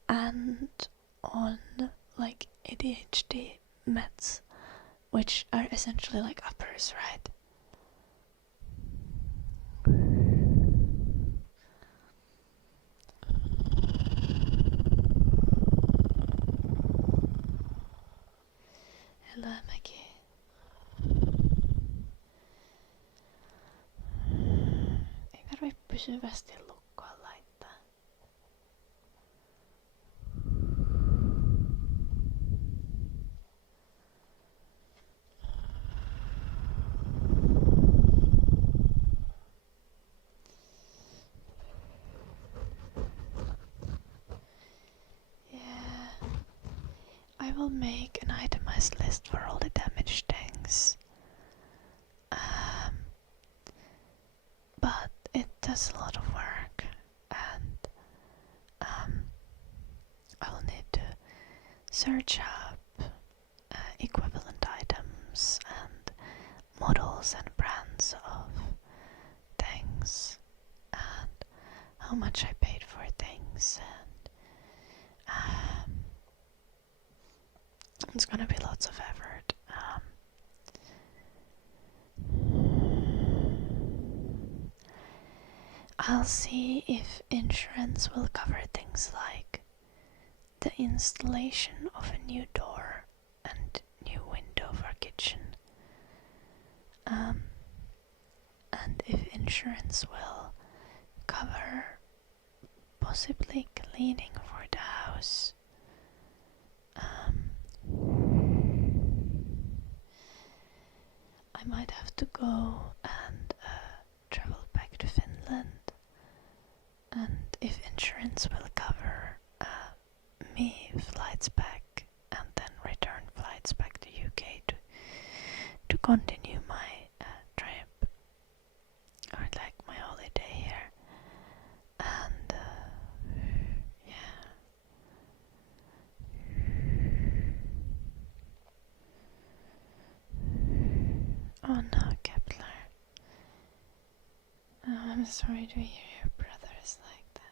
and on like ADHD meds, which are essentially like uppers, right? Hello, Maggie. Ei tarvi pysyvästi lukkoa laittaa. Yeah, I will make an itemized list for all the damaged things. But it does a lot of work, and I'll need to search up equivalent items and models and brands of things, and how much I paid for things, and it's gonna be lots of effort. I'll see if insurance will cover things like the installation of a new door and new window for kitchen, and if insurance will cover possibly cleaning for the house. I might have to go and travel back to Finland, and if insurance will cover me flights back and then return flights back to UK to continue my trip, or like my holiday here, and yeah. Oh no, Kepler. Oh, I'm sorry to hear your brother is like that.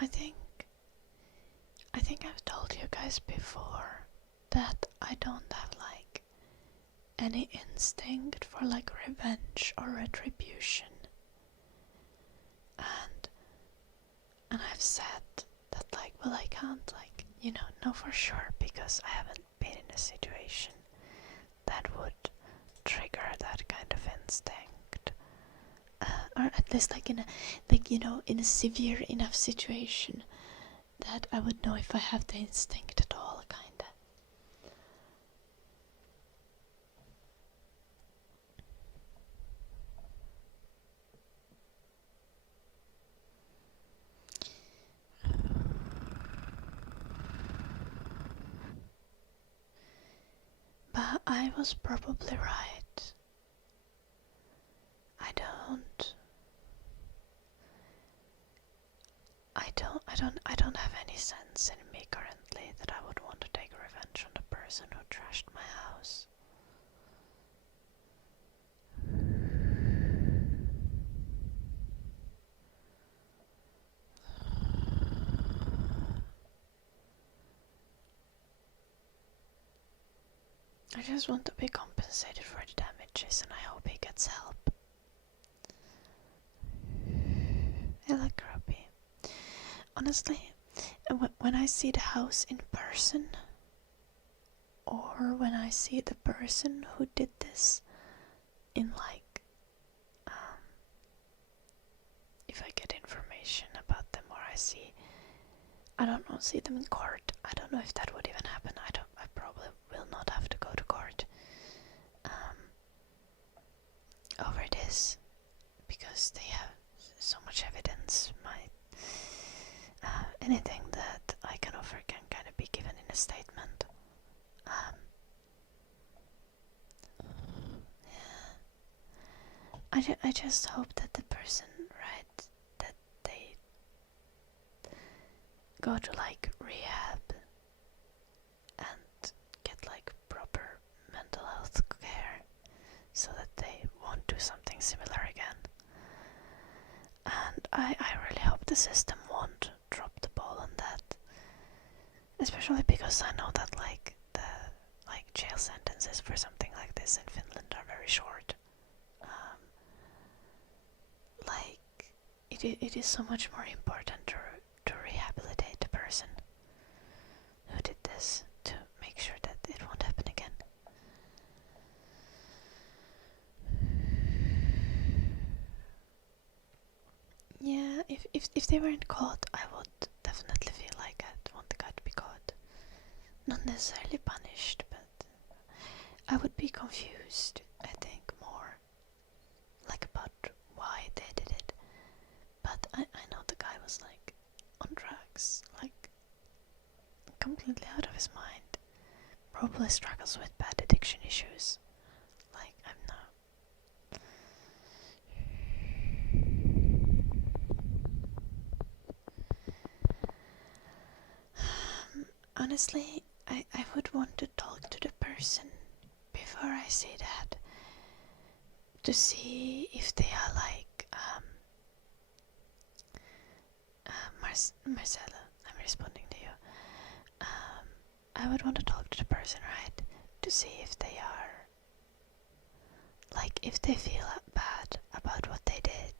I think I've told you guys before that I don't have like any instinct for like revenge or retribution. And I've said that like, well, I can't like, know for sure because I haven't been in a situation that would trigger that kind of instinct. Or at least like in a severe enough situation that I would know if I have the instinct at all, kinda. But I was probably right. I don't have any sense in me currently that I would want to take revenge on the person who trashed my house. I just want to be compensated for the damages, and I hope he gets help. Hello, Grubby. Honestly, when I see the house in person, or when I see the person who did this in like, if I get information about them, or I don't know, see them in court, I don't know if that would even happen. I probably will not have to go to court over this, because they have so much evidence. Anything that I can offer can kind of be given in a statement. I just hope that the person, right, that they go to like rehab and get like proper mental health care so that they won't do something similar again. And I really hope the system won't drop the ball on that, especially because I know that like the jail sentences for something like this in Finland are very short. It is so much more important to rehabilitate the person who did this to make sure that it won't happen again. Yeah, if they weren't caught, I would definitely feel like I'd want the guy to be caught. Not necessarily punished, but I would be confused, I think, more like about why they did it. But I know the guy was like on drugs, like completely out of his mind. Probably struggles with bad addiction issues. Like, I'm not. Honestly, I would want to talk to the person before I say that, to see if they are like Marcella, I'm responding to you. I would want to talk to the person, right, to see if they are like, if they feel bad about what they did.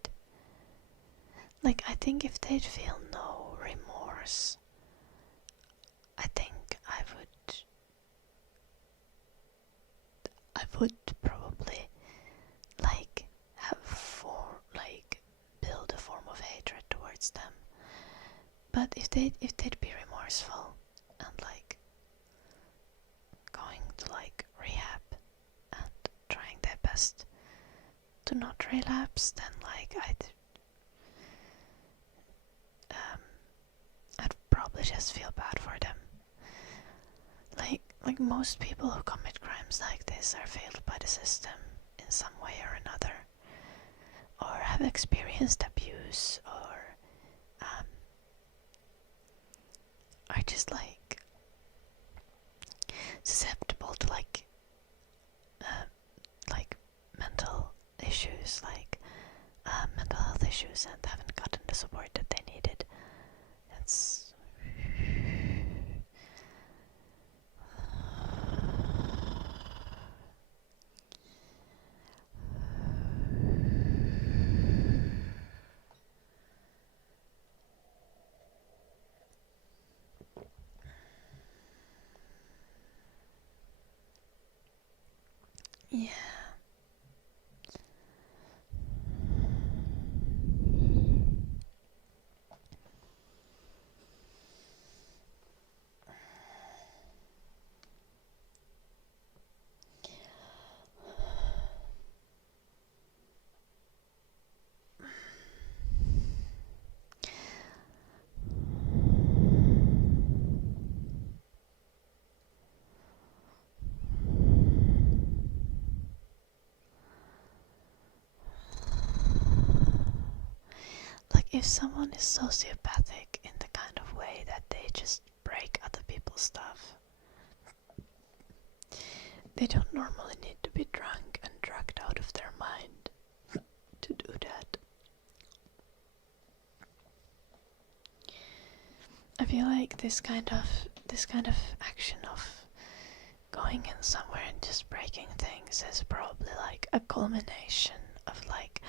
Like, I think if they'd feel no remorse, I think I would probably like build a form of hatred towards them. But if they'd be remorseful and like going to like rehab and trying their best to not relapse, then like I'd probably just feel bad for them. Like most people who commit crimes like this are failed by the system in some way or another, or have experienced abuse, or are just like susceptible to like mental issues, mental health issues, and haven't gotten the support that they needed. breaths. Yeah. Like, if someone is sociopathic in the kind of way that they just break other people's stuff, they don't normally need to be drunk and drugged out of their mind to do that. I feel like this kind of action of going in somewhere and just breaking things is probably like a culmination of like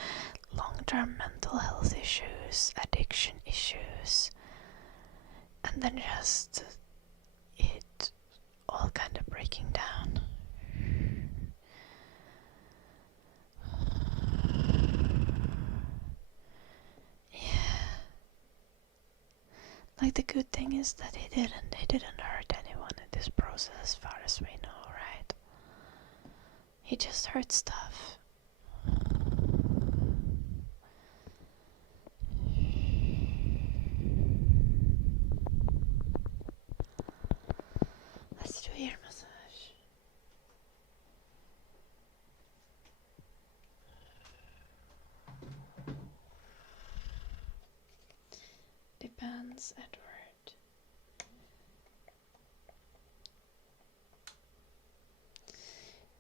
long-term mental health issues, addiction issues, and then just it all kind of breaking down. Yeah. Like, the good thing is that he didn't hurt anyone in this process as far as we know, right? He just hurt stuff. Let's do ear massage. Depends, Edward.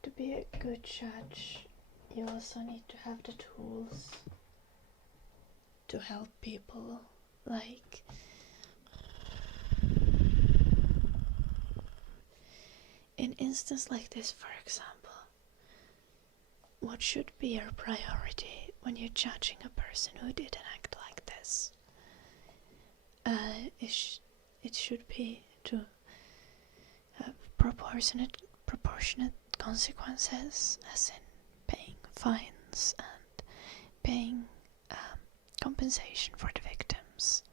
To be a good judge, you also need to have the tools to help people. Like, in instance like this, for example, what should be your priority when you're judging a person who didn't act like this? It should be to have proportionate consequences, as in paying fines and paying compensation for the victims,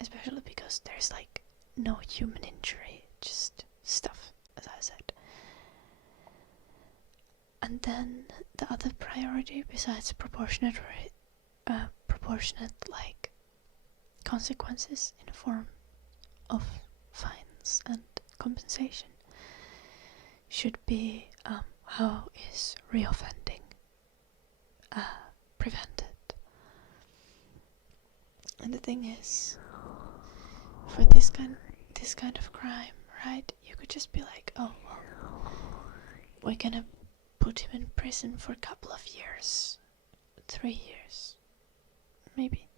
especially because there's like no human injury, just stuff, as I said. And then the other priority besides proportionate like consequences in the form of fines and compensation should be how is reoffending prevented. And the thing is, for this kind of crime, right, you could just be like, oh well, we're gonna put him in prison for a couple of years, 3 years maybe.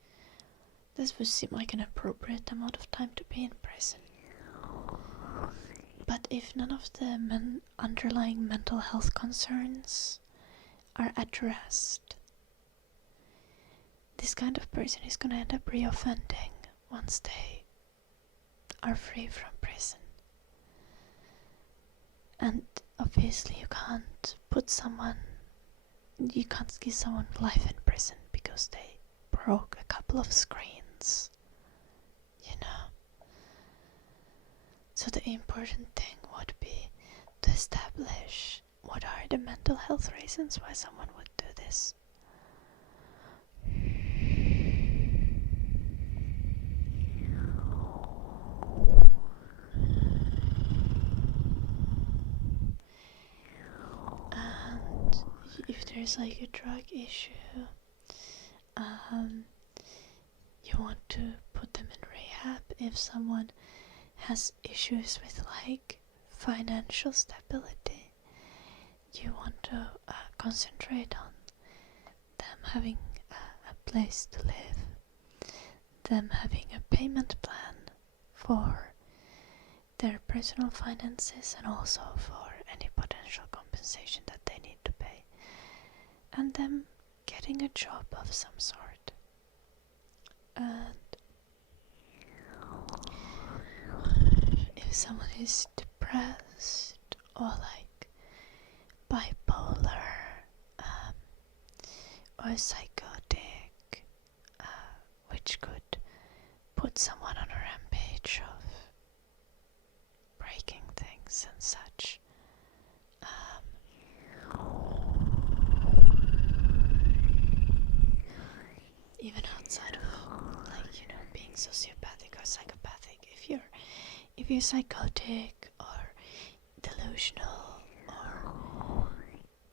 This would seem like an appropriate amount of time to be in prison. But if none of the underlying mental health concerns are addressed, this kind of person is going to end up reoffending once they are free from prison. And obviously you can't give someone life in prison because they broke a couple of screens, you know. So the important thing would be to establish what are the mental health reasons why someone would do this. And if there's like a drug issue, you want to put them in rehab. If someone has issues with like financial stability, you want to concentrate on them having a place to live. them having a payment plan for their personal finances and also for any potential compensation that they need to pay, and them getting a job of some sort. And if someone is depressed or like bipolar or psychotic, which could put someone on a rampage of breaking things and such. Even outside of, like, you know, being sociopathic or psychopathic, if you're psychotic or delusional or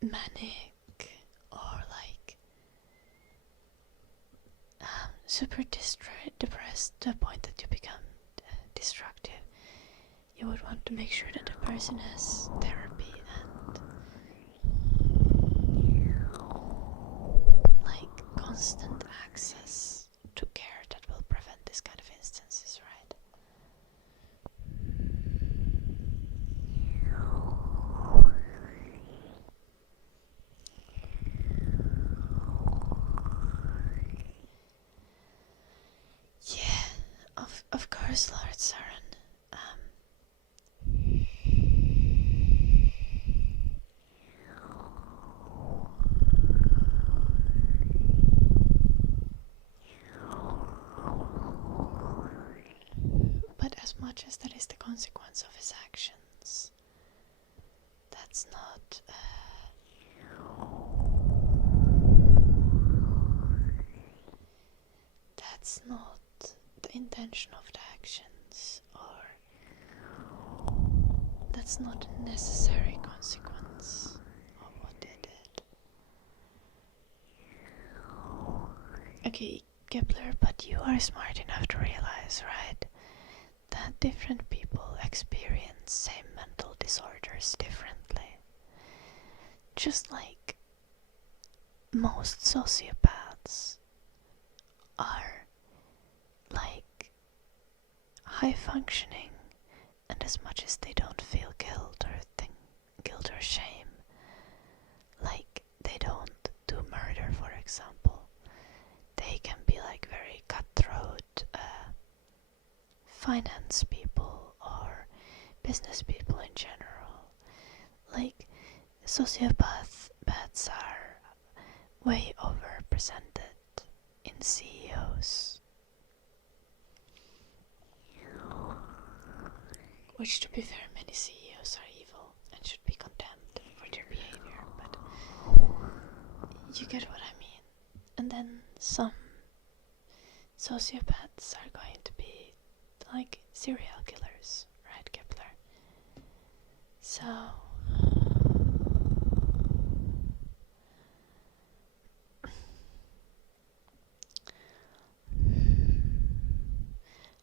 manic or like super depressed to a point that you become destructive, you would want to make sure that the person has therapy and like constant access to care that will prevent this kind of instances, right? Yeah, of course, Lord Saren. But as much as that is the consequence of his actions, that's not the intention of the actions, or that's not a necessary consequence of what they did. Okay, Kepler, but you are smart enough to realize, right, that different people experience same mental disorders differently. Just like most sociopaths are like high functioning, and as much as they don't feel guilt or shame, like they don't do murder, for example, they can be like very cutthroat finance people or business people in general. Like sociopaths are way overrepresented in CEOs, which, to be fair, many CEOs are evil and should be condemned for their behavior, but you get what I mean. And then some sociopaths are going to be like serial killers, right, Kepler? So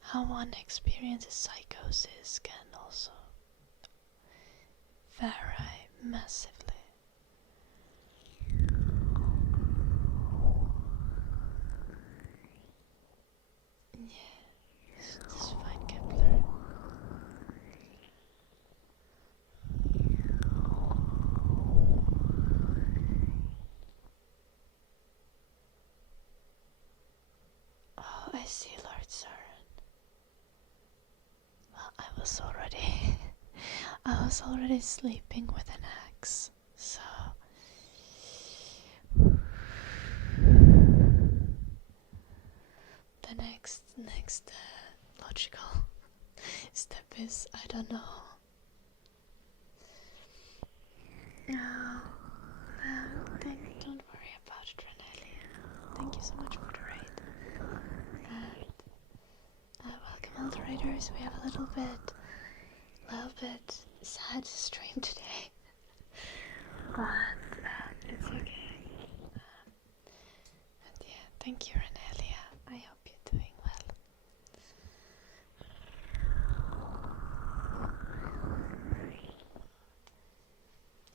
how one experiences psychosis can also vary massively. Yeah, this is fine, Kepler. Oh, I see, Lord Saren. Well, I was already sleeping with an axe, so the next logical step is, I don't know. Don't worry about it, Renelia. Thank you so much for the raid. And welcome, all the raiders. We have a little bit sad stream today, but it's okay. And yeah, thank you, Renelia. I hope you're doing well.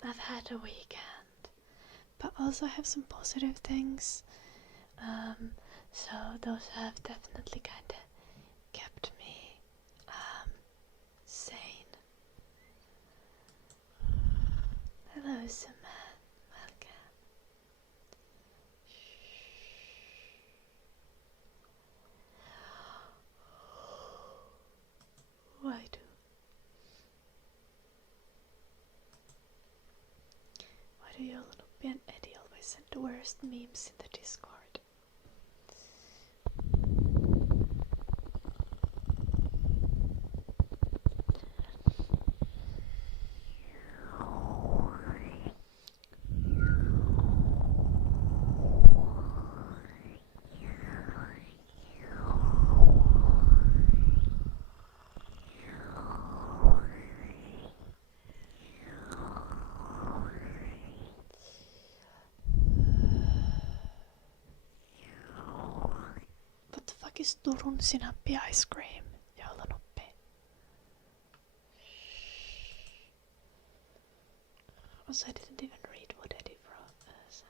I've had a weekend, but also have some positive things. So those have definitely kind of kept me sane. Hello, Suman. Welcome. Why do you and Eddie always send the worst memes in the Discord? What the fuck is Turun Sinappi ice cream? Joulunuppi. Also, I didn't even read what Eddie said.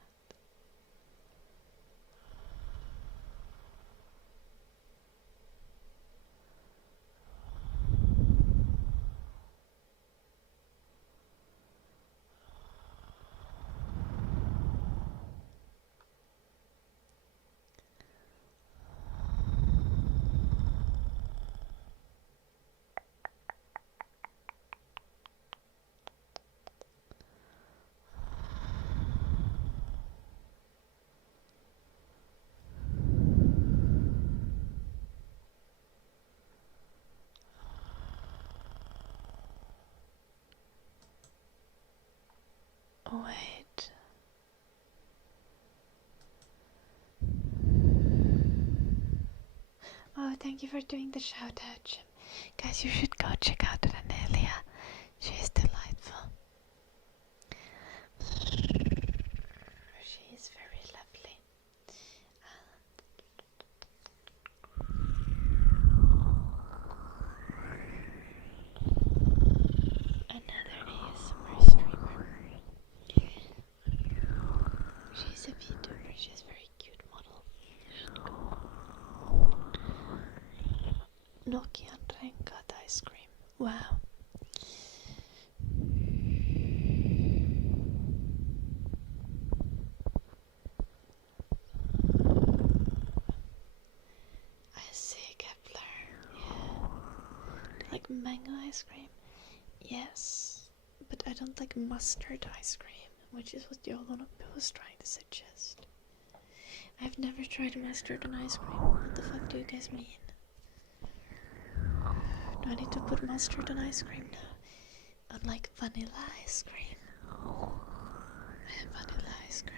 Wait. Oh, thank you for doing the shout out, Jim. Guys, you should go check out Anelia. She is delightful. She is very lovely. Another ASMR streamer. She's a VTuber. She has very cute model. Nokian renkaat ice cream. Wow. I see, Kepler. Yeah. Like mango ice cream? Yes. But I don't like mustard ice cream, which is what Joulunuppi was trying to suggest. I've never tried mustard on ice cream. What the fuck do you guys mean? Do I need to put mustard on ice cream now? Unlike vanilla ice cream. I have vanilla ice cream.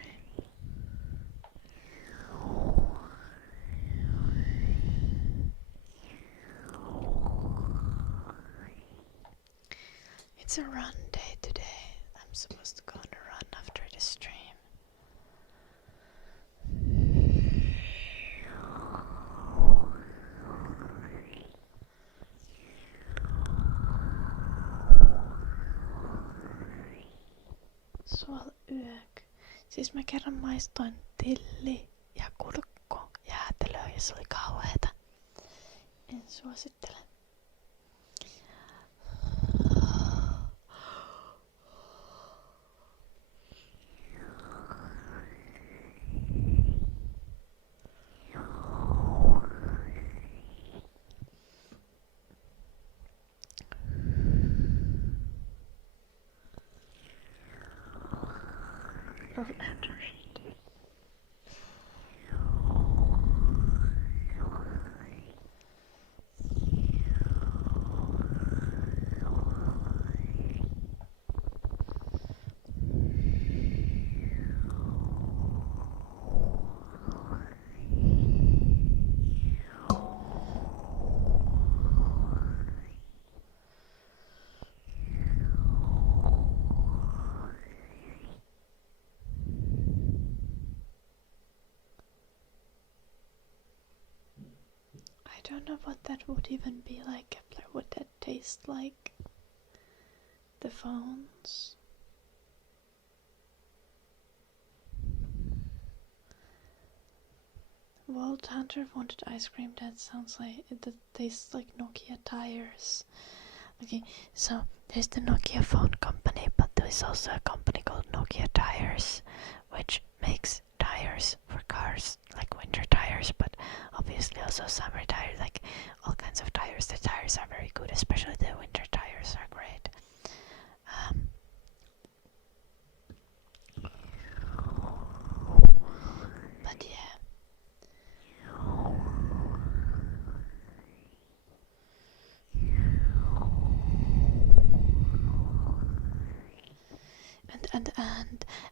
It's a run day today. I'm supposed to go on a run after the stream. Suol yök. Siis mä kerran maistoin tilli ja kurkku jäätelöä ja se oli kauheeta. En suosittele. I don't know what that would even be like, Kepler. Would that taste like the phones? World Hunter wanted ice cream that sounds like that tastes like Nokia tires. Okay, so there's the Nokia phone company, but there's also a company called Nokia Tires, which makes tires for cars, like winter tires, but obviously also summer tires, like all kinds of tires. The tires are very good, especially the winter tires are great. But yeah.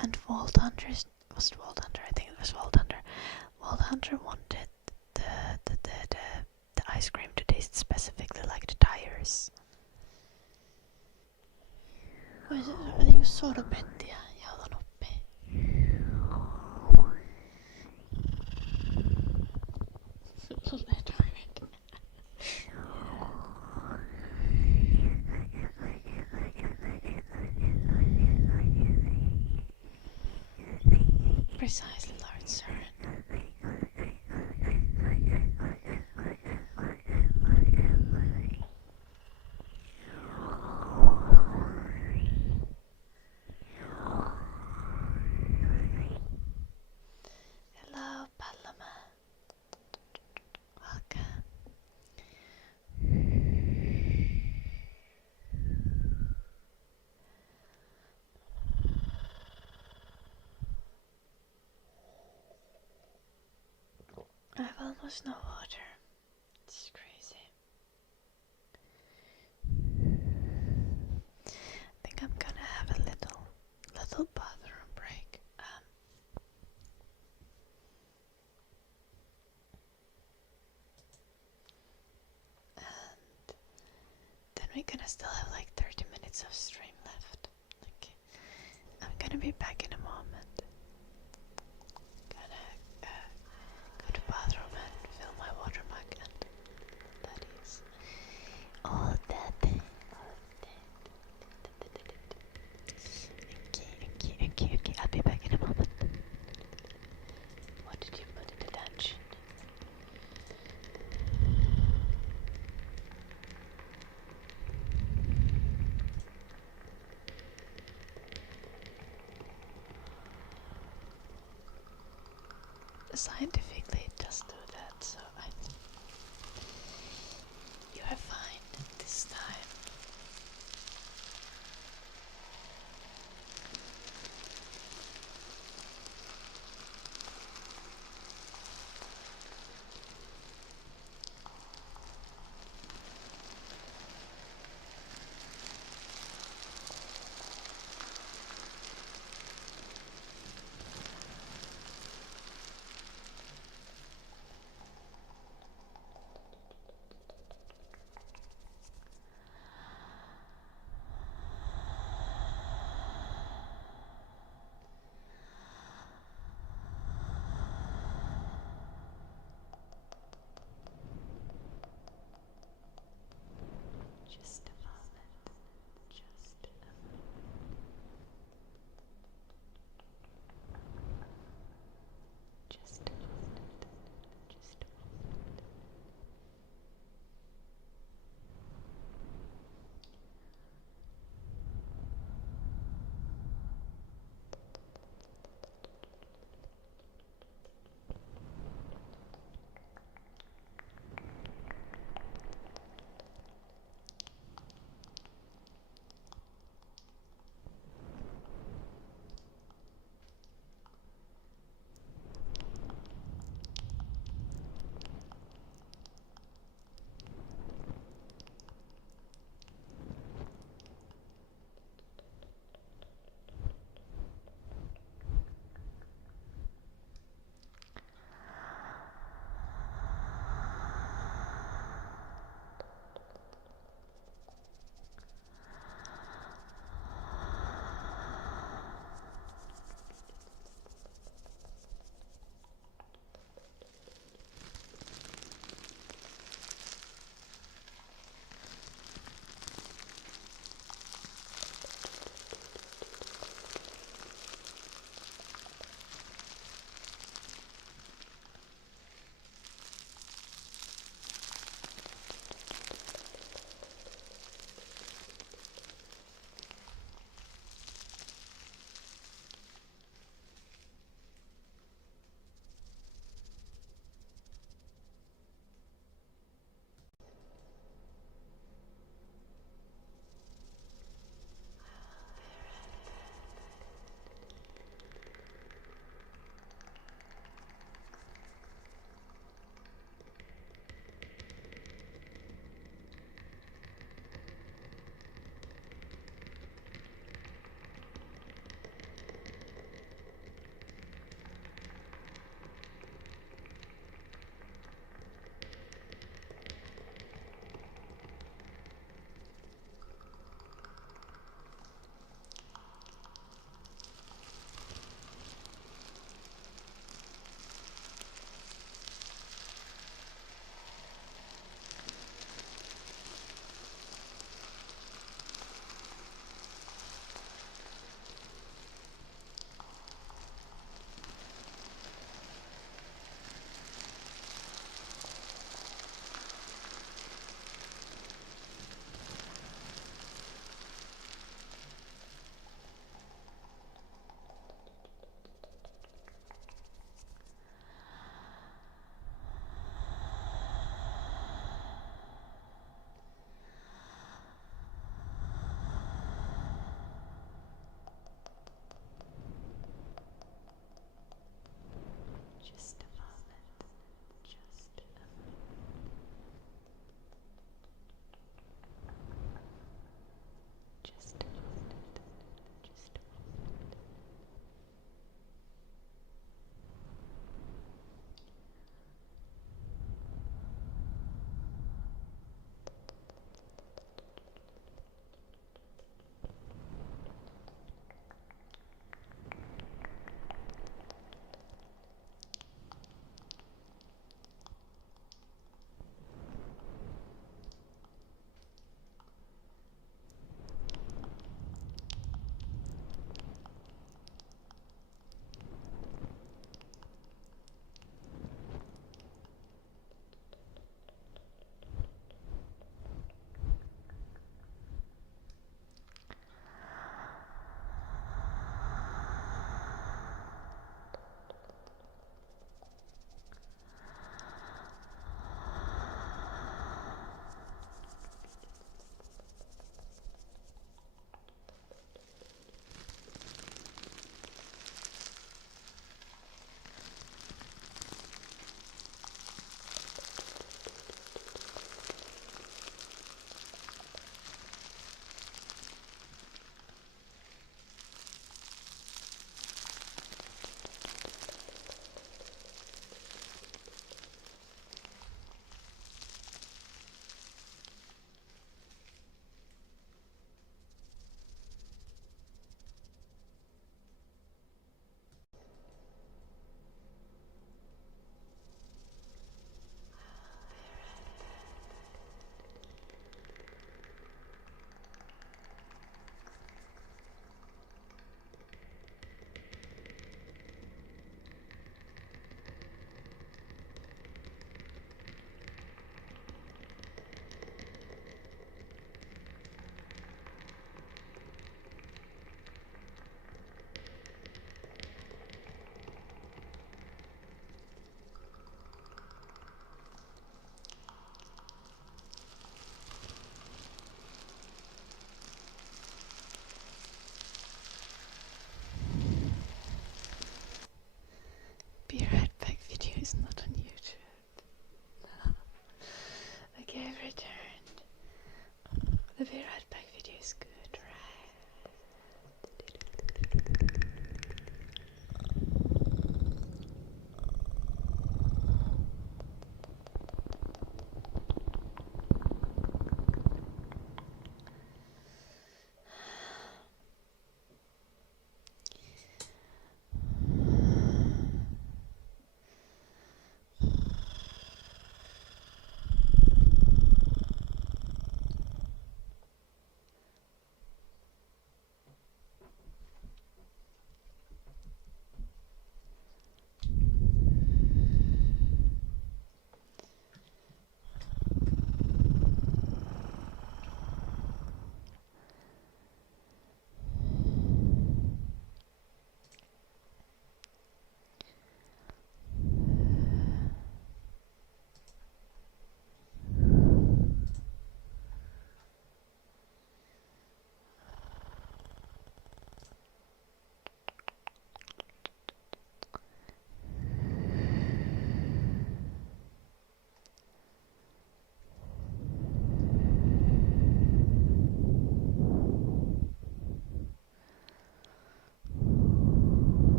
And Vault Hunters was it Vault Hunter? I think it was Vault Hunter. Vault Hunter wanted the ice cream to taste specifically like the tires. You sorbettia jautan uppi. Precisely, Lord Søren. Hello, Paloma. Welcome. I have almost no water. It's crazy. I think I'm gonna have a little bathroom break. And then we're gonna still have like 30 minutes of stream left. Okay. I'm gonna be back in a moment. Gonna go to the bathroom and fill my water mug, and that is all that. Okay. I'll be back in a moment. What did you put in the dungeon? Scientifically, it does do that, so you are fine this time.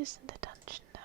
this in the dungeon now?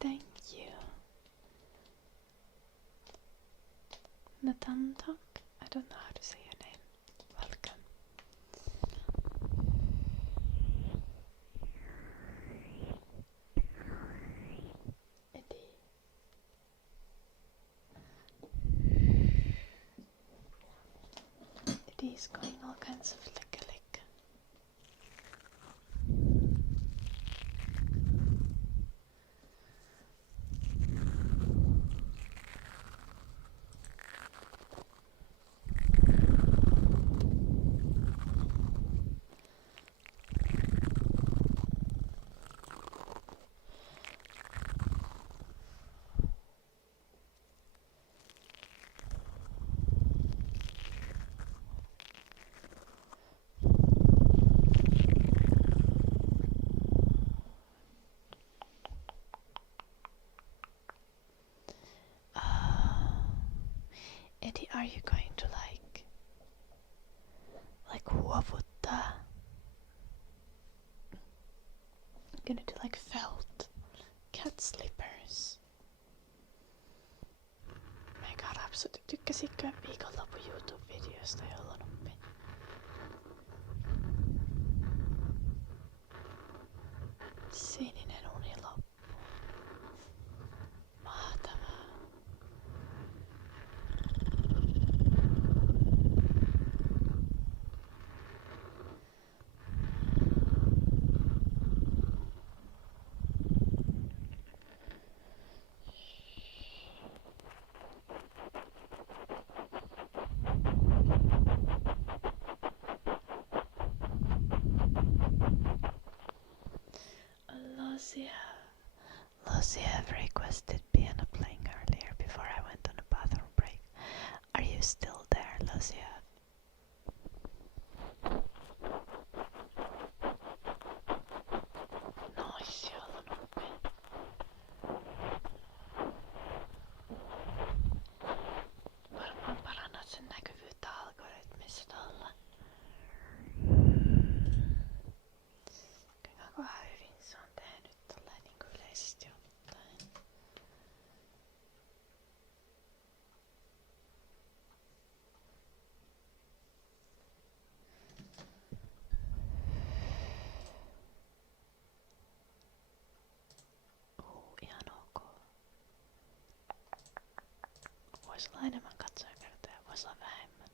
Thank you. Nathan Talk? I don't know how to say your name. Welcome. Eddie is going all kinds of lick-a-lick. Eddie, are you going to huovutta? Gonna do felt cat slippers. Mega rapsu, tykkäsitkö viikonloppu YouTube-videosta, jolla on oppi? Sininen uniloppu. Mahtavaa. Lucy have requested piano playing earlier before I went on a bathroom break. Are you still there, Lucy? Nois, jolla on oppi. Varmaan parannat sen näkyvyyttä algoritmissa tolla. Kuinka hyvin se on tehnyt tolleen niinku yleisesti ottaen. Ihan ok. Vois olla enemmän katsojakertoja, vois olla vähemmän.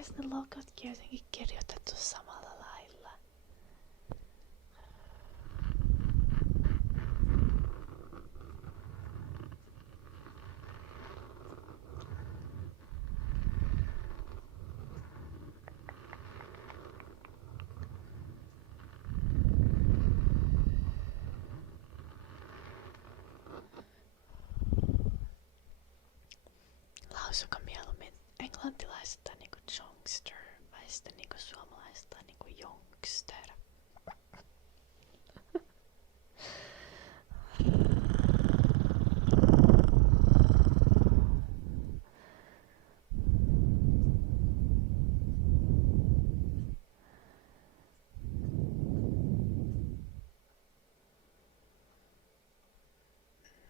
olisi ne logot jotenkin kirjoitettu samalla lailla? Lausuko mieluummin englantilaista niinku jonkster vai sitten niinku suomalaista niinku jonkster?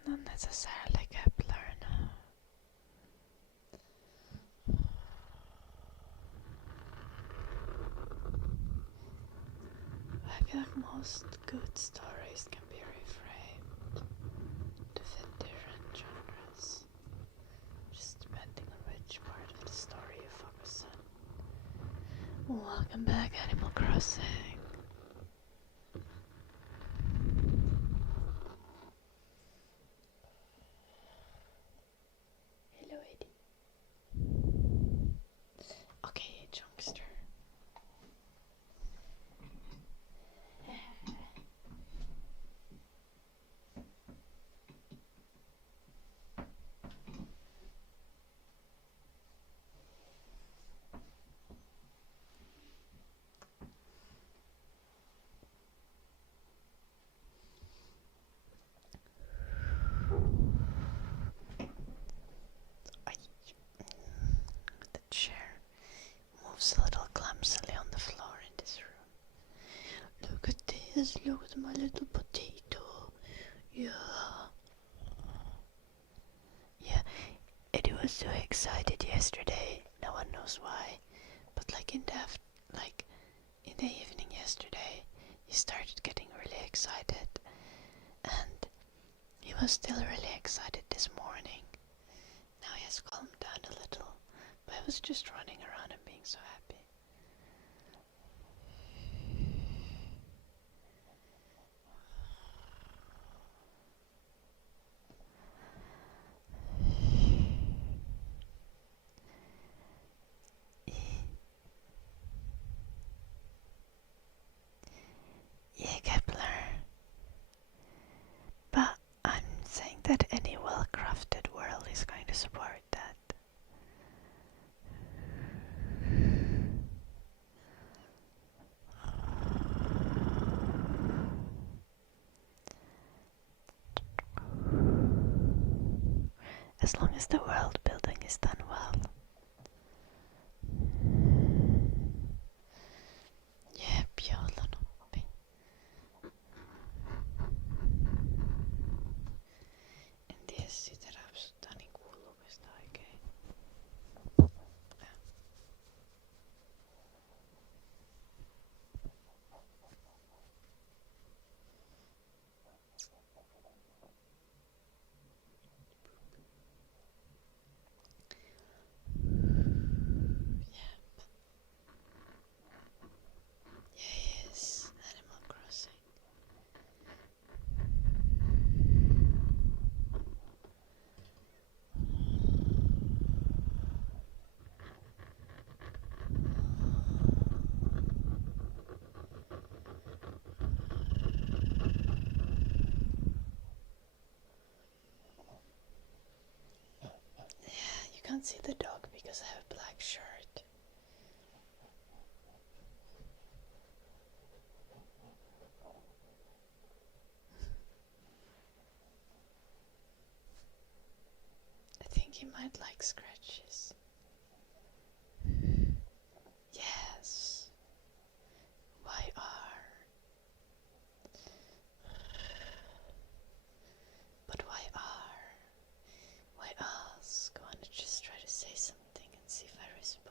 Not necessarily Kepler, no. I feel like most good stories can be reframed to fit different genres, just depending on which part of the story you focus on. Welcome back, Animal Crossing. Hello, Eddie. Okay, Junkster. The chair moves a little clumsily on the floor in this room. Look at this, look at my little potato. Yeah. Yeah, Eddie was so excited yesterday. No one knows why. But like in the evening yesterday, he started getting really excited. And he was still really excited this morning. Now he has calmed down a little, but I was just running around and being so happy. Yeah, Kepler. But I'm saying that any well-crafted world is going to support that. As long as the world building is done well. Jep, joulunoppi. En tiedä sitä rapsuttaa, niin kuuluuko sitä oikein. Yes, Animal Crossing. Yeah, you can't see the dog because I have a black shirt. I think he might like scratches. Yes. YR. But why R? Why ask? I want to just try to say something and see if I respond.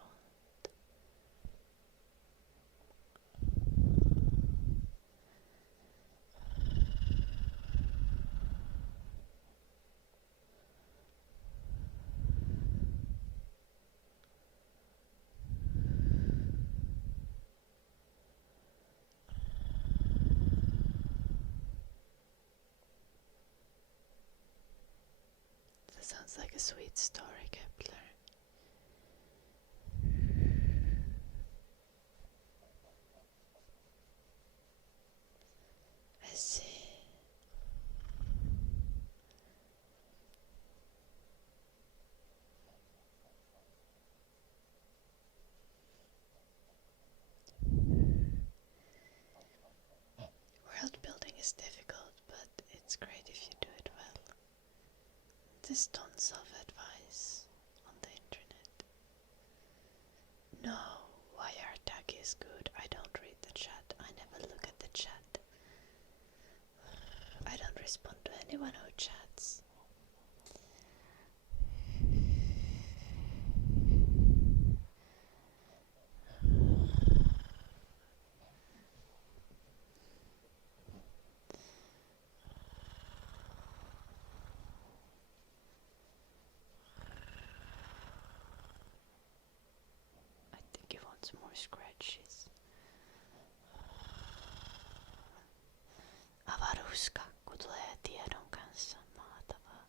Sounds like a sweet story, Kepler. I see. World building is difficult, but it's great if you do it well. There's tons of advice on the internet. No, why our tag is good. I don't read the chat. I never look at the chat. I don't respond to anyone who chats. I think he wants more scratches. Avaruuskakku tulee tiedon kanssa maatavaa.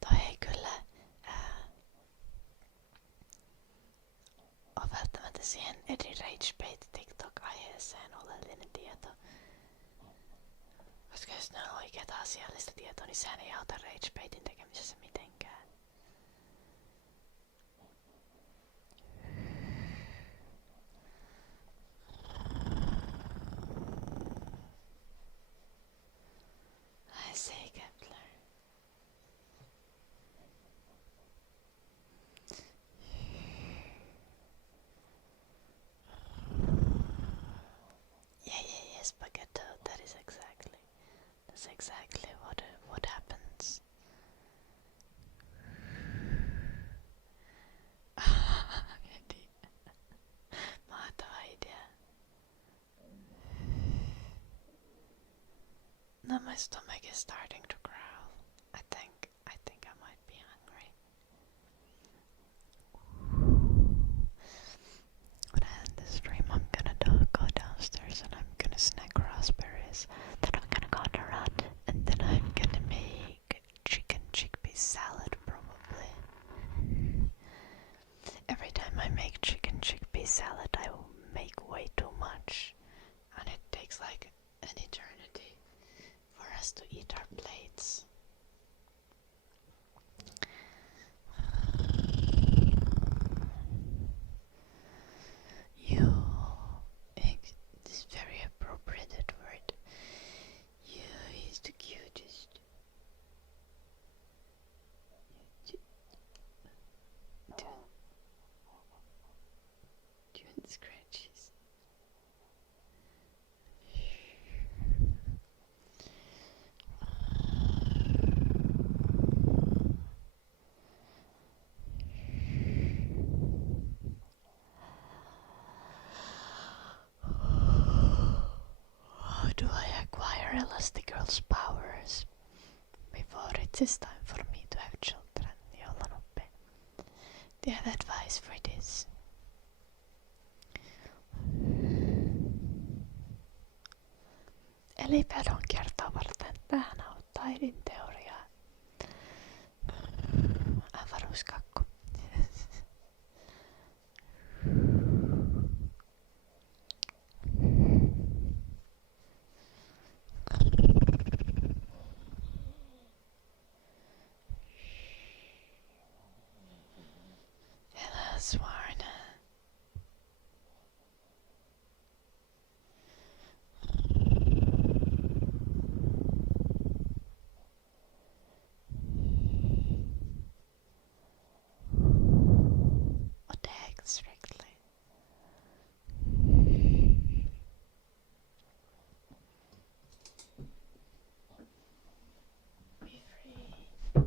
Toi ei kyllä ole välttämättä siihen eri ragebait TikTok-aiheeseen oleellinen tieto. Koska jos ne on oikeata asiallista tietoa, niin sehän ei auta ragebaitin tekemisessä mitenkään. I see, Kepler. Yeah, spaghetto. That's exactly what happens. Mahtava idea. Now my stomach is starting to growl. I think I might be hungry. When I end this stream, I'm gonna go downstairs and I'm gonna snack raspberries. Then I'm gonna go on a run, and then I'm gonna make chicken chickpea salad probably. Every time I make chicken chickpea salad, I will make way too much, and it takes like an eternity for us to eat our plates. You, this is very appropriate word. You is the cutest. Doing scratches. How do I acquire Elastigirl's powers before it is time for me to have children? Joulanoppe. Do you have advice for this? Eli veronkiertoa varten tähän auttaa ydinteoriaa. Avaruuskakku. Hello, Swarna. What the heck, strictly? Be free.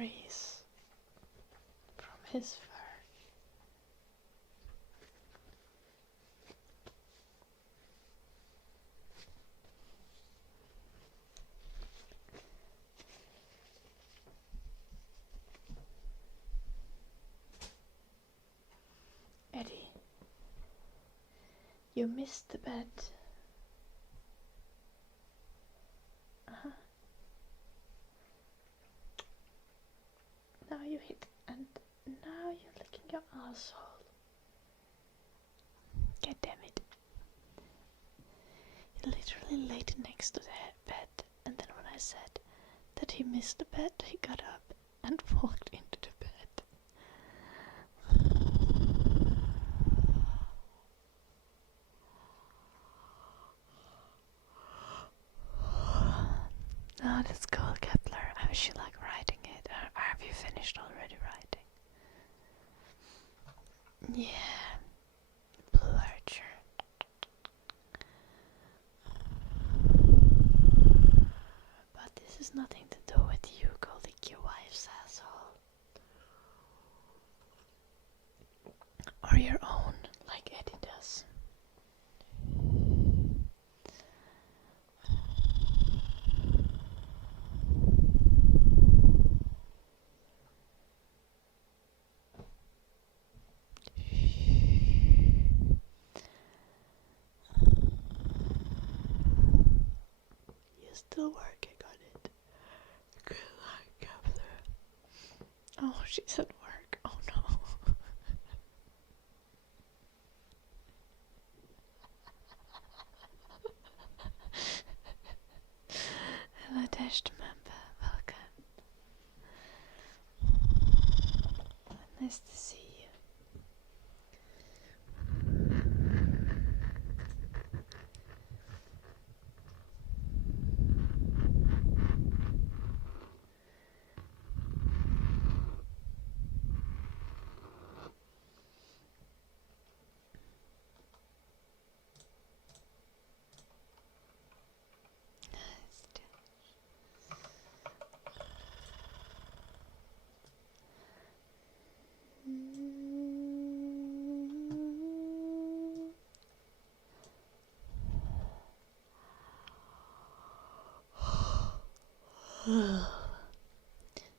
freeze from his fur. Eddie, you missed the bed. Now you hit, and now you're licking your asshole. God damn it. He literally laid next to the bed, and then when I said that he missed the bed, he got up and walked into the bed. Oh, that's cool, Kepler. I wish you like writing it. Or have you finished already writing? Yeah. Blue Archer. But this is nothing to do with you. Go lick your wife's asshole. Or your own, like Eddie does. Still working on it. Good luck, Kepler. Oh, she's at work. Oh no. Hello, Dash member. Welcome. Nice to see you.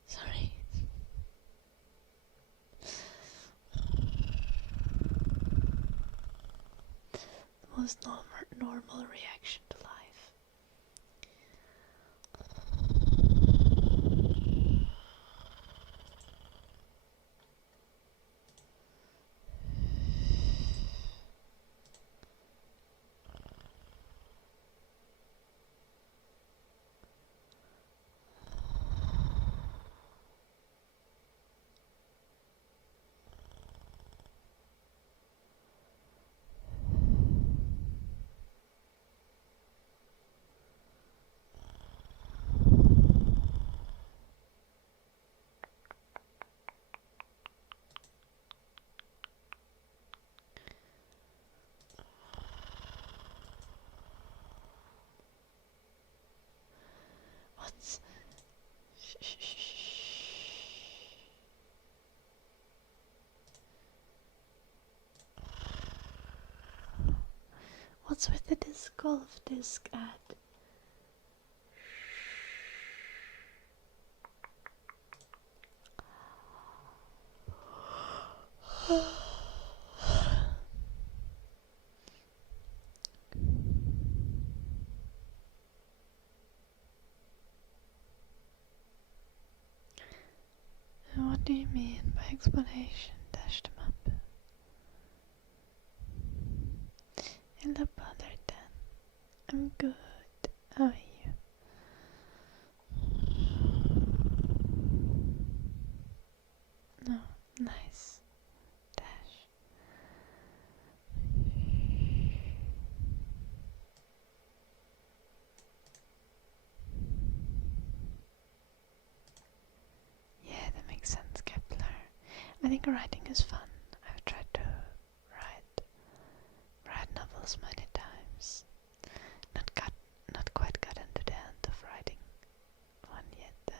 Sorry. The most normal reaction to life. What's with the disc golf disc ad? What do you mean by explanation? Dash them up. Hello, Brother Dan. I'm good. How are you? No, nice. Dash. Yeah, that makes sense, Kepler. I think writing is fun. I've tried to write novels many times. Not quite got into the end of writing one yet.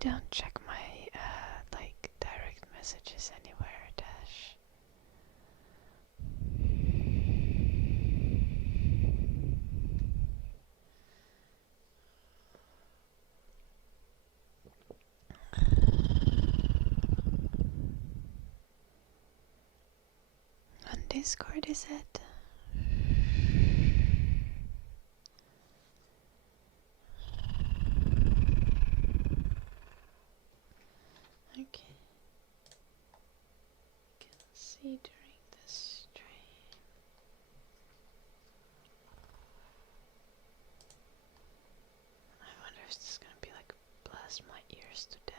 don't check my like direct messages anywhere, Dash. On Discord, is it? Okay. Can see during this stream. I wonder if this is gonna be like blast my ears to death.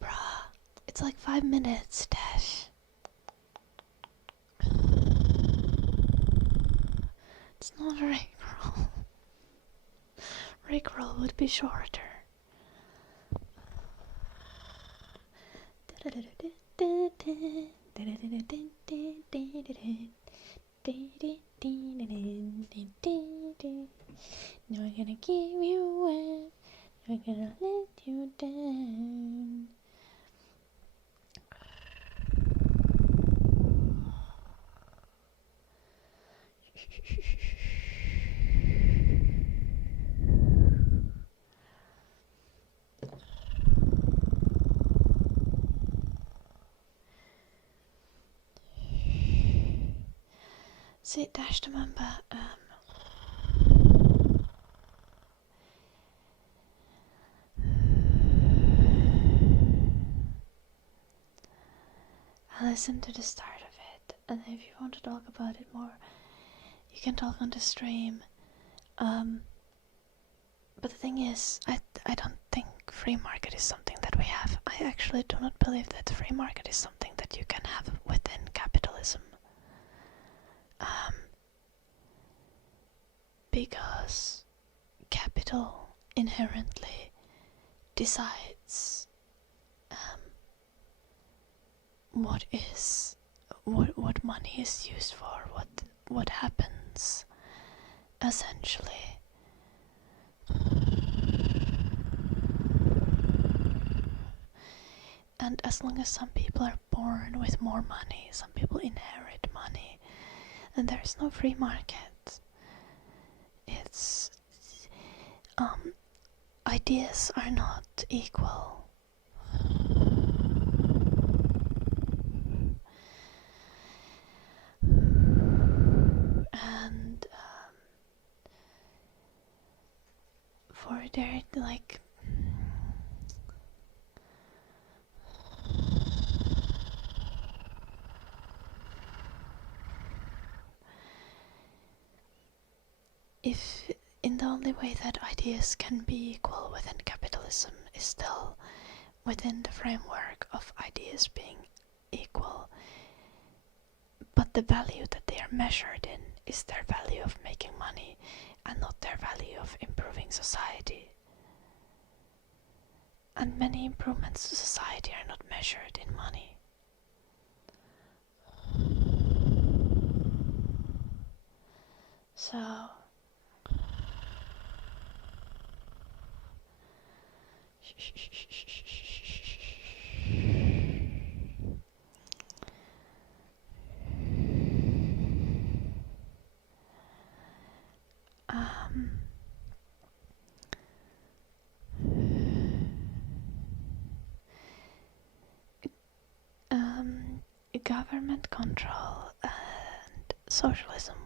Bruh, it's like 5 minutes, Dash. It's not a Rickroll. Rickroll would be shorter. Now I'm gonna give you up. I'm gonna let you down. See, Dash, remember, I listened to the start of it, and if you want to talk about it more, you can talk on the stream. But the thing is, I don't think free market is something that we have. I actually do not believe that free market is something that you can have within capitalism. Because capital inherently decides what money is used for, what happens, essentially. And as long as some people are born with more money, some people inherit money, and there is no free market. It's ideas are not equal. And for their like if in the only way that ideas can be equal within capitalism is still within the framework of ideas being equal, but the value that they are measured in is their value of making money and not their value of improving society. And many improvements to society are not measured in money. So government control and socialism,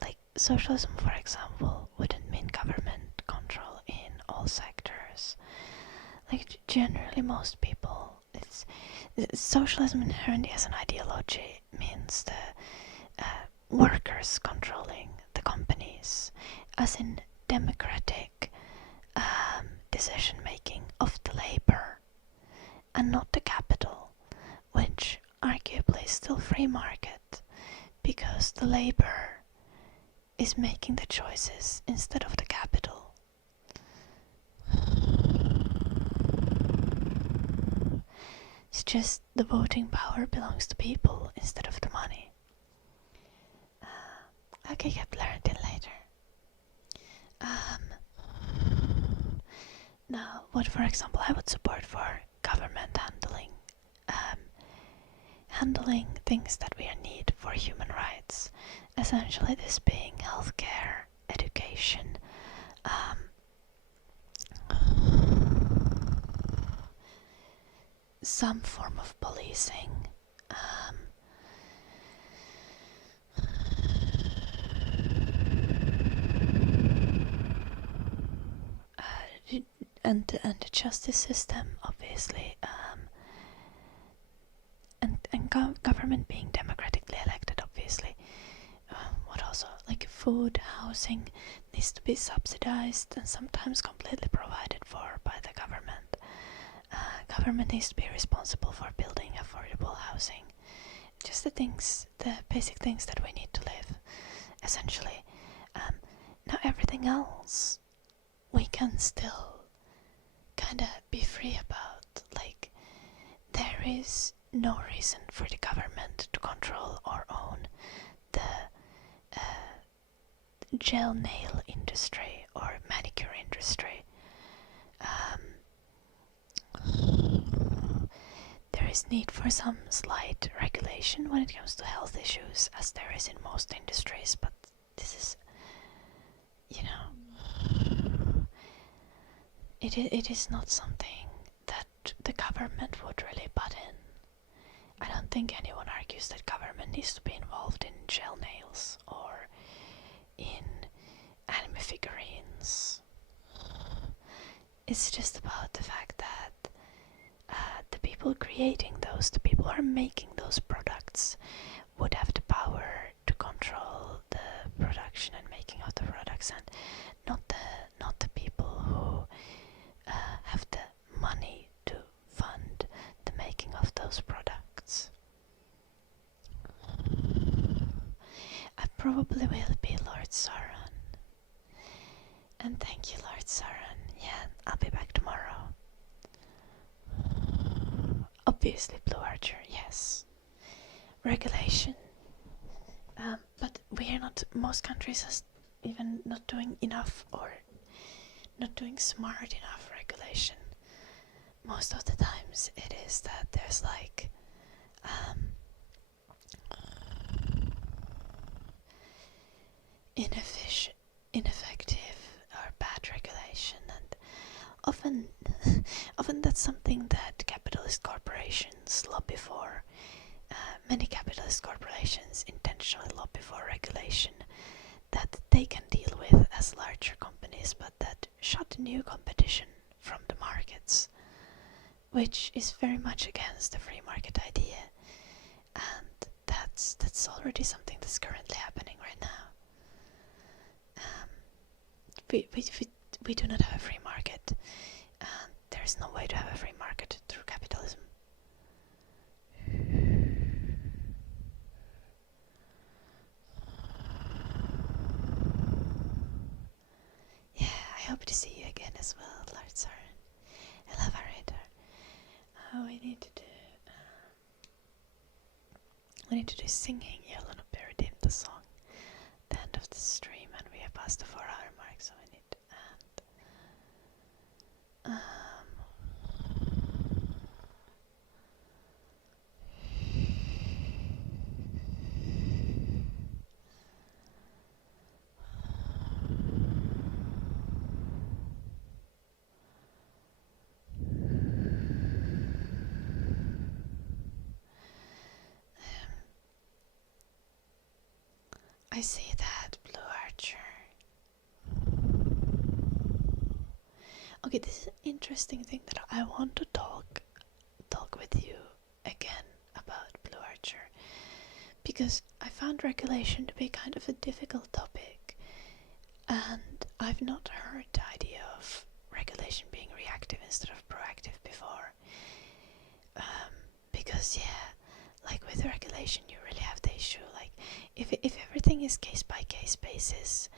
like socialism for example, wouldn't mean government control in all sectors. Like generally most people, it's socialism inherently as an ideology means the workers controlling the companies, as in democratic decision making of the labor and not the capital, which arguably is still free market because the labor is making the choices instead of the capital. It's just the voting power belongs to people instead of the money. Okay, get learned in later. Now, what for example I would support for government handling things that we need for human rights, essentially this being healthcare, education, some form of policing, and the justice system, obviously, and government being democratically elected, obviously. What also, like food, housing needs to be subsidized and sometimes completely provided for by the government. Government needs to be responsible for building affordable housing. Just the basic things that we need to live, essentially. Now everything else we can still kinda be free about. Like, there is no reason for the government to control or own the gel nail industry or manicure industry. There is need for some slight regulation when it comes to health issues, as there is in most industries, but this is, it is not something that the government would really butt in. I don't think anyone argues that government needs to be involved in gel nails or in anime figurines. It's just about the fact that the people creating those, the people who are making those products, would have the power to control the production and making of the products, and not the people who have the money to fund the making of those products. I probably will be Lord Sauron. And thank you, Lord Sauron. Yeah, I'll be back tomorrow. Obviously, Blue Archer, yes. Regulation. But we are not, most countries are even not doing enough or not doing smart enough regulation. Most of the times it is that there's like ineffective or bad regulation, and often that's something that capitalist corporations lobby for. Many capitalist corporations intentionally lobby for regulation that they can deal with as larger companies, but that shut new competition from the markets, which is very much against the free market idea, and that's already something that's currently happening right now. We do not have a free market, and there is no way to have a free market through capitalism. Yeah, I hope to see you again as well, Lord Sauron. Elaborator. We need to do singing. You'll not be redeemed the song. The end of the stream, and we have passed the 4-hour mark, so we need to end. I see that, Blue Archer. Okay, this is an interesting thing that I want to talk with you again about, Blue Archer, because I found regulation to be kind of a difficult topic, and I've not heard the idea of regulation being reactive instead of proactive before. Because like with regulation you really have the issue, like if everything is case by case basis,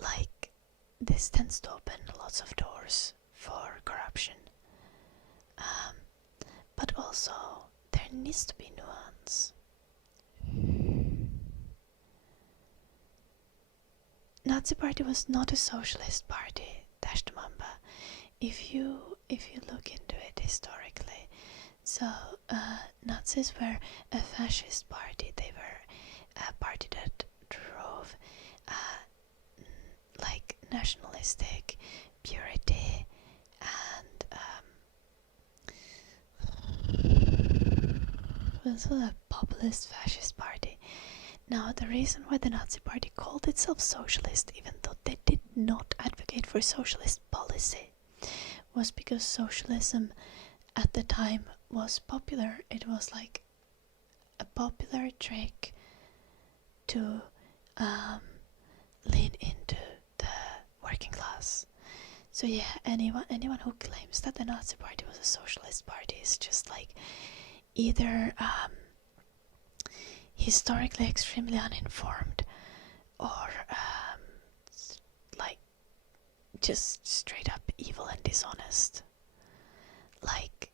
like this tends to open lots of doors for corruption. But also there needs to be nuance. Nazi Party was not a socialist party, Dashtamamba. If you look into it historically, so Nazis were a fascist party. They were a party that drove like nationalistic purity and also a populist fascist party. Now, the reason why the Nazi Party called itself socialist, even though they did not advocate for socialist policy, was because socialism at the time was popular. It was like a popular trick to lean into the working class. So yeah, anyone who claims that the Nazi Party was a socialist party is just like either historically extremely uninformed or like just straight up evil and dishonest. Like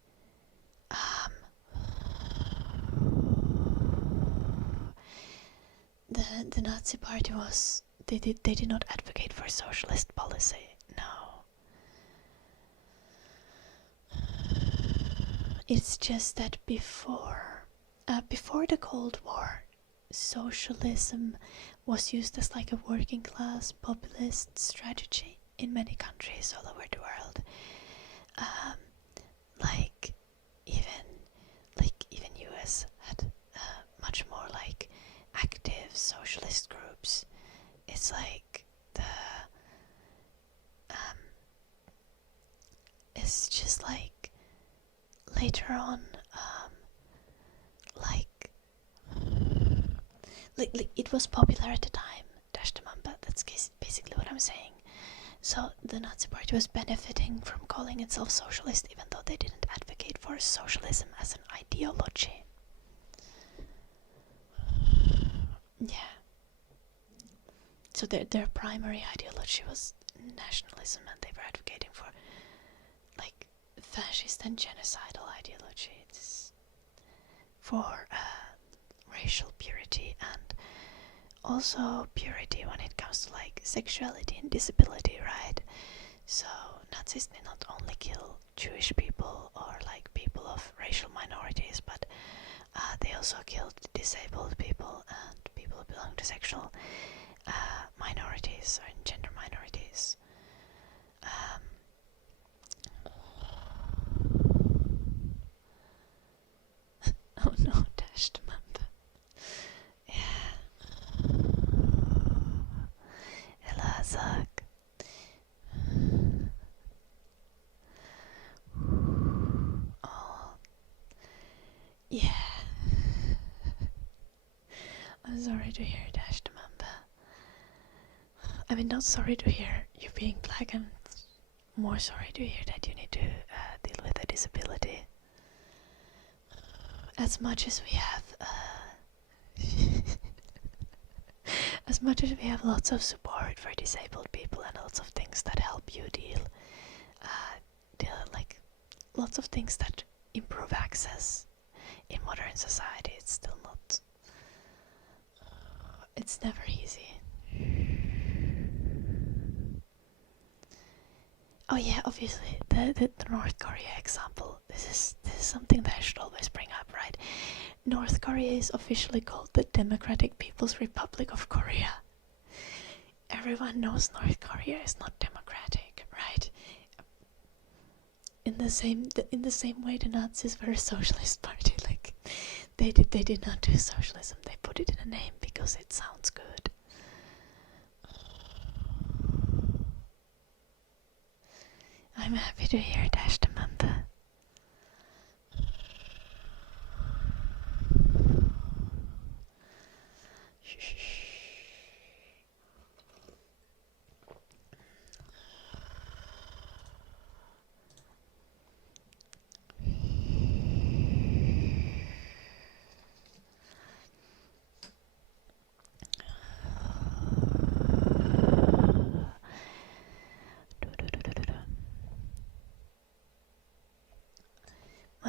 the Nazi Party was they did not advocate for socialist policy. No. It's just that before the Cold War, socialism was used as like a working class populist strategy in many countries all over the world. Like even US had much more like active socialist groups. It's like it's just like later on, like it was popular at the time, Dashtamamba. That's basically what I'm saying. So the Nazi Party was benefiting from calling itself socialist, even though they didn't advocate for socialism as an ideology. Yeah. So their primary ideology was nationalism, and they were advocating for like fascist and genocidal ideologies for racial purity and also purity when it comes to like sexuality and disability, right? So Nazis did not only kill Jewish people or like people of racial minorities, but they also killed disabled people and people who belong to sexual minorities or gender minorities. Oh no, dashed mamba. Yeah. Elazak. Oh. Yeah. I'm sorry to hear dashed mamba. I mean, not sorry to hear you being black. I'm more sorry to hear that you need to deal with a disability. As much as we have lots of support for disabled people and lots of things that help you deal like lots of things that improve access in modern society, it's still not it's never easy. Oh yeah, obviously the North Korea example. This is something that I should always bring up, right? North Korea is officially called the Democratic People's Republic of Korea. Everyone knows North Korea is not democratic, right? In the same way the Nazis were a socialist party, like they did not do socialism. They put it in a name because it sounds good. I'm happy to hear Dashtamanta.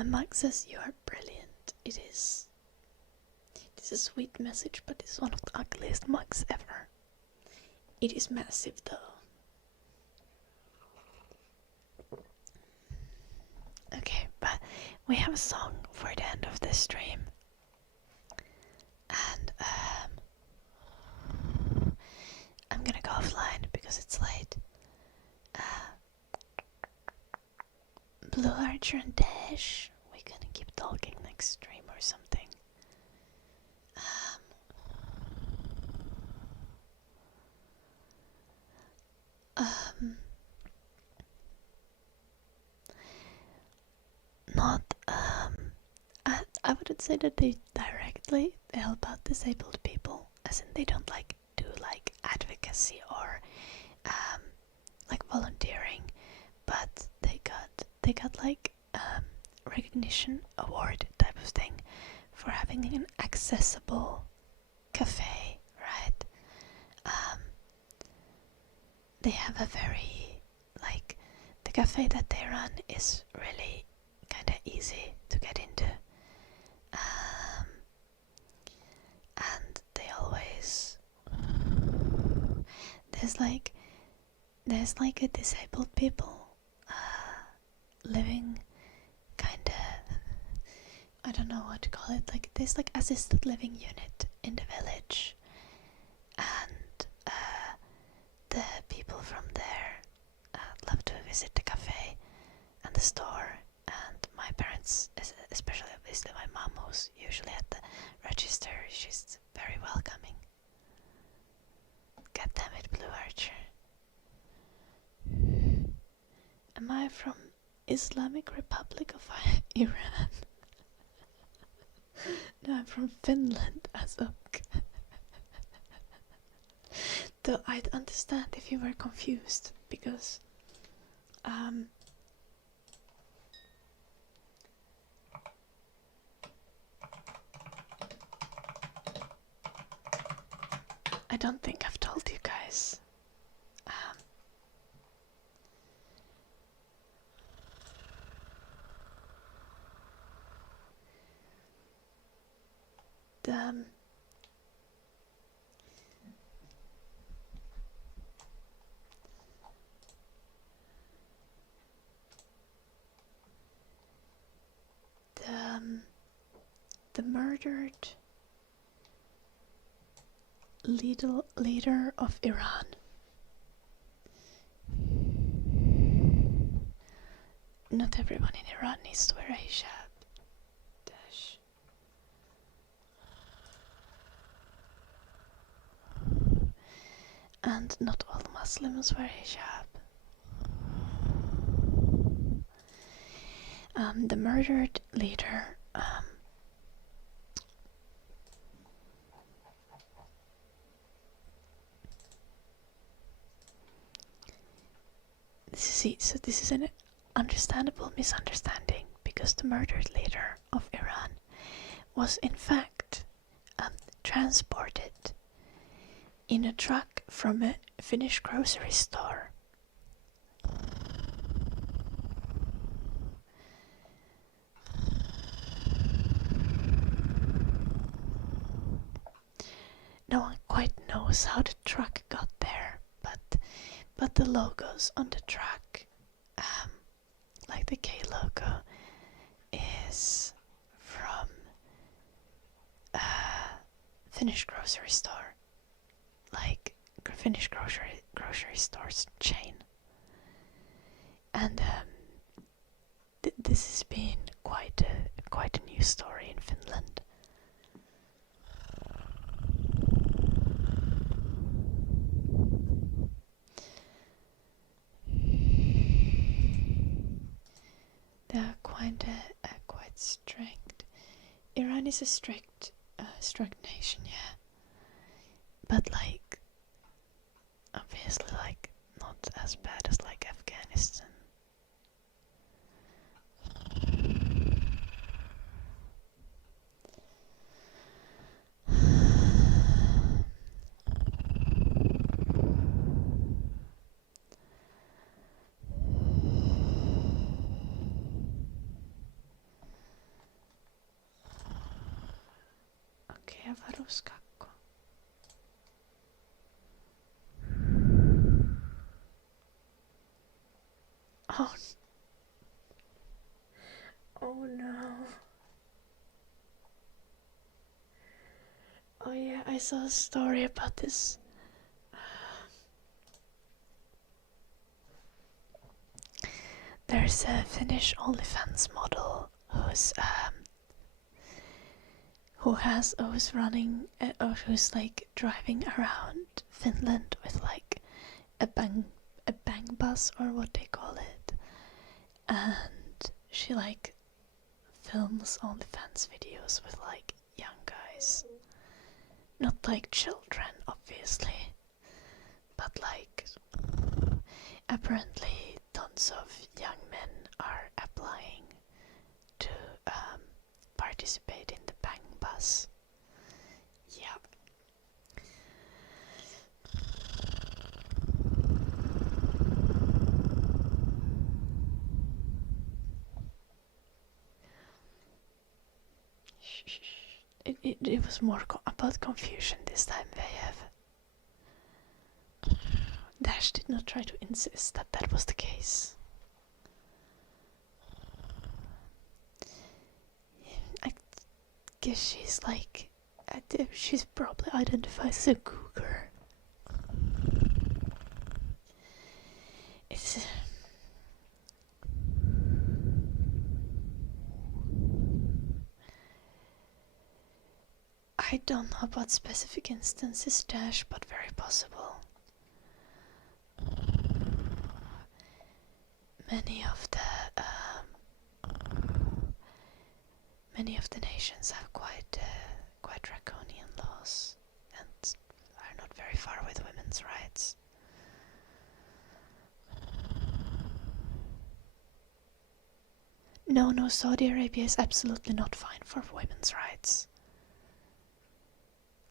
My mug says you are brilliant. It is a sweet message, but it's one of the ugliest mugs ever. It is massive though. Okay, but we have a song for the end of this stream. And I'm gonna go offline because it's late. Blue Archer and Dash, we're gonna keep talking next stream or something. Not I wouldn't say that they directly help out disabled people, as in they don't like do like advocacy or like volunteering, but they got like recognition award type of thing for having an accessible cafe, right? They have a very, like, the cafe that they run is really kind of easy to get into, and they always there's like a disabled people living kind of, I don't know what to call it, like there's like assisted living unit in the village, and the people from there love to visit the cafe and the store, and my parents, especially obviously my mom, who's usually at the register, she's very welcoming. God damn it, Blue Archer. Am I from Islamic Republic of Iran? No, I'm from Finland, Azok. Though I'd understand if you were confused, because I don't think I've told you guys. The murdered leader of Iran. Not everyone in Iran needs to wear a hijab. Dash. And not all Muslims wear hijab. The murdered leader so this is an understandable misunderstanding, because the murdered leader of Iran was in fact transported in a truck from a Finnish grocery store. No one quite knows how the truck got there, but the logos on the truck, like the K logo, is from a Finnish grocery store, like Finnish grocery stores chain, and this has been quite a new story in Finland. They are quite strict. Iran is a strict nation, yeah. But like, obviously, like not as bad as like Afghanistan. Ruskakko. Oh. Oh no. Oh yeah, I saw a story about this. There's a Finnish OnlyFans model who's running or who's like driving around Finland with like a bang bus or what they call it, and she like films OnlyFans videos with like young guys, not like children obviously, but like apparently tons of young men are applying to participate in the bang bus. Yeah. It was more about confusion this time. Dash did not try to insist that that was the case. I guess she's like, she's probably identifies as a cougar. It's I don't know about specific instances, Dash, but very possible. Many of the nations have quite draconian laws and are not very far with women's rights. No, Saudi Arabia is absolutely not fine for women's rights.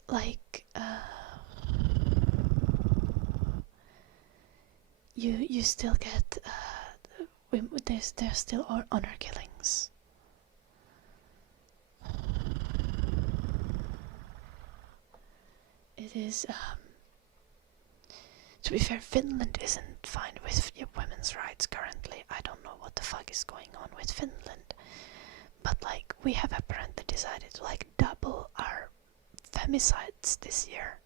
Like, you still get there's still honor killings. It is to be fair, Finland isn't fine with women's rights currently. I don't know what the fuck is going on with Finland, but like we have apparently decided to like double our femicides this year.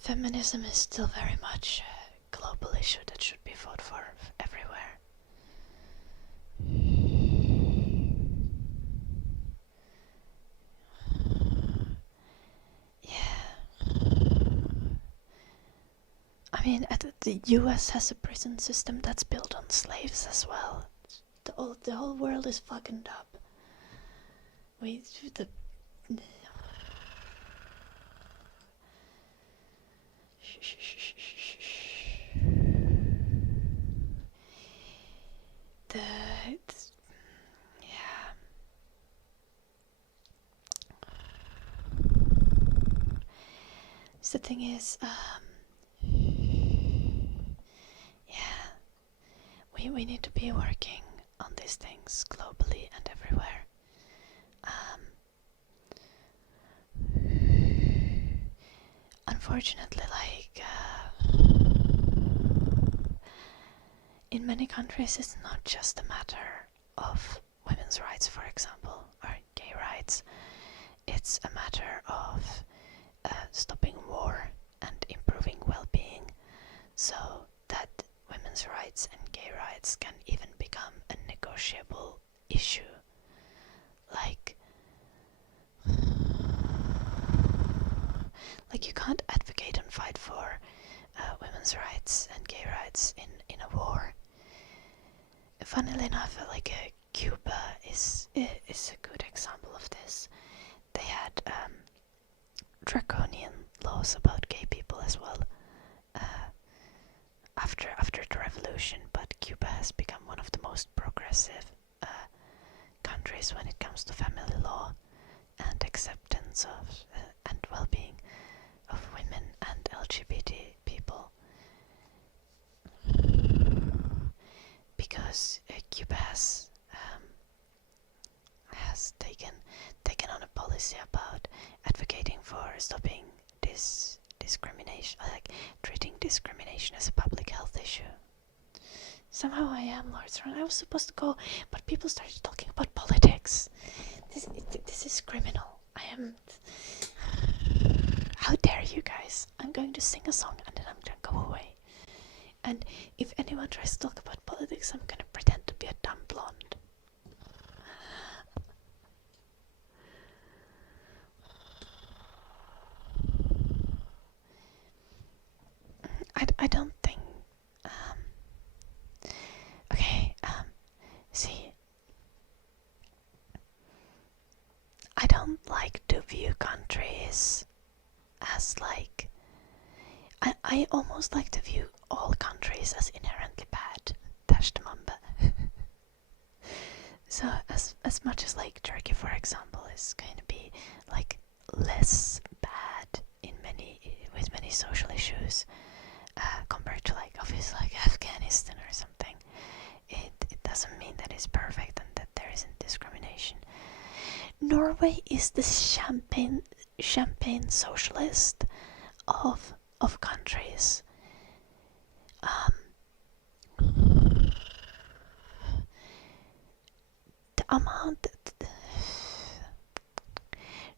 Feminism is still very much a global issue that should be fought for everywhere. I mean, the US has a prison system that's built on slaves as well. The whole world is fucking up. The thing is, we need to be working on these things globally and everywhere. Unfortunately, like in many countries, it's not just a matter of women's rights, for example, or gay rights. It's a matter of stopping war and improving well-being, so that women's rights and gay rights can even become a negotiable issue. Like you can't advocate and fight for women's rights and gay rights in a war. Funnily enough, like Cuba is a good example of this. They had draconian laws about gay people as well after the revolution, but Cuba has become one of the most progressive countries when it comes to family law and acceptance of and well-being LGBT people, because Cuba has taken on a policy about advocating for stopping this discrimination, like treating discrimination as a public health issue. Somehow I am Lord's Run. I was supposed to go, but people started talking about politics. This is criminal. I am. How dare you guys? I'm going to sing a song and then I'm gonna go away. And if anyone tries to talk about politics, I'm gonna pretend to be a dumb blonde. I don't think. Okay. See, I don't like to view countries as like. I almost like to view all countries as inherently bad. That's the mamba. So as much as like Turkey, for example, is going to be like less bad in with many social issues compared to like obviously like Afghanistan or something, it doesn't mean that it's perfect and that there isn't discrimination. Norway is the champagne socialist of countries. The amount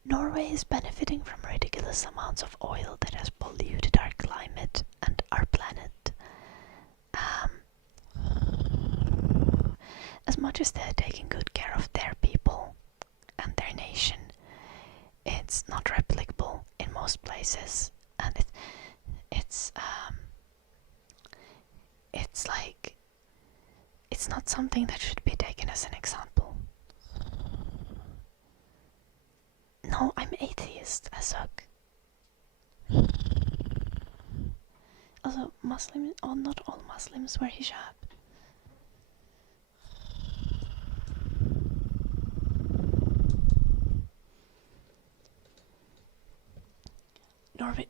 Norway is benefiting from ridiculous amounts of oil that has polluted our climate and our planet. As much as they're taking good care of their people and their nation, it's not replicable in most places, and it's like it's not something that should be taken as an example. No, I'm atheist, I suck. Also, Muslims, not all Muslims wear hijab.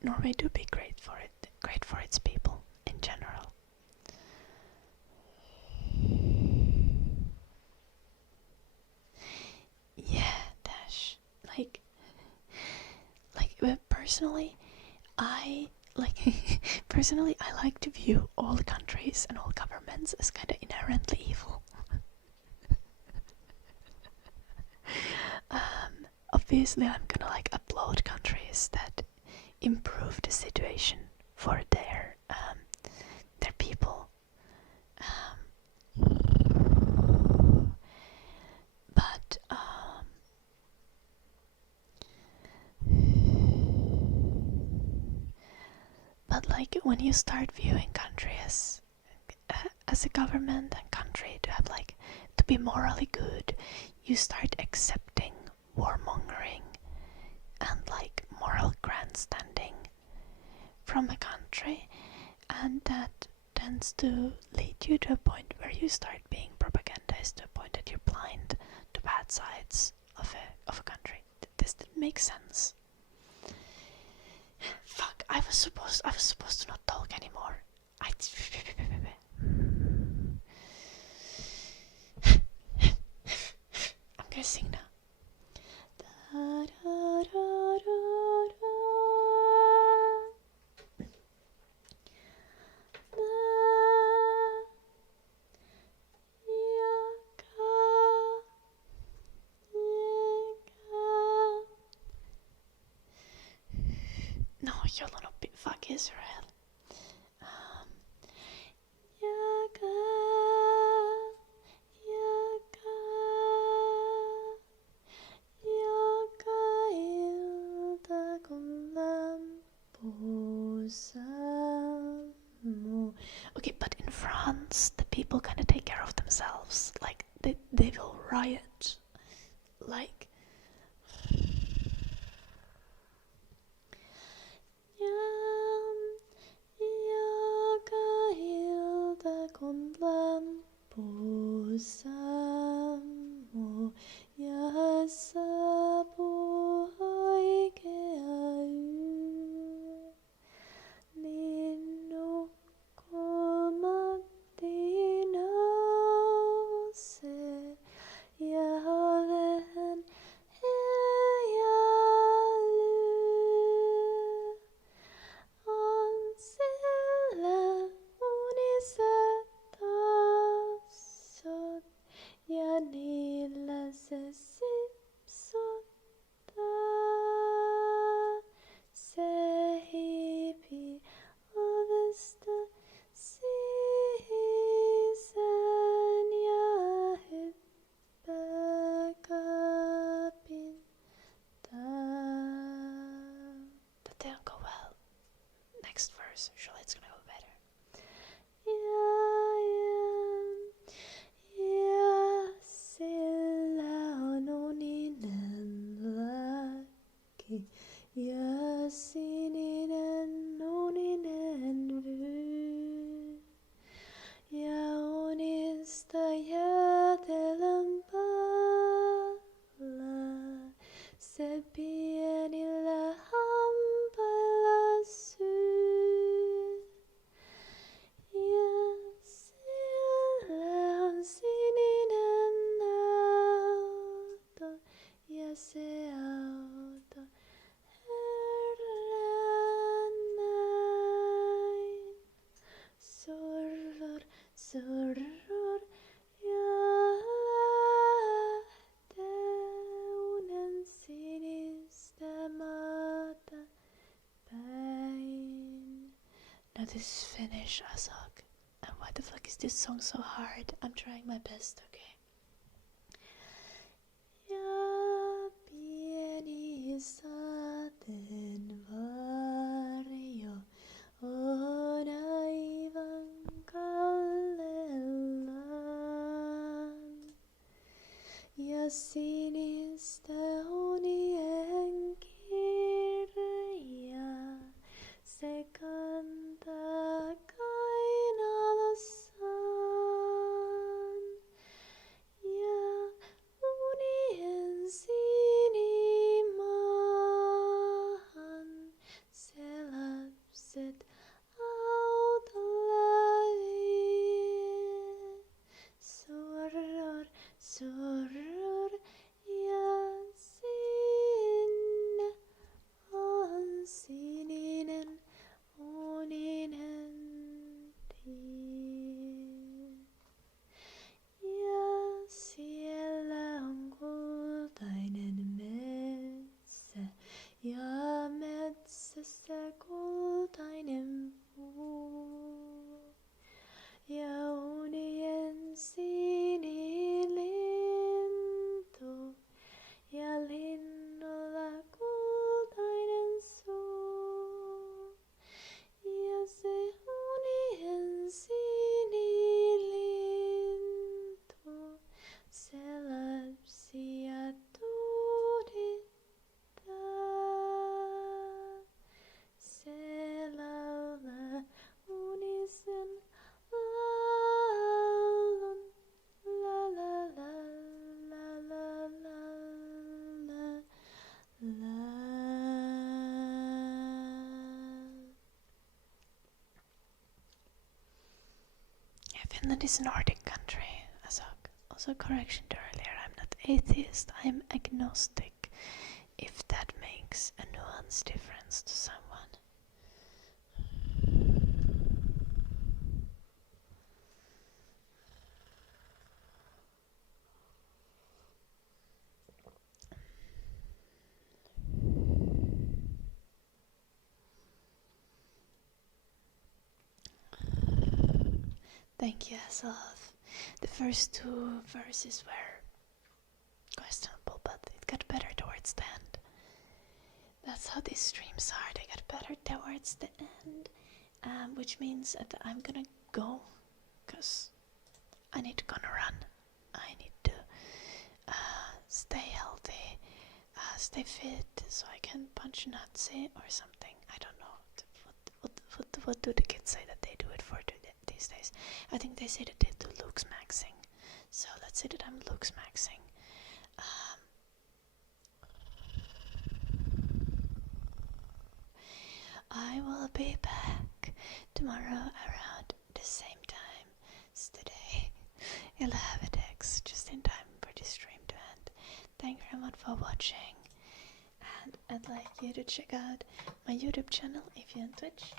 Norway do be great for its people in general. Yeah, Dash. Like personally, I like to view all countries and all governments as kind of inherently evil. Obviously, I'm gonna like applaud countries that improve the situation for their people. But like when you start viewing countries as a government and country to have like to be morally good, you start accepting warmongering and like moral grandstanding from a country, and that tends to lead you to a point where you start being propagandized to a point that you're blind to bad sides of a country. This didn't make sense. Fuck, I was supposed to not talk anymore. I'm gonna sing now. Da, da, da, da, da. No, you'll not be fuck Israel. Okay, but in France, the people kind of take care of themselves. Like, they will riot. Like, gonna finish Azog. And why the fuck is this song so hard? I'm trying my best, okay? Yapping isaten varjo ona ivan kallellaan. Ja sinistä unien kirja, se kantaa kainalossaan. Ja unien sinimaahan, se lapset autolla vie. Sorror, sorror, ja sinne on sininen uninen tie. Ja siellä on kultainen metsä, ja metsässä kultainen puu. Ja unien sinilintu, ja linnulla kultainen suu. Ja se unien sinilintu, se lapsia tuudittaa. Se laulaa unisen laulun, la la la la la la la la. Finland is a Nordic country. Also correction to earlier, I'm not atheist, I'm agnostic, if that makes a nuance difference to someone. Thank you, Asaf. The first two verses were questionable, but it got better towards the end. That's how these streams are, they get better towards the end. Which means that I'm gonna go, because I need to gonna run. I need to stay healthy, stay fit, so I can punch Nazi or something. I don't know. What do the kids say that they do it for these days? I think they say that they do looks maxing. So let's say that I'm looks maxing. I will be back tomorrow around the same time as today. 11x, just in time for this stream to end. Thank you very much for watching. And I'd like you to check out my YouTube channel if you're on Twitch.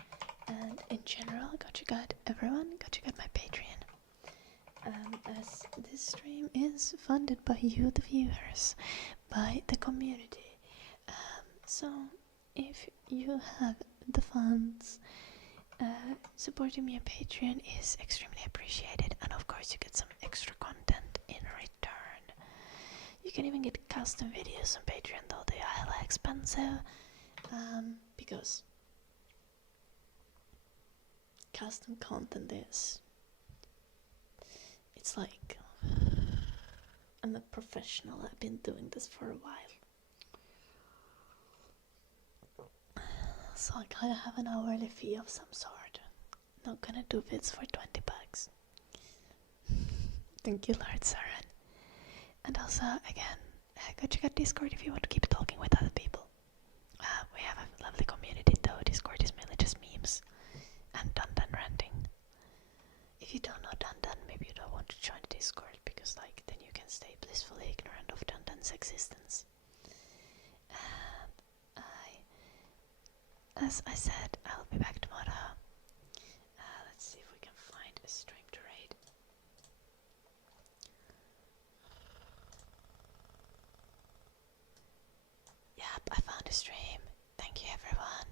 And in general, go check out my Patreon. As this stream is funded by you, the viewers, by the community. So if you have the funds, supporting me on Patreon is extremely appreciated, and of course you get some extra content in return. You can even get custom videos on Patreon, though they are hella expensive, because custom content it's like I'm a professional. I've been doing this for a while. So I kind of have an hourly fee of some sort. Not gonna do vids for $20. Thank you, Lord Saren. And also, again, go check out Discord if you want to keep talking with other people. We have a lovely community, though. Discord is mainly just memes and Dun ranting. If you don't know Dun, maybe you don't want to join the Discord, because then you can stay blissfully ignorant of Dun's existence. As I said, I'll be back tomorrow. Let's see if we can find a stream to raid. Yep, I found a stream. Thank you, everyone.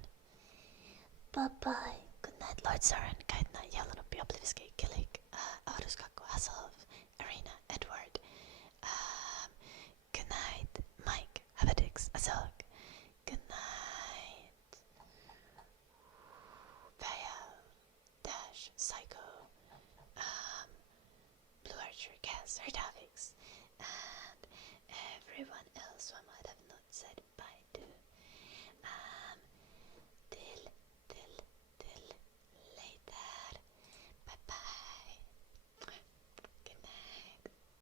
Bye-bye. Good night, Lord Sauron, Kaidna, Yellow, Biobliviski, Gillig, Aruskako, Hasselhoff, Arena, Edward,